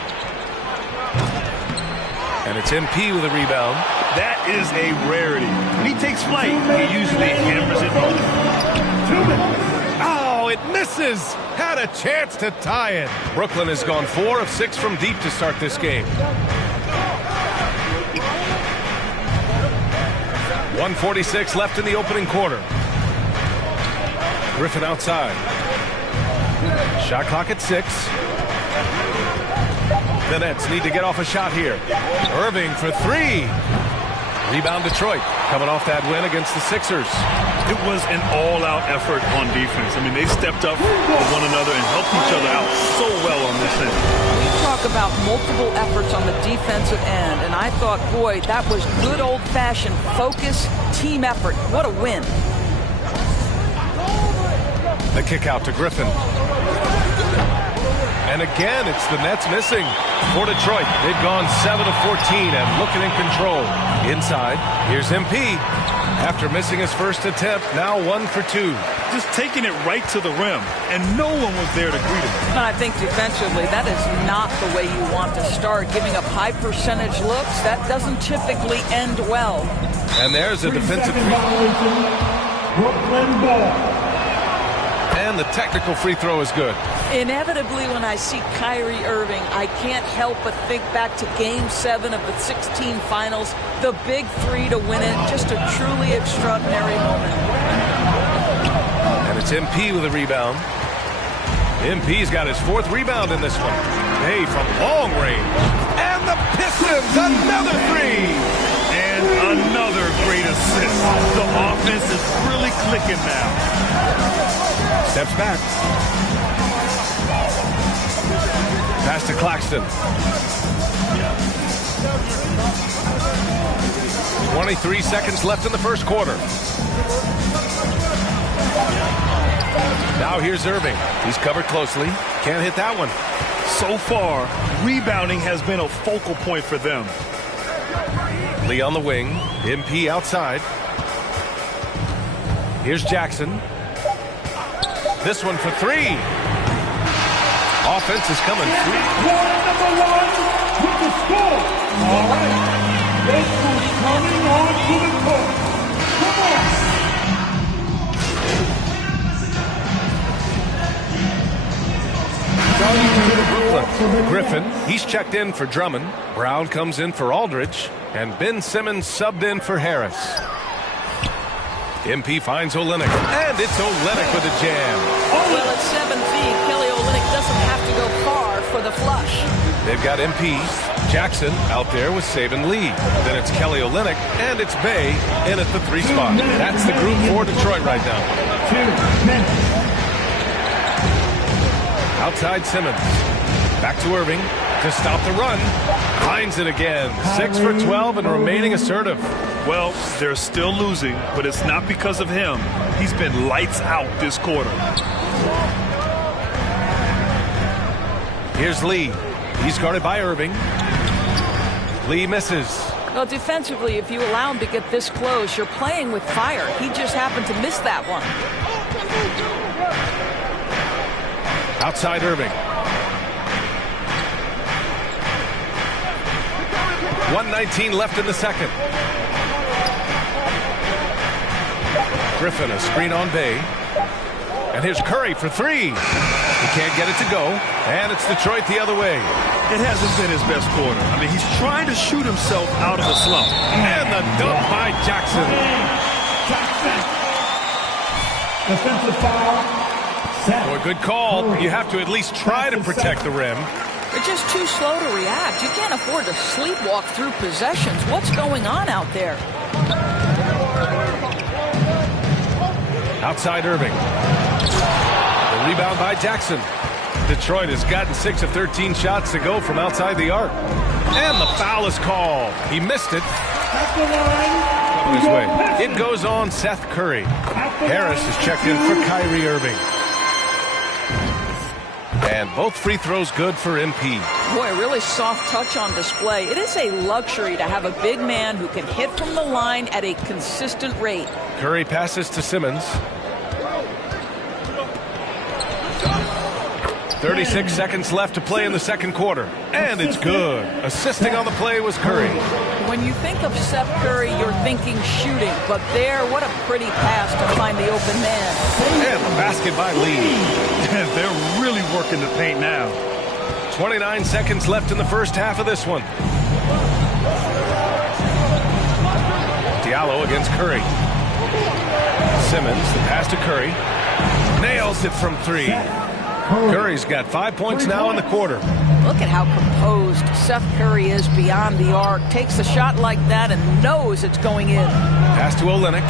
And it's MP with a rebound. That is a rarity. When he takes flight, he usually hammers it home. 2 minutes. Oh, it misses! Had a chance to tie it. Brooklyn has gone 4 of 6 from deep to start this game. 1:46 left in the opening quarter. Griffin outside. Shot clock at 6. The Nets need to get off a shot here. Irving for 3. Rebound Detroit, coming off that win against the Sixers. It was an all-out effort on defense. I mean, they stepped up for one another and helped each other out so well on this end. We talk about multiple efforts on the defensive end, and I thought, boy, that was good old-fashioned focus, team effort. What a win. The kick out to Griffin. And again, it's the Nets missing. For Detroit, they've gone 7 of 14 and looking in control. Inside, here's MP. After missing his first attempt, now 1 for 2. Just taking it right to the rim, and no one was there to greet him. And I think defensively, that is not the way you want to start. Giving up high percentage looks, that doesn't typically end well. And there's a defensive... Brooklyn ball. And the technical free throw is good. Inevitably, when I see Kyrie Irving, I can't help but think back to Game 7 of the 16 finals, the big 3 to win it. Just a truly extraordinary moment. And it's MP with a rebound. MP's got his 4th rebound in this one. Hey, from long range. And the Pistons, another 3. And another great assist. The offense is really clicking now. Steps back. Pass to Claxton. 23 seconds left in the first quarter. Now here's Irving. He's covered closely. Can't hit that one. So far, rebounding has been a focal point for them. Lee on the wing. MP outside. Here's Jackson. This one for 3. Offense is coming through. Number 1 with the score. All right. This was coming on to the court. Griffin. He's checked in for Drummond. Brown comes in for Aldridge. And Ben Simmons subbed in for Harris. MP finds Olynyk. And it's Olynyk with a jam. Well, at 7 feet, Kelly Olynyk doesn't have to go far for the flush. They've got MP. Jackson out there with Saban Lee. Then it's Kelly Olynyk. And it's Bay in at the 3 spot. That's the group for Detroit right now. 2 minutes. Outside Simmons. Back to Irving to stop the run. Finds it again. 6 for 12 and remaining assertive. Well, they're still losing, but it's not because of him. He's been lights out this quarter. Here's Lee. He's guarded by Irving. Lee misses. Well, defensively, if you allow him to get this close, you're playing with fire. He just happened to miss that one. Outside Irving. 1:19 left in the second. Griffin, a screen on Bay. And here's Curry for 3. He can't get it to go. And it's Detroit the other way. It hasn't been his best quarter. I mean, he's trying to shoot himself out of the slump. And the dunk by Jackson. Defensive foul. Oh, a good call. You have to at least try to protect the rim. They're just too slow to react. You can't afford to sleepwalk through possessions. What's going on out there? Outside Irving. The rebound by Jackson. Detroit has gotten 6 of 13 shots to go from outside the arc. And the foul is called. He missed it. Coming his way. It goes on Seth Curry. Harris is checked in for Kyrie Irving. And both free throws good for MP. Boy, a really soft touch on display. It is a luxury to have a big man who can hit from the line at a consistent rate. Curry passes to Simmons. 36 seconds left to play in the second quarter. And it's good. Assisting on the play was Curry. When you think of Seth Curry, you're thinking shooting. But there, what a pretty pass to find the open man. And the basket by Lee. They're really working the paint now. 29 seconds left in the first half of this one. Diallo against Curry. Simmons, the pass to Curry. Nails it from 3. Curry's got 5 points now in the quarter. Look at how composed Seth Curry is beyond the arc. Takes a shot like that and knows it's going in. Pass to Olynyk.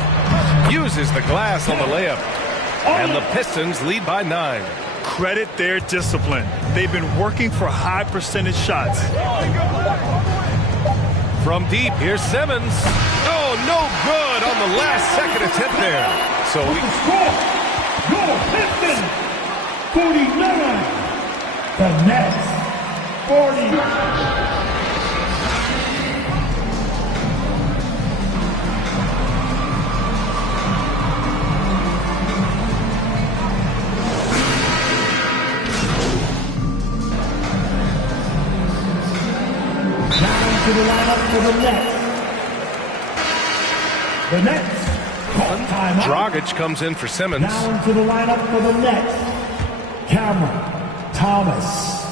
Uses the glass on the layup. And the Pistons lead by 9. Credit their discipline. They've been working for high percentage shots. From deep, here's Simmons. Oh, no good on the last second attempt there. So we... Your Pistons, 49. The Nets, 40. To the lineup for the Nets. The Nets. Dragic comes in for Simmons. Down to the lineup for the Nets. Cameron, Thomas,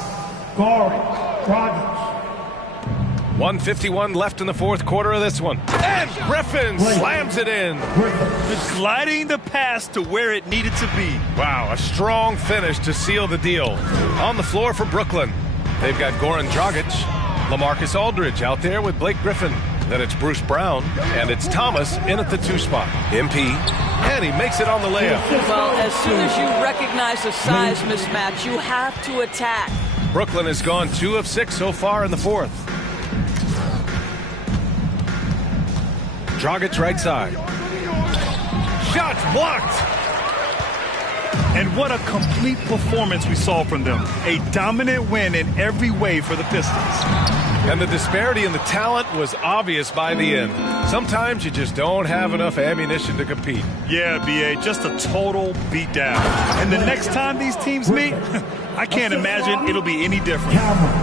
Gary, Dragic. 1:51 left in the fourth quarter of this one. And Griffin slams it in. Just gliding the pass to where it needed to be. Wow, a strong finish to seal the deal. On the floor for Brooklyn, they've got Goran Dragic. LaMarcus Aldridge out there with Blake Griffin. Then it's Bruce Brown, and it's Thomas in at the 2 spot. MP, and he makes it on the layup. Well, as soon as you recognize the size mismatch, you have to attack. Brooklyn has gone 2 of 6 so far in the fourth. Dragic right side. Shots blocked. And what a complete performance we saw from them. A dominant win in every way for the Pistons. And the disparity in the talent was obvious by the end. Sometimes you just don't have enough ammunition to compete. Yeah, B.A., just a total beatdown. And the next time these teams meet, I can't imagine it'll be any different.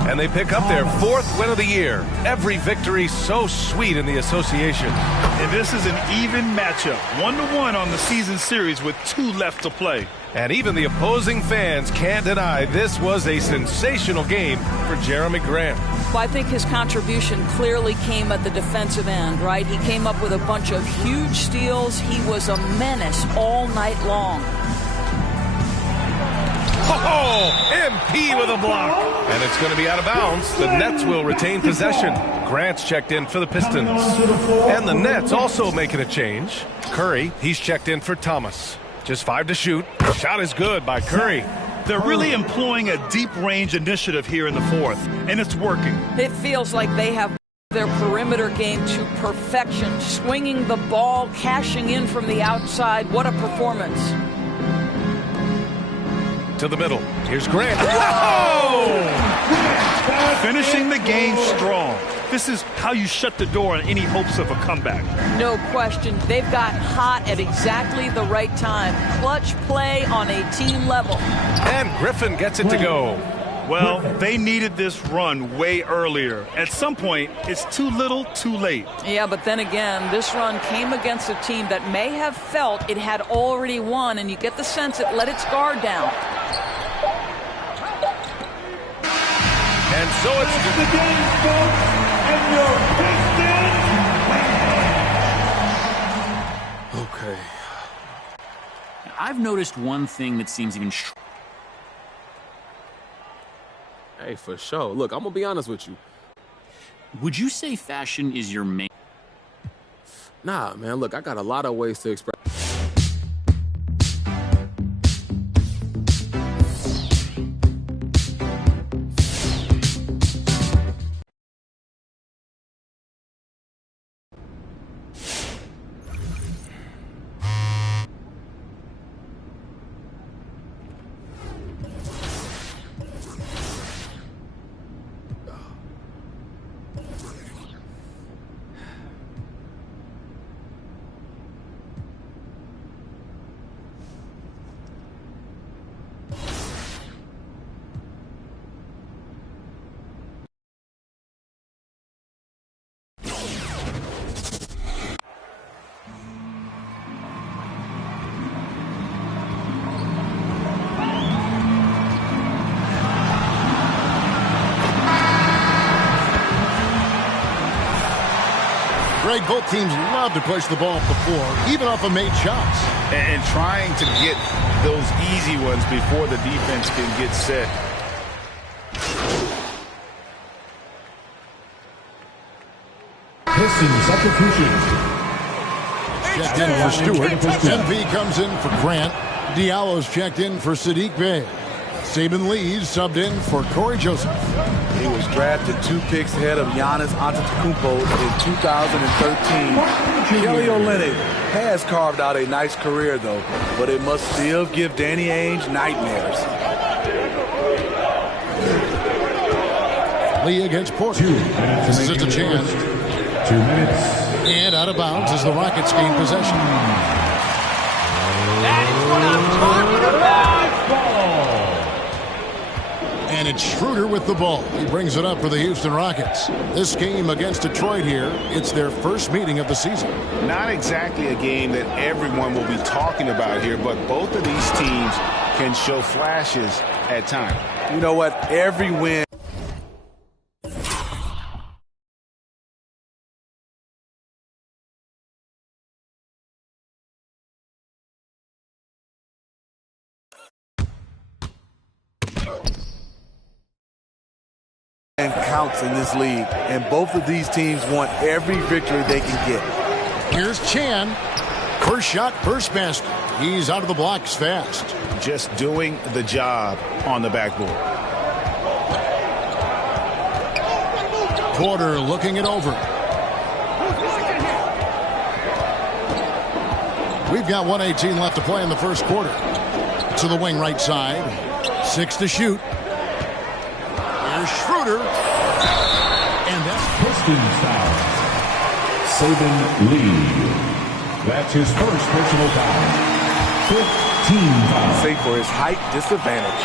And they pick up their 4th win of the year. Every victory so sweet in the association. And this is an even matchup, 1-1 on the season series with 2 left to play. And even the opposing fans can't deny this was a sensational game for Jeremy Grant. Well, I think his contribution clearly came at the defensive end, right? He came up with a bunch of huge steals. He was a menace all night long. Oh, MP with a block. And it's going to be out of bounds. The Nets will retain possession. Grant's checked in for the Pistons. And the Nets also making a change. Curry, he's checked in for Thomas. Just 5 to shoot. Shot is good by Curry. They're really employing a deep range initiative here in the 4th, and it's working. It feels like they have their perimeter game to perfection, swinging the ball, cashing in from the outside. What a performance. To the middle. Here's Grant. Whoa! Finishing the game strong. This is how you shut the door on any hopes of a comeback. No question. They've got hot at exactly the right time. Clutch play on a team level. And Griffin gets it to go. Well, they needed this run way earlier. At some point, it's too little, too late. Yeah, but then again, this run came against a team that may have felt it had already won, and you get the sense it let its guard down. And so it's the game, folks, and your Pistons. Okay. I've noticed one thing that seems even Hey, for sure. Look, I'm going to be honest with you. Would you say fashion is your main? Nah, man, look, I got a lot of ways to express. Greg, both teams love to push the ball up the floor, even off of made shots. And trying to get those easy ones before the defense can get set. Pistons substitution. Checked in for Stewart. MP comes in for Grant. Diallo's checked in for Saddiq Bey. Saban Lee's subbed in for Corey Joseph. He was drafted 2 picks ahead of Giannis Antetokounmpo in 2013. Kelly Olynyk has carved out a nice career, though, but it must still give Danny Ainge nightmares. Lee against Porter. This is just a chance. 2 minutes. And out of bounds as the Rockets gain possession. That's what I'm talking about. And it's Schroeder with the ball. He brings it up for the Houston Rockets. This game against Detroit here, it's their first meeting of the season. Not exactly a game that everyone will be talking about here, but both of these teams can show flashes at times. You know what? Every win. And counts in this league, and both of these teams want every victory they can get. Here's Chan. First shot, first basket. He's out of the blocks fast. Just doing the job on the backboard. Porter looking it over. We've got 1:18 left to play in the first quarter. To the wing right side. 6 to shoot. Here's Schroeder. And that's Pistons foul. Saban Lee. That's his first personal foul. 15 fouls. Say for his height disadvantage.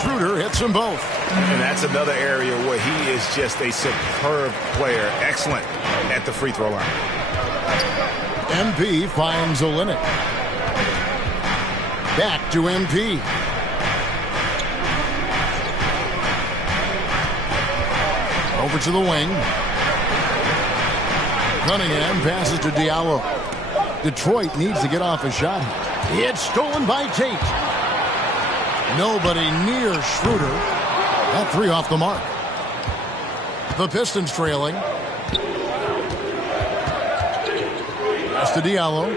Schroeder hits them both. And that's another area where he is just a superb player. Excellent at the free throw line. MP finds Olynyk. Back to MP. Over to the wing. Cunningham passes to Diallo. Detroit needs to get off a shot. It's stolen by Tate. Nobody near Schroeder. That three off the mark. The Pistons trailing. Pass to Diallo.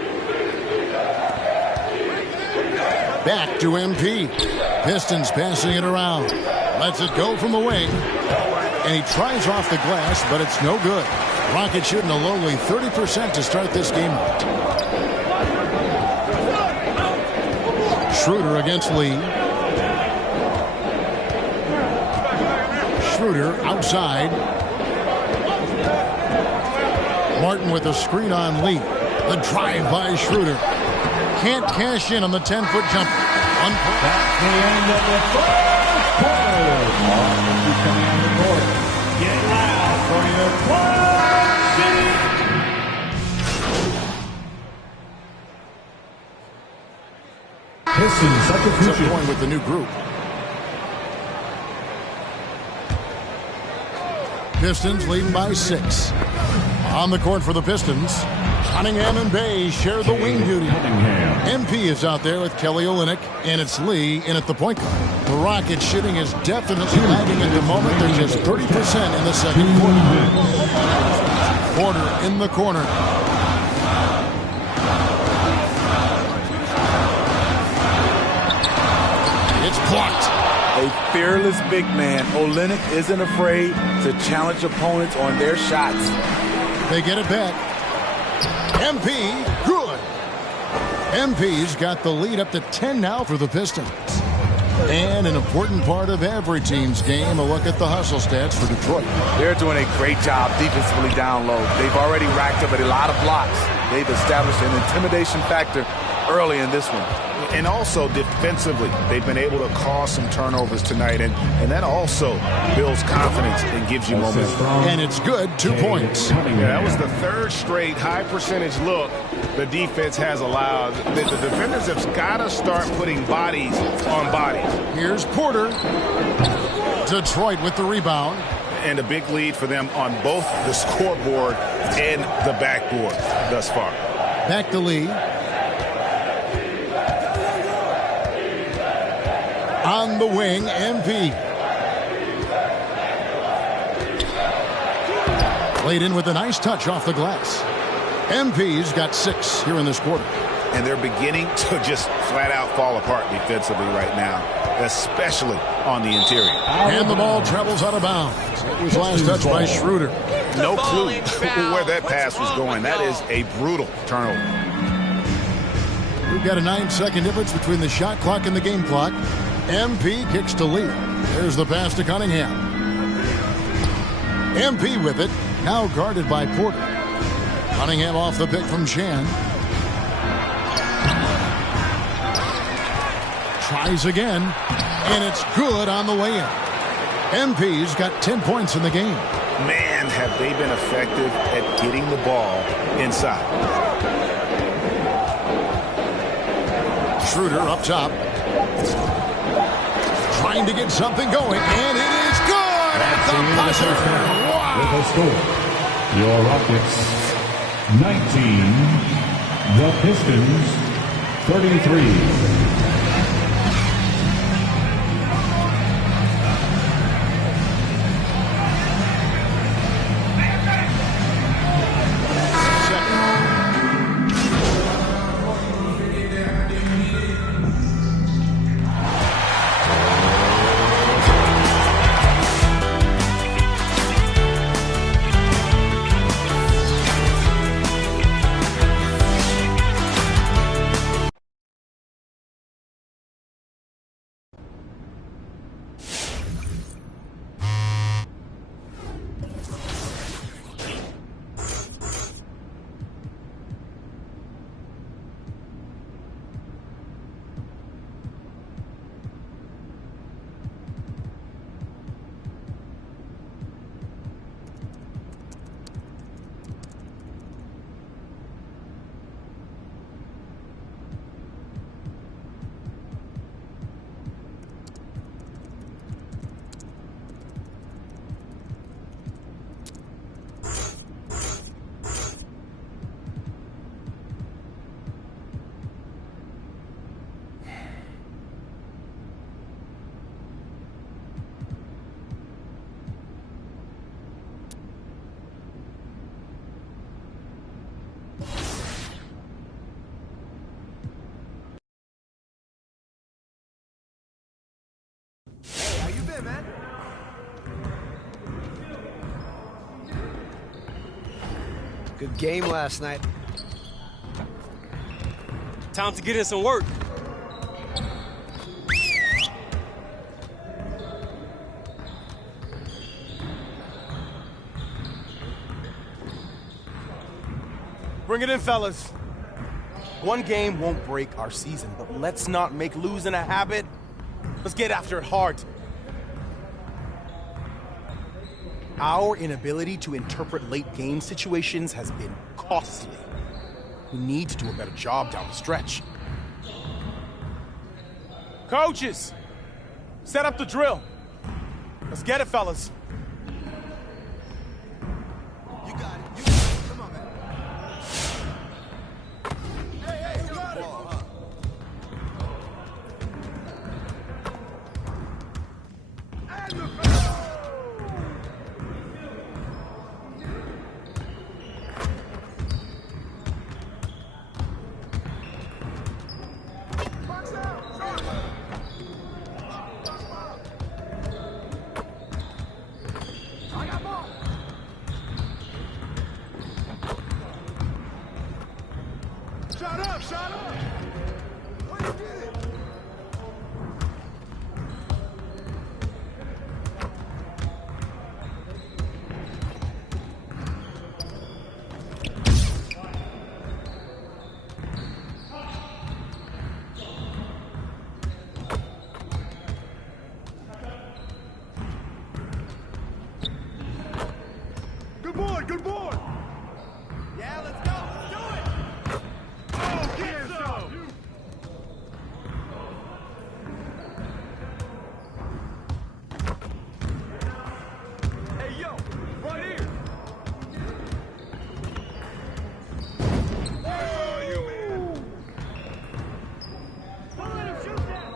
Back to MP. Pistons passing it around. Lets it go from the wing. And he tries off the glass, but it's no good. Rockets shooting a lowly 30% to start this game. Schroeder against Lee. Schroeder outside. Martin with a screen on Lee. The drive by Schroeder. Can't cash in on the 10-foot jumper. That's the end of the first quarter. All coming on the court. Get loud for your Quad City. Pistons substitution. Going with the new group. Pistons leading by 6. On the court for the Pistons, Cunningham and Bay share the wing duty. MP is out there with Kelly Olynyk, and it's Lee in at the point guard. The Rockets shooting is definitely lagging at the moment. They're just 30% in the second quarter. Porter in the corner. It's blocked. A fearless big man. Olynyk isn't afraid to challenge opponents on their shots. They get it back. MP, good. MP's got the lead up to 10 now for the Pistons. And an important part of every team's game, a look at the hustle stats for Detroit. They're doing a great job defensively down low. They've already racked up a lot of blocks. They've established an intimidation factor early in this one. And also defensively, they've been able to cause some turnovers tonight, and that also builds confidence and gives you momentum. And it's good, 2 points. Yeah, that was the third straight high percentage look the defense has allowed. The defenders have got to start putting bodies on bodies. Here's Porter. Detroit with the rebound. And a big lead for them on both the scoreboard and the backboard thus far. Back to Lee. On the wing, MP. Played in with a nice touch off the glass. MP's got 6 here in this quarter. And they're beginning to just flat out fall apart defensively right now, especially on the interior. And the ball travels out of bounds. It was last touched by Schroeder. No clue where that pass was going. That is a brutal turnover. We've got a 9-second difference between the shot clock and the game clock. MP kicks to Lee. There's the pass to Cunningham. MP with it. Now guarded by Porter. Cunningham off the pick from Chan. Tries again. And it's good on the way in. MP's got 10 points in the game. Man, have they been effective at getting the ball inside. Schroeder up top. Trying to get something going, and it is good at the buzzer. Wow. With a score, your Rockets 19, the Pistons 33. man. Good game last night. Time to get in some work. Bring it in, fellas. One game won't break our season, but let's not make losing a habit. Let's get after it hard. Our inability to interpret late game situations has been costly. We need to do a better job down the stretch. Coaches, set up the drill. Let's get it, fellas. You got it. You got it. Come on, man. Hey, you got it. Shut up, shut up! Where you get it? Good boy, good boy! Yeah, let's go, let's do it! Oh, get some! Hey, yo, right here! Oh, you man! Don't let him shoot that!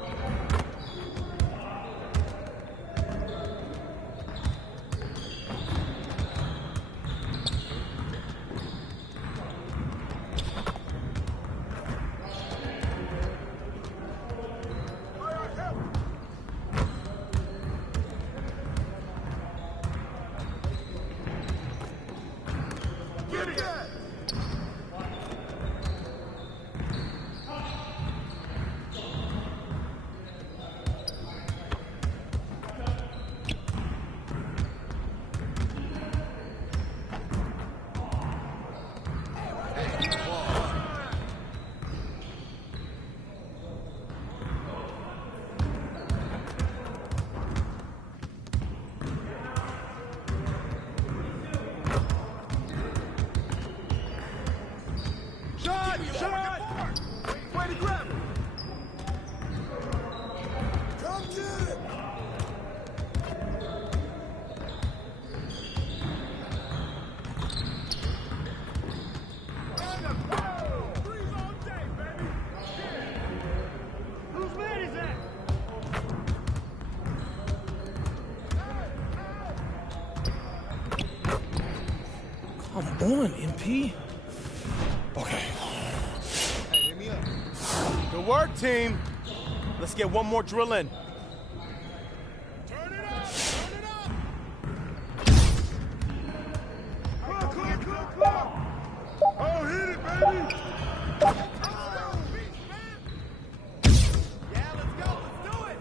Get it! Shot! Shot! Way to grab it! Come get it! Three's all day, baby! Whose man is that? Come on, MP. Okay. Hey, hit me up. Good work, team. Let's get one more drill in. Turn it up! Turn it up! Clock! Oh, hit it, baby! Yeah, let's go! Let's do it!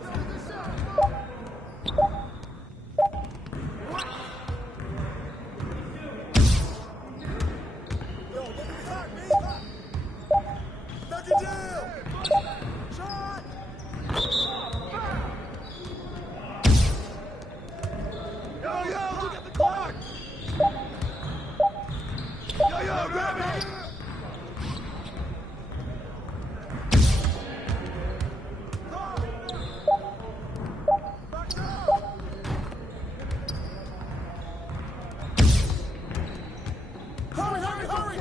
Yo, look at the clock, man! Knock it down! Shot! Yo, look at the clock! Yo, grab it! Back down! Hurry, hurry, hurry!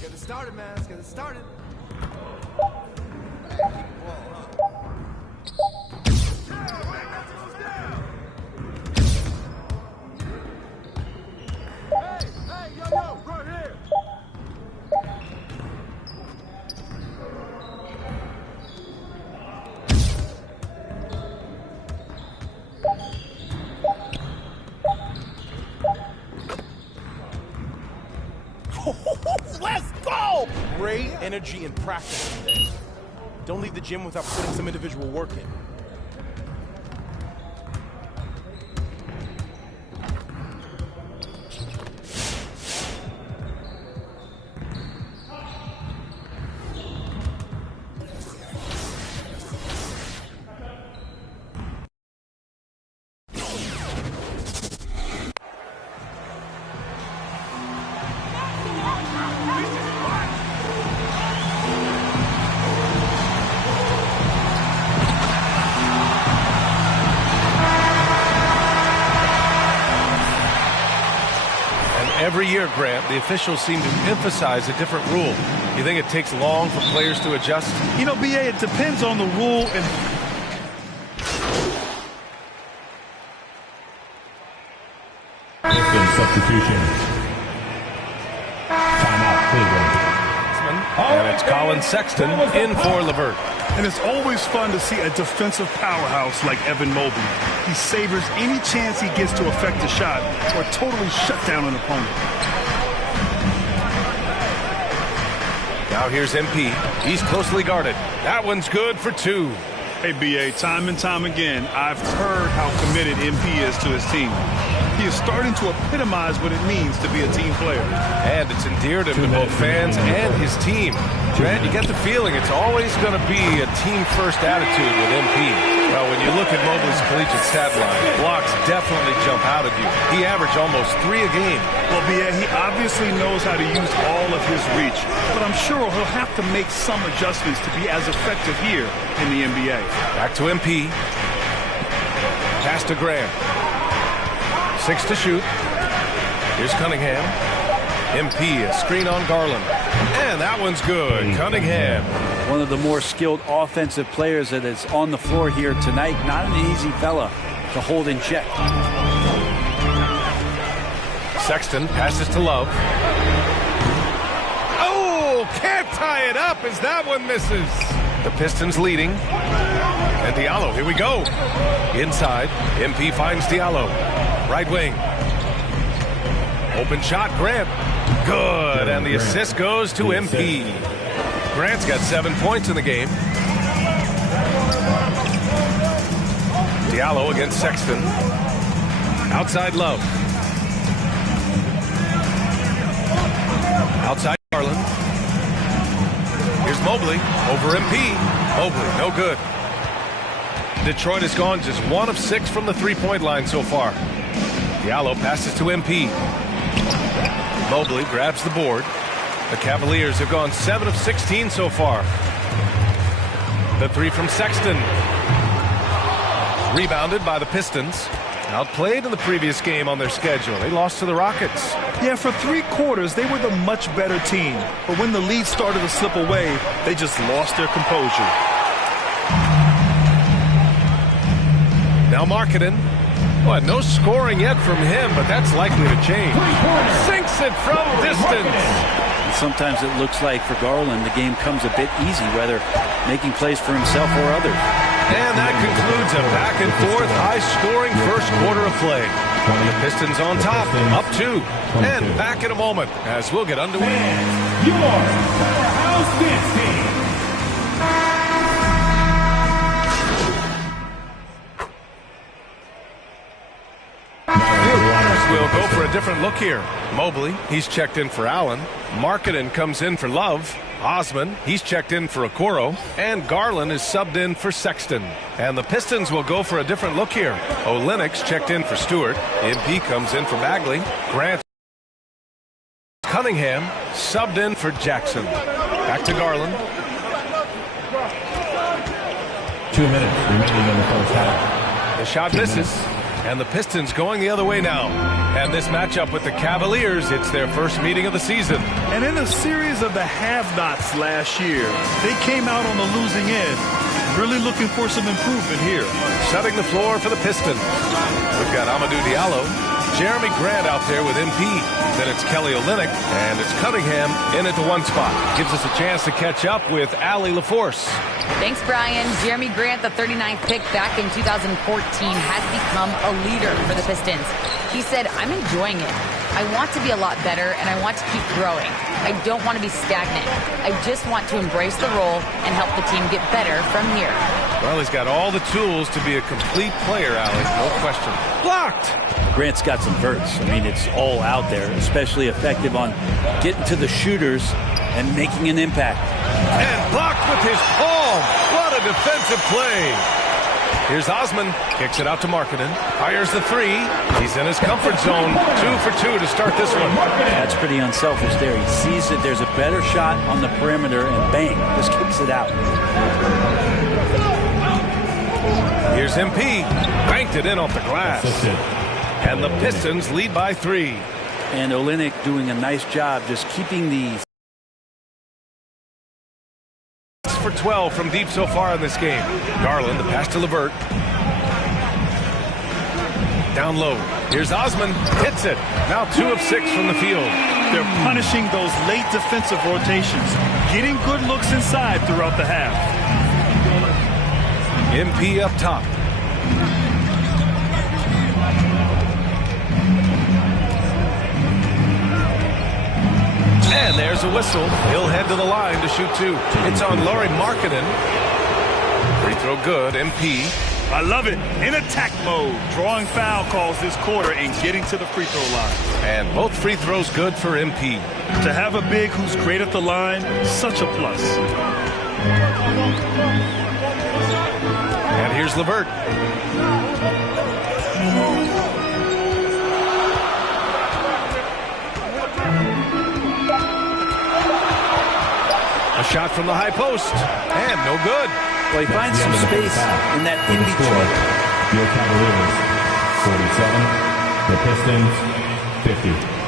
Get it started, man. Let's get it started. Hey, keep the ball, huh? great energy in practice today. Don't leave the gym without putting some individual work in. Every year, Grant, the officials seem to emphasize a different rule. You think it takes long for players to adjust? You know, BA, it depends on the rule and... Substitution. Timeout, Cleveland. And it's Colin Sexton in for LeVert. And it's always fun to see a defensive powerhouse like Evan Mobley. He savors any chance he gets to affect a shot or totally shut down an opponent. Now here's MP. He's closely guarded. That one's good for two. Hey, BA, time and time again, I've heard how committed MP is to his team. He is starting to epitomize what it means to be a team player. And it's endeared him to both fans and his team. Grant, you get the feeling it's always going to be a team-first attitude with MP. Well, when you look at Mobley's collegiate stat line, blocks definitely jump out at you. He averaged almost 3 a game. Well, BA, he obviously knows how to use all of his reach, but I'm sure he'll have to make some adjustments to be as effective here in the NBA. Back to MP. Pass to Grant. 6 to shoot. Here's Cunningham. MP, a screen on Garland. And that one's good. Cunningham. One of the more skilled offensive players that is on the floor here tonight. Not an easy fella to hold in check. Sexton passes to Love. Oh, can't tie it up as that one misses. The Pistons leading. And Diallo, here we go. Inside, MP finds Diallo. Right wing. Open shot, Grant. Good, and the assist goes to MP. Grant's got 7 points in the game. Diallo against Sexton. Outside Love. Outside Garland. Here's Mobley over MP. Mobley, no good. Detroit has gone just 1 of 6 from the three-point line so far. Diallo passes to MP. Mobley grabs the board. The Cavaliers have gone 7 of 16 so far. The three from Sexton. Rebounded by the Pistons. Outplayed in the previous game on their schedule. They lost to the Rockets. Yeah, for 3 quarters, they were the much better team. But when the lead started to slip away, they just lost their composure. Now Markkanen. Well, no scoring yet from him, but that's likely to change. Sinks it from distance. And sometimes it looks like for Garland, the game comes a bit easy, whether making plays for himself or others. And that concludes a back-and-forth, high-scoring first quarter of play. The Pistons on top, up 2. And back in a moment as we'll get underway. Your powerhouse dance team. We'll go for a different look here. Mobley, he's checked in for Allen. Markkanen comes in for Love. Osman, he's checked in for Okoro. And Garland is subbed in for Sexton. And the Pistons will go for a different look here. Olynyk's checked in for Stewart. MP comes in for Bagley. Grant. Cunningham subbed in for Jackson. Back to Garland. 2 minutes remaining in the first half. The shot misses. And the Pistons going the other way now. And this matchup with the Cavaliers, it's their first meeting of the season. And in a series of the have-nots last year, they came out on the losing end. Really looking for some improvement here. Setting the floor for the Pistons. We've got Amadou Diallo, Jeremy Grant out there with MP. Then it's Kelly Olynyk, and it's Cunningham in at the 1 spot. Gives us a chance to catch up with Allie LaForce. Thanks, Brian. Jeremy Grant, the 39th pick back in 2014, has become a leader for the Pistons. He said, "I'm enjoying it. I want to be a lot better, and I want to keep growing. I don't want to be stagnant. I just want to embrace the role and help the team get better from here. Well, he's got all the tools to be a complete player, Allie. No question. Blocked! Grant's got some verts. I mean, it's all out there, especially effective on getting to the shooters and making an impact. And blocked with his palm. What a defensive play. Here's Osman. Kicks it out to Markkanen. Fires the three. He's in his comfort zone. 2 for 2 to start this one. That's pretty unselfish there. He sees that there's a better shot on the perimeter and bang, just kicks it out. Here's MP. Banked it in off the glass. And the Pistons lead by 3. And Olynyk doing a nice job just keeping the... For 12 from deep so far in this game. Garland, the pass to LeVert. Down low. Here's Osman. Hits it. Now 2 of 6 from the field. They're punishing those late defensive rotations, getting good looks inside throughout the half. MP up top. And there's a whistle. He'll head to the line to shoot 2. It's on Lauri Markkanen. Free throw good. MP. I love it. In attack mode. Drawing foul calls this quarter and getting to the free throw line. And both free throws good for MP. To have a big who's great at the line, such a plus. And here's LeVert. A shot from the high post. And no good. Well, he finds some space in that in-between. Your Cavaliers, 47. The Pistons, 50.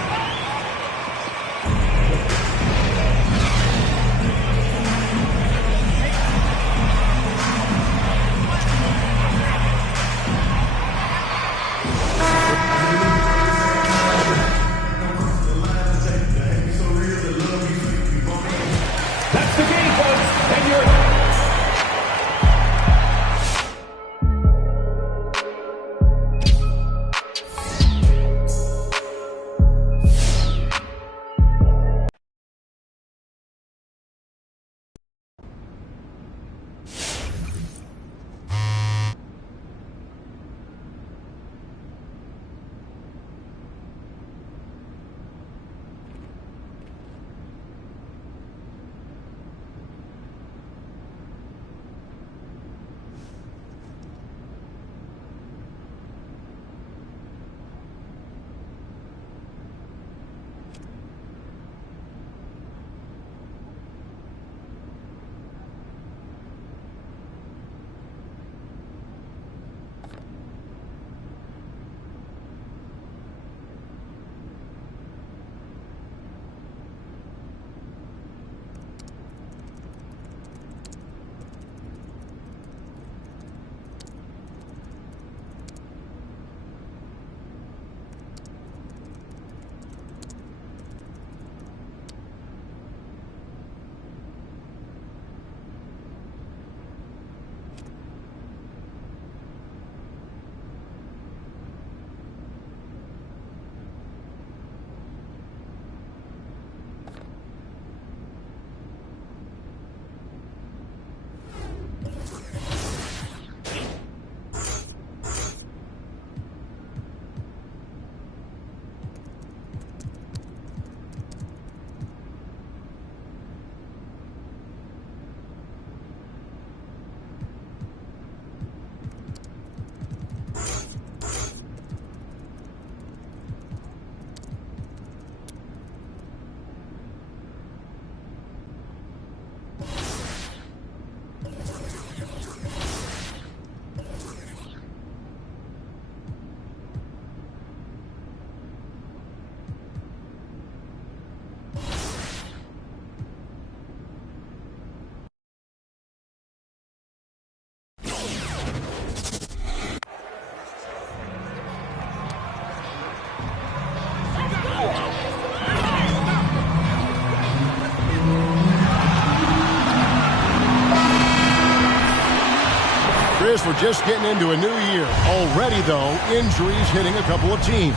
we're just getting into a new year. Already, though, injuries hitting a couple of teams.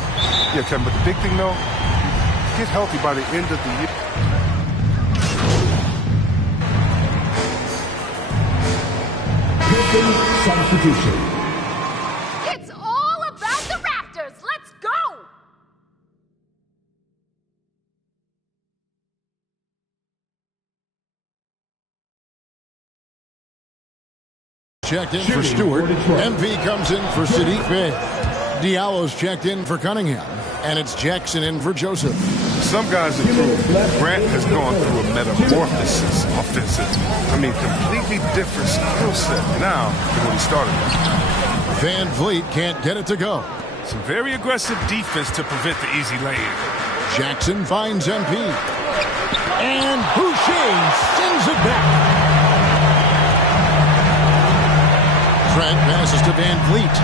Yeah, Kevin, but the big thing, though, get healthy by the end of the year. Substitution. It's all about the Raptors. Let's go! Checked in for Stewart. MP comes in for Sadiq Bey. Diallo's checked in for Cunningham. And it's Jackson in for Joseph. Some guys improved. Grant has gone through a metamorphosis offensively. I mean, completely different skill set now than when he started. Van Vliet can't get it to go. Some very aggressive defense to prevent the easy lay-in. Jackson finds MP. And Boucher sends it back. Trent passes to Van Vliet.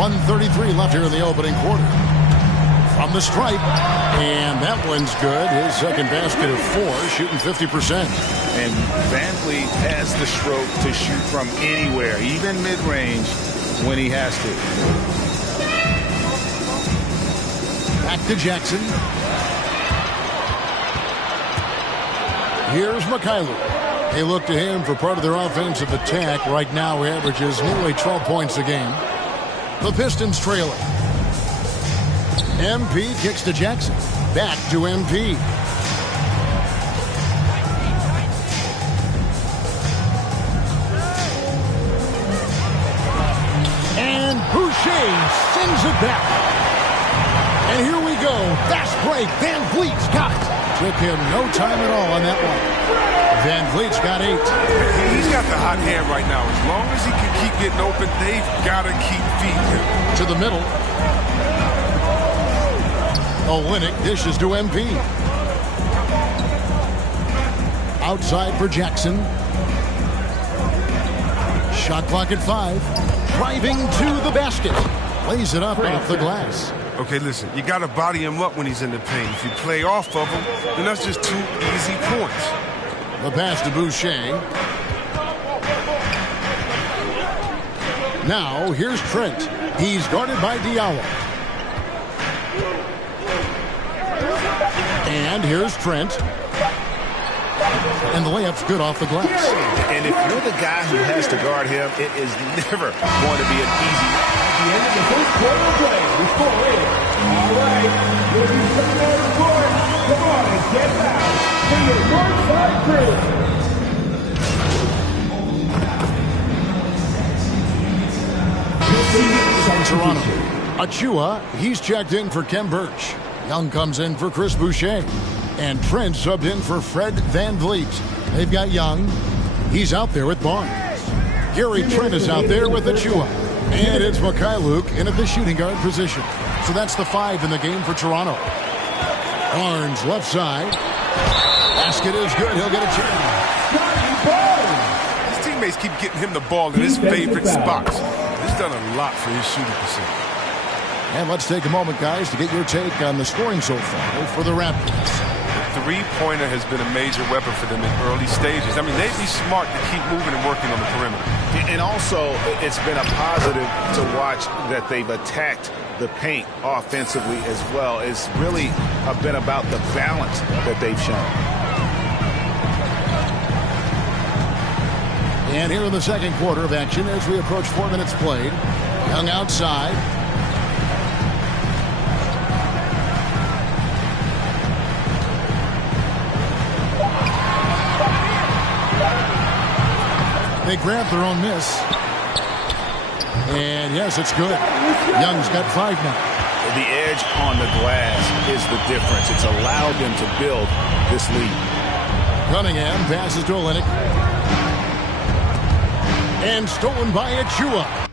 1:33 left here in the opening quarter. From the stripe, and that one's good. His second basket of 4, shooting 50%. And Van Vliet has the stroke to shoot from anywhere, even mid-range, when he has to. Back to Jackson. Here's Mikhailuk. They look to him for part of their offensive attack. Right now, he averages nearly 12 points a game. The Pistons trailing. MP kicks to Jackson. Back to MP. And Boucher sends it back. And here we go. Fast break. Van Vliet's got it. Took him no time at all on that one. Van Vliet's got 8. He's got the hot hand right now. As long as he can keep getting open, they've got to keep feeding him. To the middle. Olynyk dishes to MP. Outside for Jackson. Shot clock at 5. Driving to the basket. Lays it up off the glass. Okay, listen, you got to body him up when he's in the paint. If you play off of him, then that's just 2 easy points. The pass to Boucher. Now, here's Trent. He's guarded by Diallo. And here's Trent. And the layup's good off the glass. And if you're the guy who has to guard him, it is never going to be an easy. At the end of the first quarter of play, the score is, all right, you'll be coming out of court. Come on and get back to your courtside crew. From Toronto, Achua, he's checked in for Kem Birch. Young comes in for Chris Boucher. And Trent subbed in for Fred Van Vliet. They've got Young. He's out there with Barnes. Gary Trent is out there with Achua. And it's Mikhailuk in at the shooting guard position. So that's the 5 in the game for Toronto. Barnes left side. Basket is good. He'll get a chance. His teammates keep getting him the ball in his favorite spots. He's done a lot for his shooting percentage. And let's take a moment, guys, to get your take on the scoring so far for the Raptors. The three-pointer has been a major weapon for them in early stages. I mean, they'd be smart to keep moving and working on the perimeter. And also, it's been a positive to watch that they've attacked the paint offensively as well. It's really been about the balance that they've shown. And here in the second quarter of action as we approach 4 minutes played. Young outside. They grab their own miss. And yes, it's good. Young's got 5 now. The edge on the glass is the difference. It's allowed them to build this lead. Cunningham passes to Olynyk. And stolen by Achua.